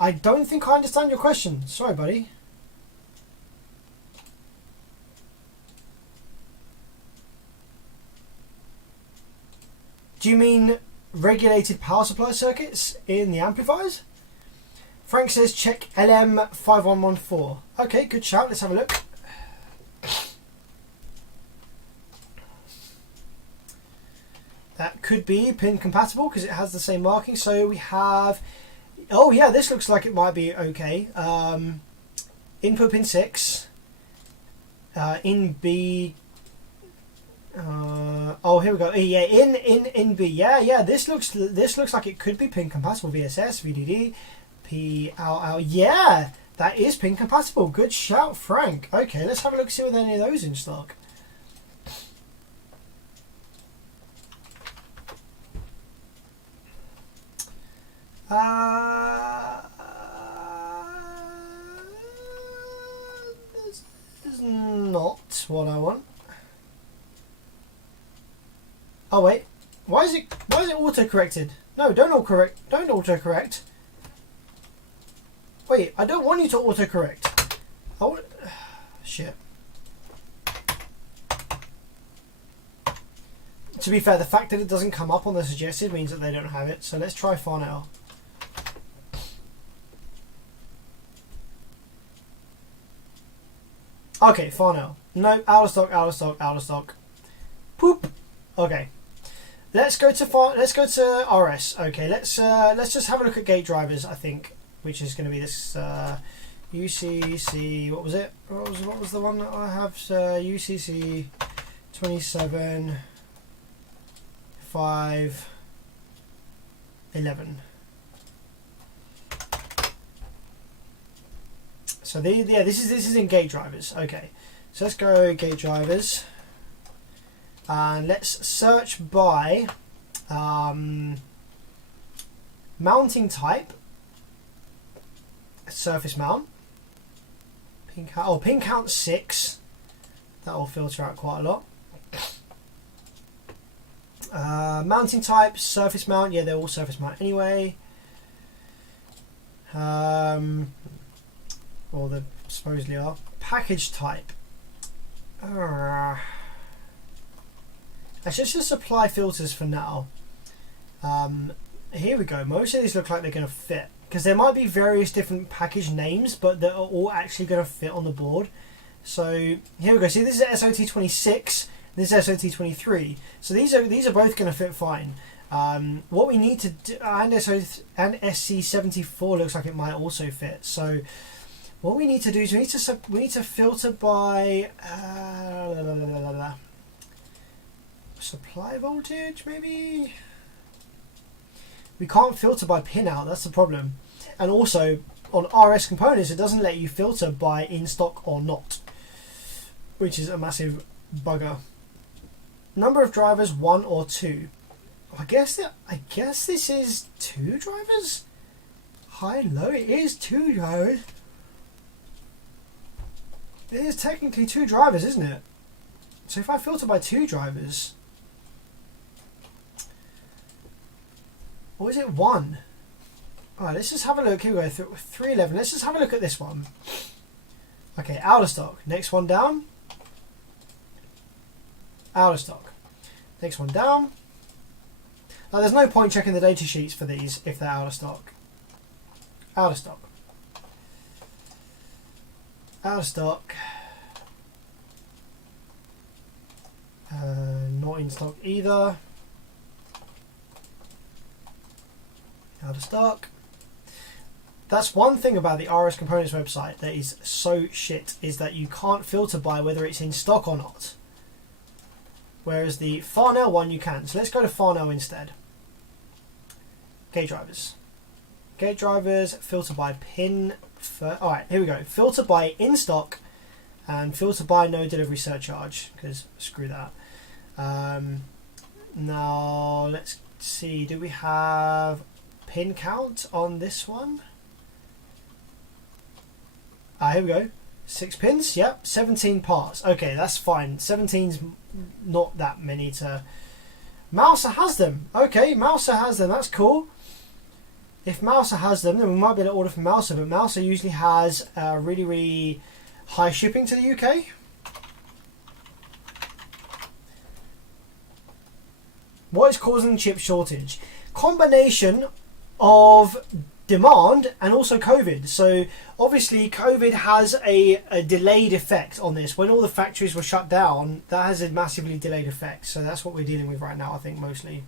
I don't think I understand your question. Sorry, buddy. Do you mean regulated power supply circuits in the amplifiers? Frank says check LM5114. Okay, good shout. Let's have a look. That could be pin compatible because it has the same marking. So we have, oh yeah, this looks like it might be okay. Input pin 6, in B. Oh, here we go. Yeah, in B. Yeah. This looks like it could be pin compatible. VSS, VDD, PLL. Yeah, that is pin compatible. Good shout, Frank. Okay, let's have a look. See whether any of those in stock. This is not what I want. Oh wait, why is it auto corrected? No, don't auto correct. Wait, I don't want you to auto correct. Shit. To be fair, the fact that it doesn't come up on the suggested means that they don't have it. So let's try Farnell. Okay, Farnell. No, out of stock. Poop. Okay. Let's go to RS. Okay, let's just have a look at gate drivers, I think, which is going to be this UCC. What was it? What was the one that I have? UCC 27 5 11. So this is in gate drivers. Okay, so let's go gate drivers, and let's search by Mounting type, surface mount. Pin count 6. That will filter out quite a lot. Mounting type, surface mount. Yeah, they're all surface mount anyway. Or they supposedly are. Package type. Let's just apply filters for now. Here we go. Most of these look like they're going to fit, because there might be various different package names, but they're all actually going to fit on the board. So here we go. See, this is SOT26. This is SOT23. So these are both going to fit fine. What we need to do, and SC74 looks like it might also fit. So what we need to do is we need to filter by supply voltage, maybe. We can't filter by pin out. That's the problem. And also on RS components, it doesn't let you filter by in stock or not, which is a massive bugger. Number of drivers, 1 or 2. I guess this is 2 drivers. High, low. It is 2 drivers. It is technically 2 drivers, isn't it? So if I filter by 2 drivers, or is it 1? Alright, let's just have a look. Here we go. 311. Let's just have a look at this one. Okay, out of stock. Next one down. Out of stock. Next one down. Now, there's no point checking the data sheets for these if they're out of stock. Out of stock. Out of stock. Not in stock either. Out of stock. That's one thing about the RS Components website that is so shit, is that you can't filter by whether it's in stock or not. Whereas the Farnell one you can. So let's go to Farnell instead. Gate drivers. Gate drivers, filter by pin. Alright, here we go. Filter by in stock and filter by no delivery surcharge, because screw that. Now let's see, do we have pin count on this one? Here we go. 6 pins, yep, 17 parts. Okay, that's fine. 17's not that many to... Mouser has them. Okay, Mouser has them. That's cool. If Mouser has them, then we might be able to order from Mouser, but Mouser usually has really, really high shipping to the UK. What is causing the chip shortage? Combination of demand and also COVID. So obviously COVID has a delayed effect on this. When all the factories were shut down, that has a massively delayed effect. So that's what we're dealing with right now, I think, mostly.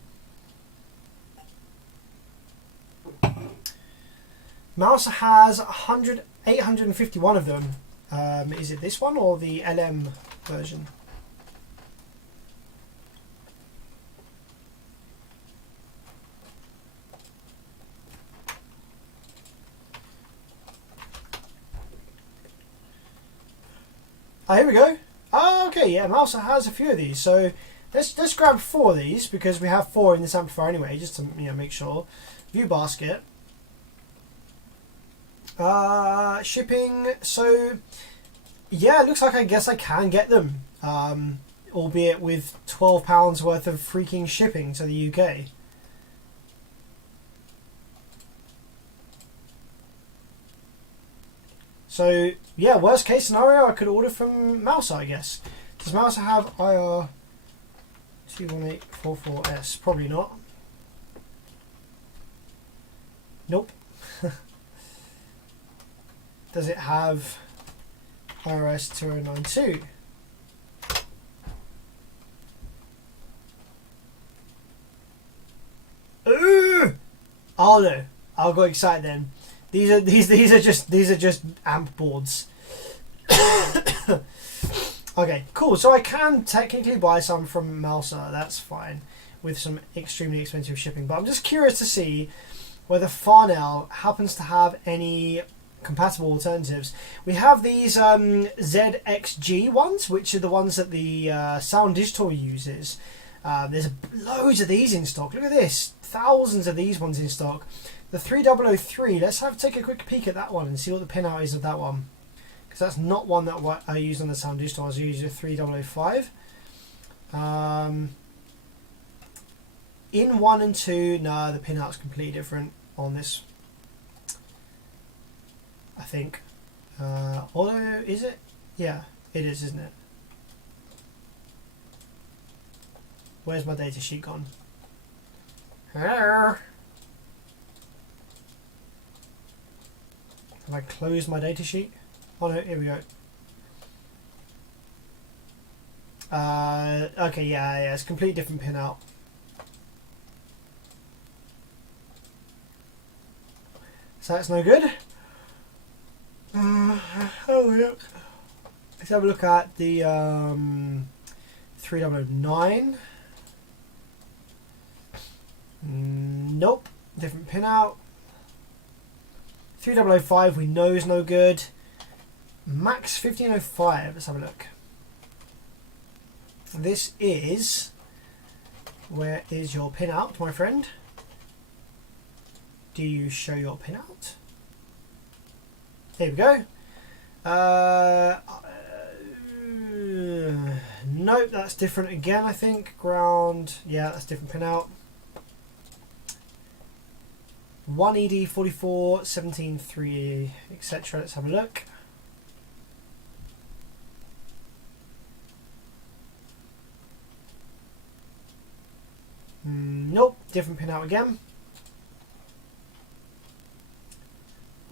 Mouser has 851 of them. Is it this one or the LM version? Here we go. Oh, okay, yeah, Mouser has a few of these. So let's grab 4 of these, because we have 4 in this amplifier anyway, just to make sure. View basket. Shipping. So yeah, it looks like I guess I can get them, albeit with £12 worth of freaking shipping to the UK. So yeah, worst case scenario, I could order from Mouser, I guess. Does Mouser have IR 21844S? Probably not. Nope. Does it have IRS 2092? Ooh! Oh no! I'll go excited then. These are just amp boards. Okay, cool. So I can technically buy some from Mouser. That's fine, with some extremely expensive shipping. But I'm just curious to see whether Farnell happens to have any compatible alternatives. We have these ZXG ones, which are the ones that the Sound Digital uses. There's loads of these in stock. Look at this, thousands of these ones in stock. The 3003, let's take a quick peek at that one and see what the pinout is of that one, because that's not one that I used on the sound digital. I was using a 3005. In 1 and 2, no, the pinout's completely different on this, I think. Although, is it? Yeah, it is, isn't it? Where's my data sheet gone? Have I closed my data sheet? Oh no, here we go. Okay, yeah, it's a completely different pinout. So that's no good. Oh look. Let's have a look at the 3009. Nope, different pinout. 3005 we know is no good. Max 1505, let's have a look. This is, where is your pinout, my friend? Do you show your pinout? There we go. Nope, that's different again, I think. Ground, yeah, that's different pinout. 1ED44, 173, etc. Let's have a look. Nope, different pinout again.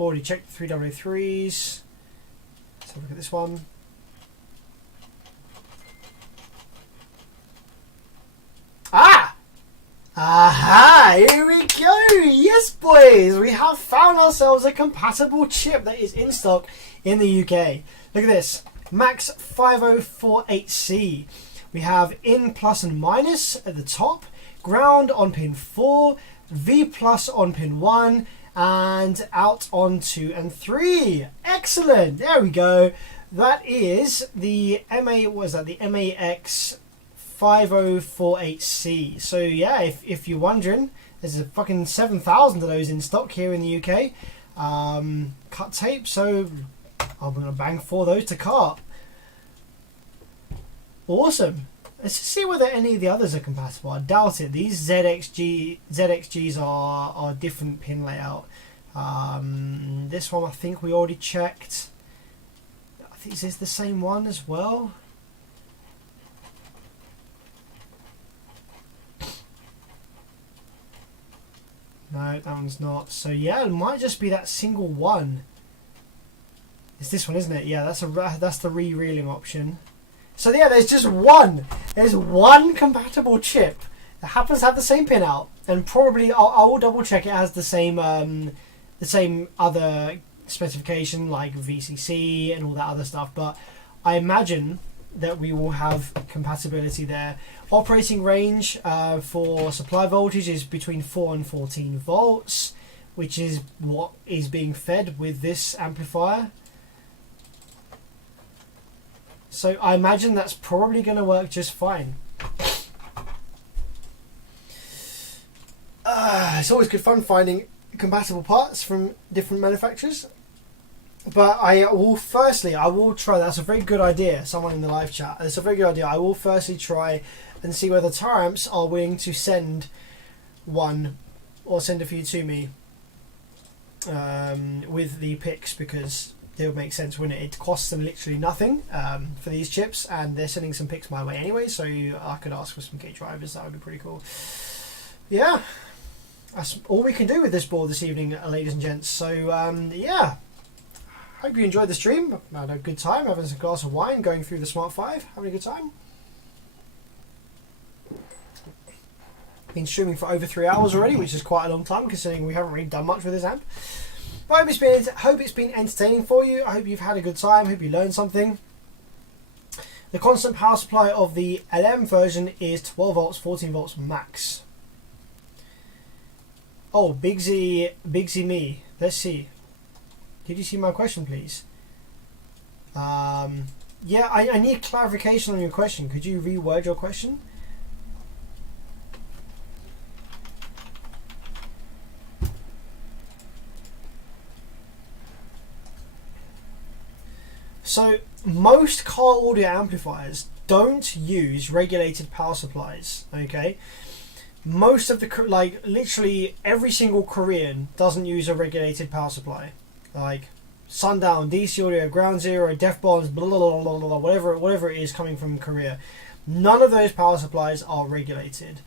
Already checked the 3003s. Let's have a look at this one. Ah! Aha! Here we go! Yes, boys! We have found ourselves a compatible chip that is in stock in the UK. Look at this. Max 5048C. We have in plus and minus at the top. Ground on pin 4. V plus on pin 1. And out on 2 and 3. Excellent! There we go. That is the the MAX 5048C. So yeah, if you're wondering, there's a fucking 7,000 of those in stock here in the UK. Cut tape, so I'm gonna bang 4 of those to cart. Awesome. Let's just see whether any of the others are compatible. I doubt it. These ZXGs are different pin layout. This one I think we already checked. I think is this the same one as well? No, that one's not. So yeah, it might just be that single one. It's this one, isn't it? Yeah, that's the re-reeling option. So yeah, there's just one. There's one compatible chip that happens to have the same pinout, and probably I will double check it has the same other specification like VCC and all that other stuff. But I imagine that we will have compatibility there. Operating range for supply voltage is between 4 and 14 volts, which is what is being fed with this amplifier. So I imagine that's probably going to work just fine. It's always good fun finding compatible parts from different manufacturers. But I will try. That's a very good idea. Someone in the live chat. That's a very good idea. I will firstly try and see whether Taramps are willing to send one or send a few to me with the pics, because it would make sense, wouldn't it? It costs them literally nothing for these chips, and they're sending some pics my way anyway, so I could ask for some gate drivers. That would be pretty cool. Yeah, that's all we can do with this board this evening, ladies and gents. So yeah, hope you enjoyed the stream. I had a good time having a glass of wine, going through the Smart 5, having a good time. Been streaming for over 3 hours already, which is quite a long time considering we haven't really done much with this amp. But I hope it's been entertaining for you. I hope you've had a good time. I hope you learned something. The constant power supply of the LM version is 12 volts, 14 volts max. Oh, Big Z me. Let's see. Did you see my question, please? Yeah, I need clarification on your question. Could you reword your question? So most car audio amplifiers don't use regulated power supplies, okay? Most of the, like literally every single Korean doesn't use a regulated power supply. Like Sundown, DC Audio, Ground Zero, Def Bonds, blah, blah, blah, blah, blah, whatever it is coming from Korea. None of those power supplies are regulated.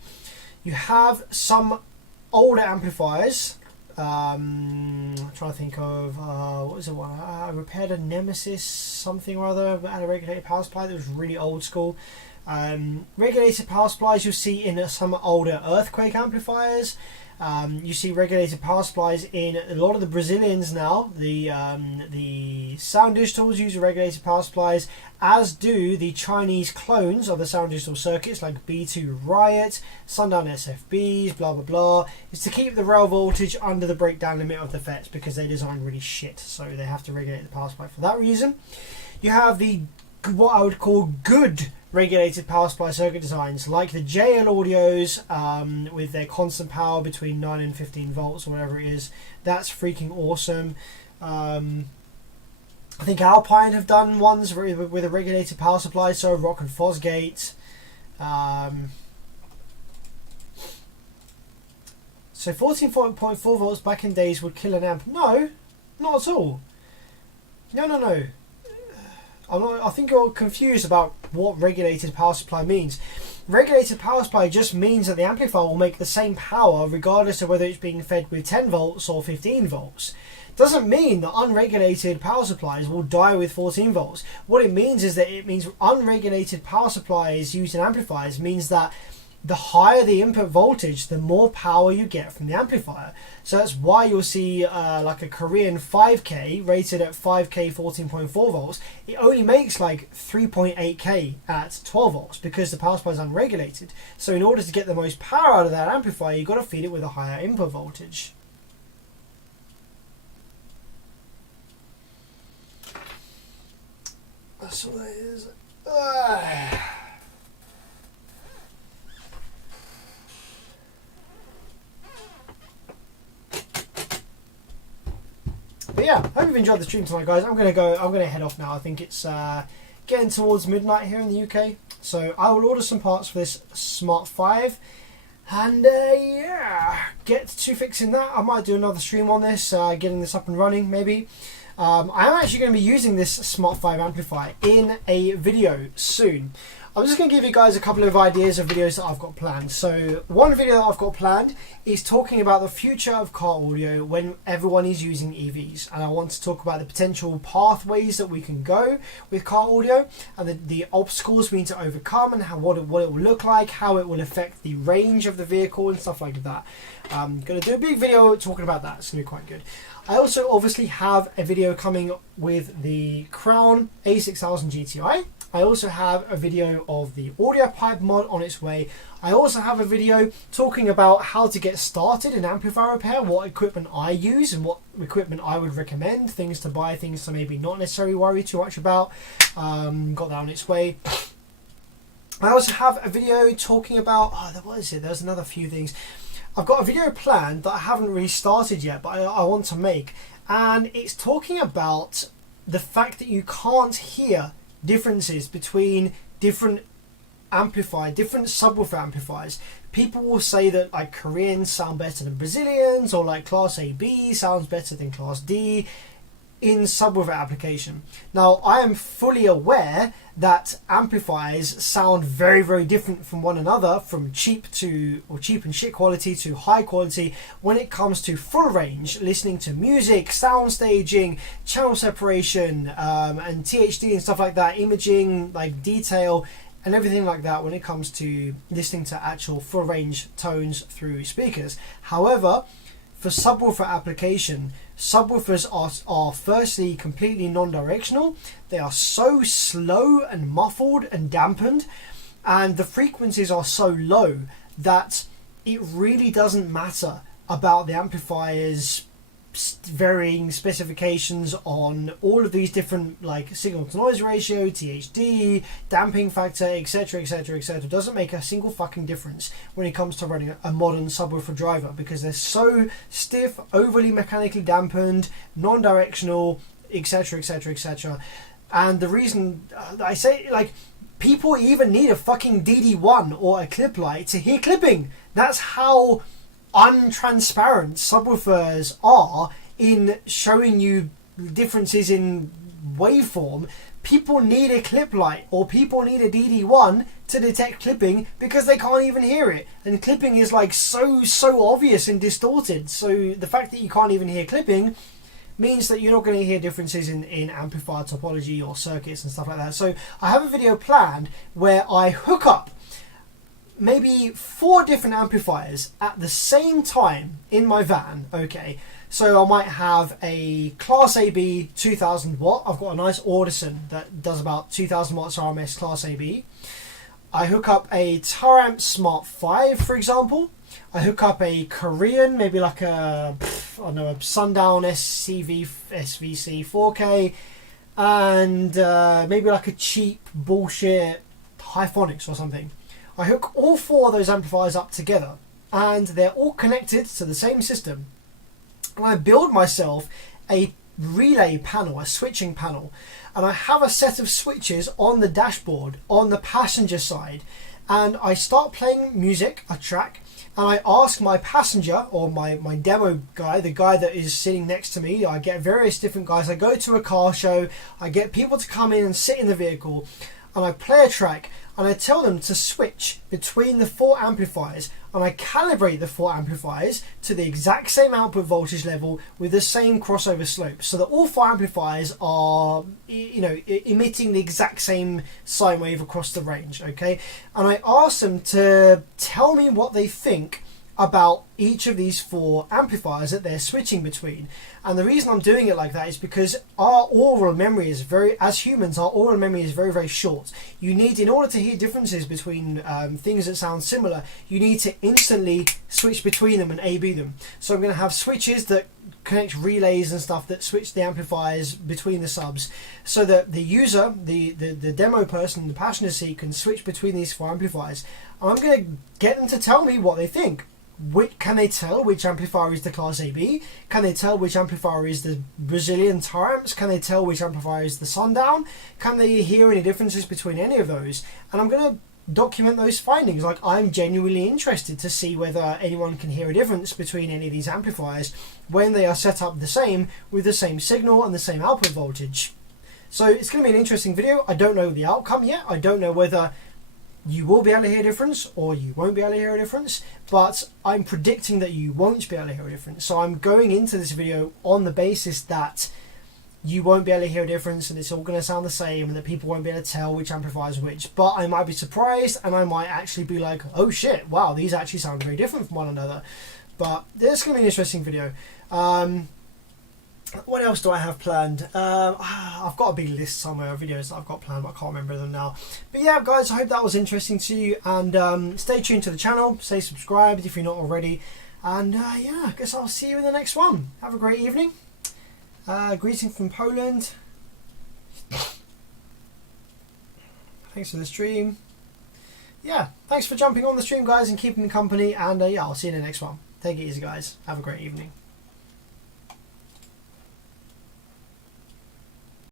You have some older amplifiers. I'm trying to think of what was it? I repaired a Nemesis something or other, but had a regulated power supply that was really old school. Regulated power supplies you'll see in some older earthquake amplifiers. You see regulated power supplies in a lot of the Brazilians now. The Sound Digitals use regulated power supplies, as do the Chinese clones of the Sound Digital circuits like B2 Riot, Sundown SFBs, blah blah blah. Is to keep the rail voltage under the breakdown limit of the FETs because they design really shit, so they have to regulate the power supply for that reason. You have the what I would call good regulated power supply circuit designs like the JL Audios with their constant power between 9 and 15 volts or whatever it is. That's freaking awesome. I think Alpine have done ones with a regulated power supply, so Rock and Fosgate. So 14.4 volts back in days would kill an amp. No, not at all. No. I think you're confused about what regulated power supply means. Regulated power supply just means that the amplifier will make the same power regardless of whether it's being fed with 10 volts or 15 volts. Doesn't mean that unregulated power supplies will die with 14 volts. What it means is that it means unregulated power supplies used in amplifiers means that the higher the input voltage, the more power you get from the amplifier. So that's why you'll see like a Korean 5K rated at 5K 14.4 volts. It only makes like 3.8K at 12 volts because the power supply is unregulated. So in order to get the most power out of that amplifier, you've got to feed it with a higher input voltage. That's what that is. But yeah, hope you've enjoyed the stream tonight, guys. I'm gonna head off now. I think it's getting towards midnight here in the UK, so I will order some parts for this Smart 5, and yeah, get to fixing that. I might do another stream on this, getting this up and running, maybe. I'm actually going to be using this Smart 5 amplifier in a video soon. I'm just going to give you guys a couple of ideas of videos that I've got planned. So one video that I've got planned is talking about the future of car audio when everyone is using EVs. And I want to talk about the potential pathways that we can go with car audio and the obstacles we need to overcome and what it will look like, how it will affect the range of the vehicle and stuff like that. I'm going to do a big video talking about that. It's going to be quite good. I also obviously have a video coming with the Crown A6000 GTI. I also have a video of the audio pipe mod on its way. I also have a video talking about how to get started in amplifier repair, what equipment I use and what equipment I would recommend, things to buy, things to maybe not necessarily worry too much about. Got that on its way. I also have a video talking about, what is it? There's another few things. I've got a video planned that I haven't really started yet, but I want to make. And it's talking about the fact that you can't hear differences between different subwoofer amplifiers. People will say that like Koreans sound better than Brazilians, or like Class AB sounds better than Class D in subwoofer application. Now I am fully aware that amplifiers sound very, very different from one another, from cheap and shit quality to high quality when it comes to full range, listening to music, sound staging, channel separation, and THD and stuff like that, imaging, like detail and everything like that when it comes to listening to actual full range tones through speakers. However, for subwoofer application, subwoofers are firstly completely non-directional. They are so slow and muffled and dampened, and the frequencies are so low that it really doesn't matter about the amplifier's varying specifications on all of these different like signal to noise ratio, THD, damping factor, etc, etc, etc. Doesn't make a single fucking difference when it comes to running a modern subwoofer driver, because they're so stiff, overly mechanically dampened, non-directional, etc, etc, etc. And the reason I say, like, people even need a fucking DD1 or a clip light to hear clipping. That's how untransparent subwoofers are in showing you differences in waveform. People need a clip light or people need a DD1 to detect clipping because they can't even hear it. And clipping is like so obvious and distorted. So the fact that you can't even hear clipping means that you're not going to hear differences in amplifier topology or circuits and stuff like that. So I have a video planned where I hook up maybe 4 different amplifiers at the same time in my van. Okay, so I might have a Class AB 2000 watt. I've got a nice Audison that does about 2000 watts RMS Class AB. I hook up a Taramps Smart 5, for example. I hook up a Korean, maybe like a, I don't know, a Sundown SVC 4K, and maybe like a cheap bullshit Hyphonics or something. I hook all 4 of those amplifiers up together, and they're all connected to the same system. And I build myself a relay panel, a switching panel, and I have a set of switches on the dashboard on the passenger side, and I start playing music, a track, and I ask my passenger or my demo guy, the guy that is sitting next to me. I get various different guys. I go to a car show, I get people to come in and sit in the vehicle, and I play a track, and I tell them to switch between the 4 amplifiers, and I calibrate the 4 amplifiers to the exact same output voltage level with the same crossover slope, so that all 4 amplifiers are, you know, emitting the exact same sine wave across the range. Okay, and I ask them to tell me what they think about each of these 4 amplifiers that they're switching between. And the reason I'm doing it like that is because our oral memory is as humans, our oral memory is very short. You need, in order to hear differences between things that sound similar, you need to instantly switch between them and A/B them. So I'm going to have switches that connect relays and stuff that switch the amplifiers between the subs, so that the user, the demo person in the passenger seat, can switch between these 4 amplifiers. And I'm going to get them to tell me what they think. Can they tell which amplifier is the Class AB? Can they tell which amplifier is the Brazilian Taramps? Can they tell which amplifier is the Sundown? Can they hear any differences between any of those? And I'm going to document those findings. Like, I'm genuinely interested to see whether anyone can hear a difference between any of these amplifiers when they are set up the same, with the same signal and the same output voltage. So it's going to be an interesting video. I don't know the outcome yet. I don't know whether you will be able to hear a difference or you won't be able to hear a difference, but I'm predicting that you won't be able to hear a difference. So I'm going into this video on the basis that you won't be able to hear a difference and it's all going to sound the same and that people won't be able to tell which amplifier is which. But I might be surprised and I might actually be like, oh shit, wow, these actually sound very different from one another. But this is going to be an interesting video. What else do I have planned? I've got a big list somewhere of videos that I've got planned, but I can't remember them now. But yeah, guys, I hope that was interesting to you. And stay tuned to the channel. Stay subscribed if you're not already. And yeah, I guess I'll see you in the next one. Have a great evening. Greeting from Poland. Thanks for the stream. Yeah, thanks for jumping on the stream, guys, and keeping me company. And yeah, I'll see you in the next one. Take it easy, guys. Have a great evening.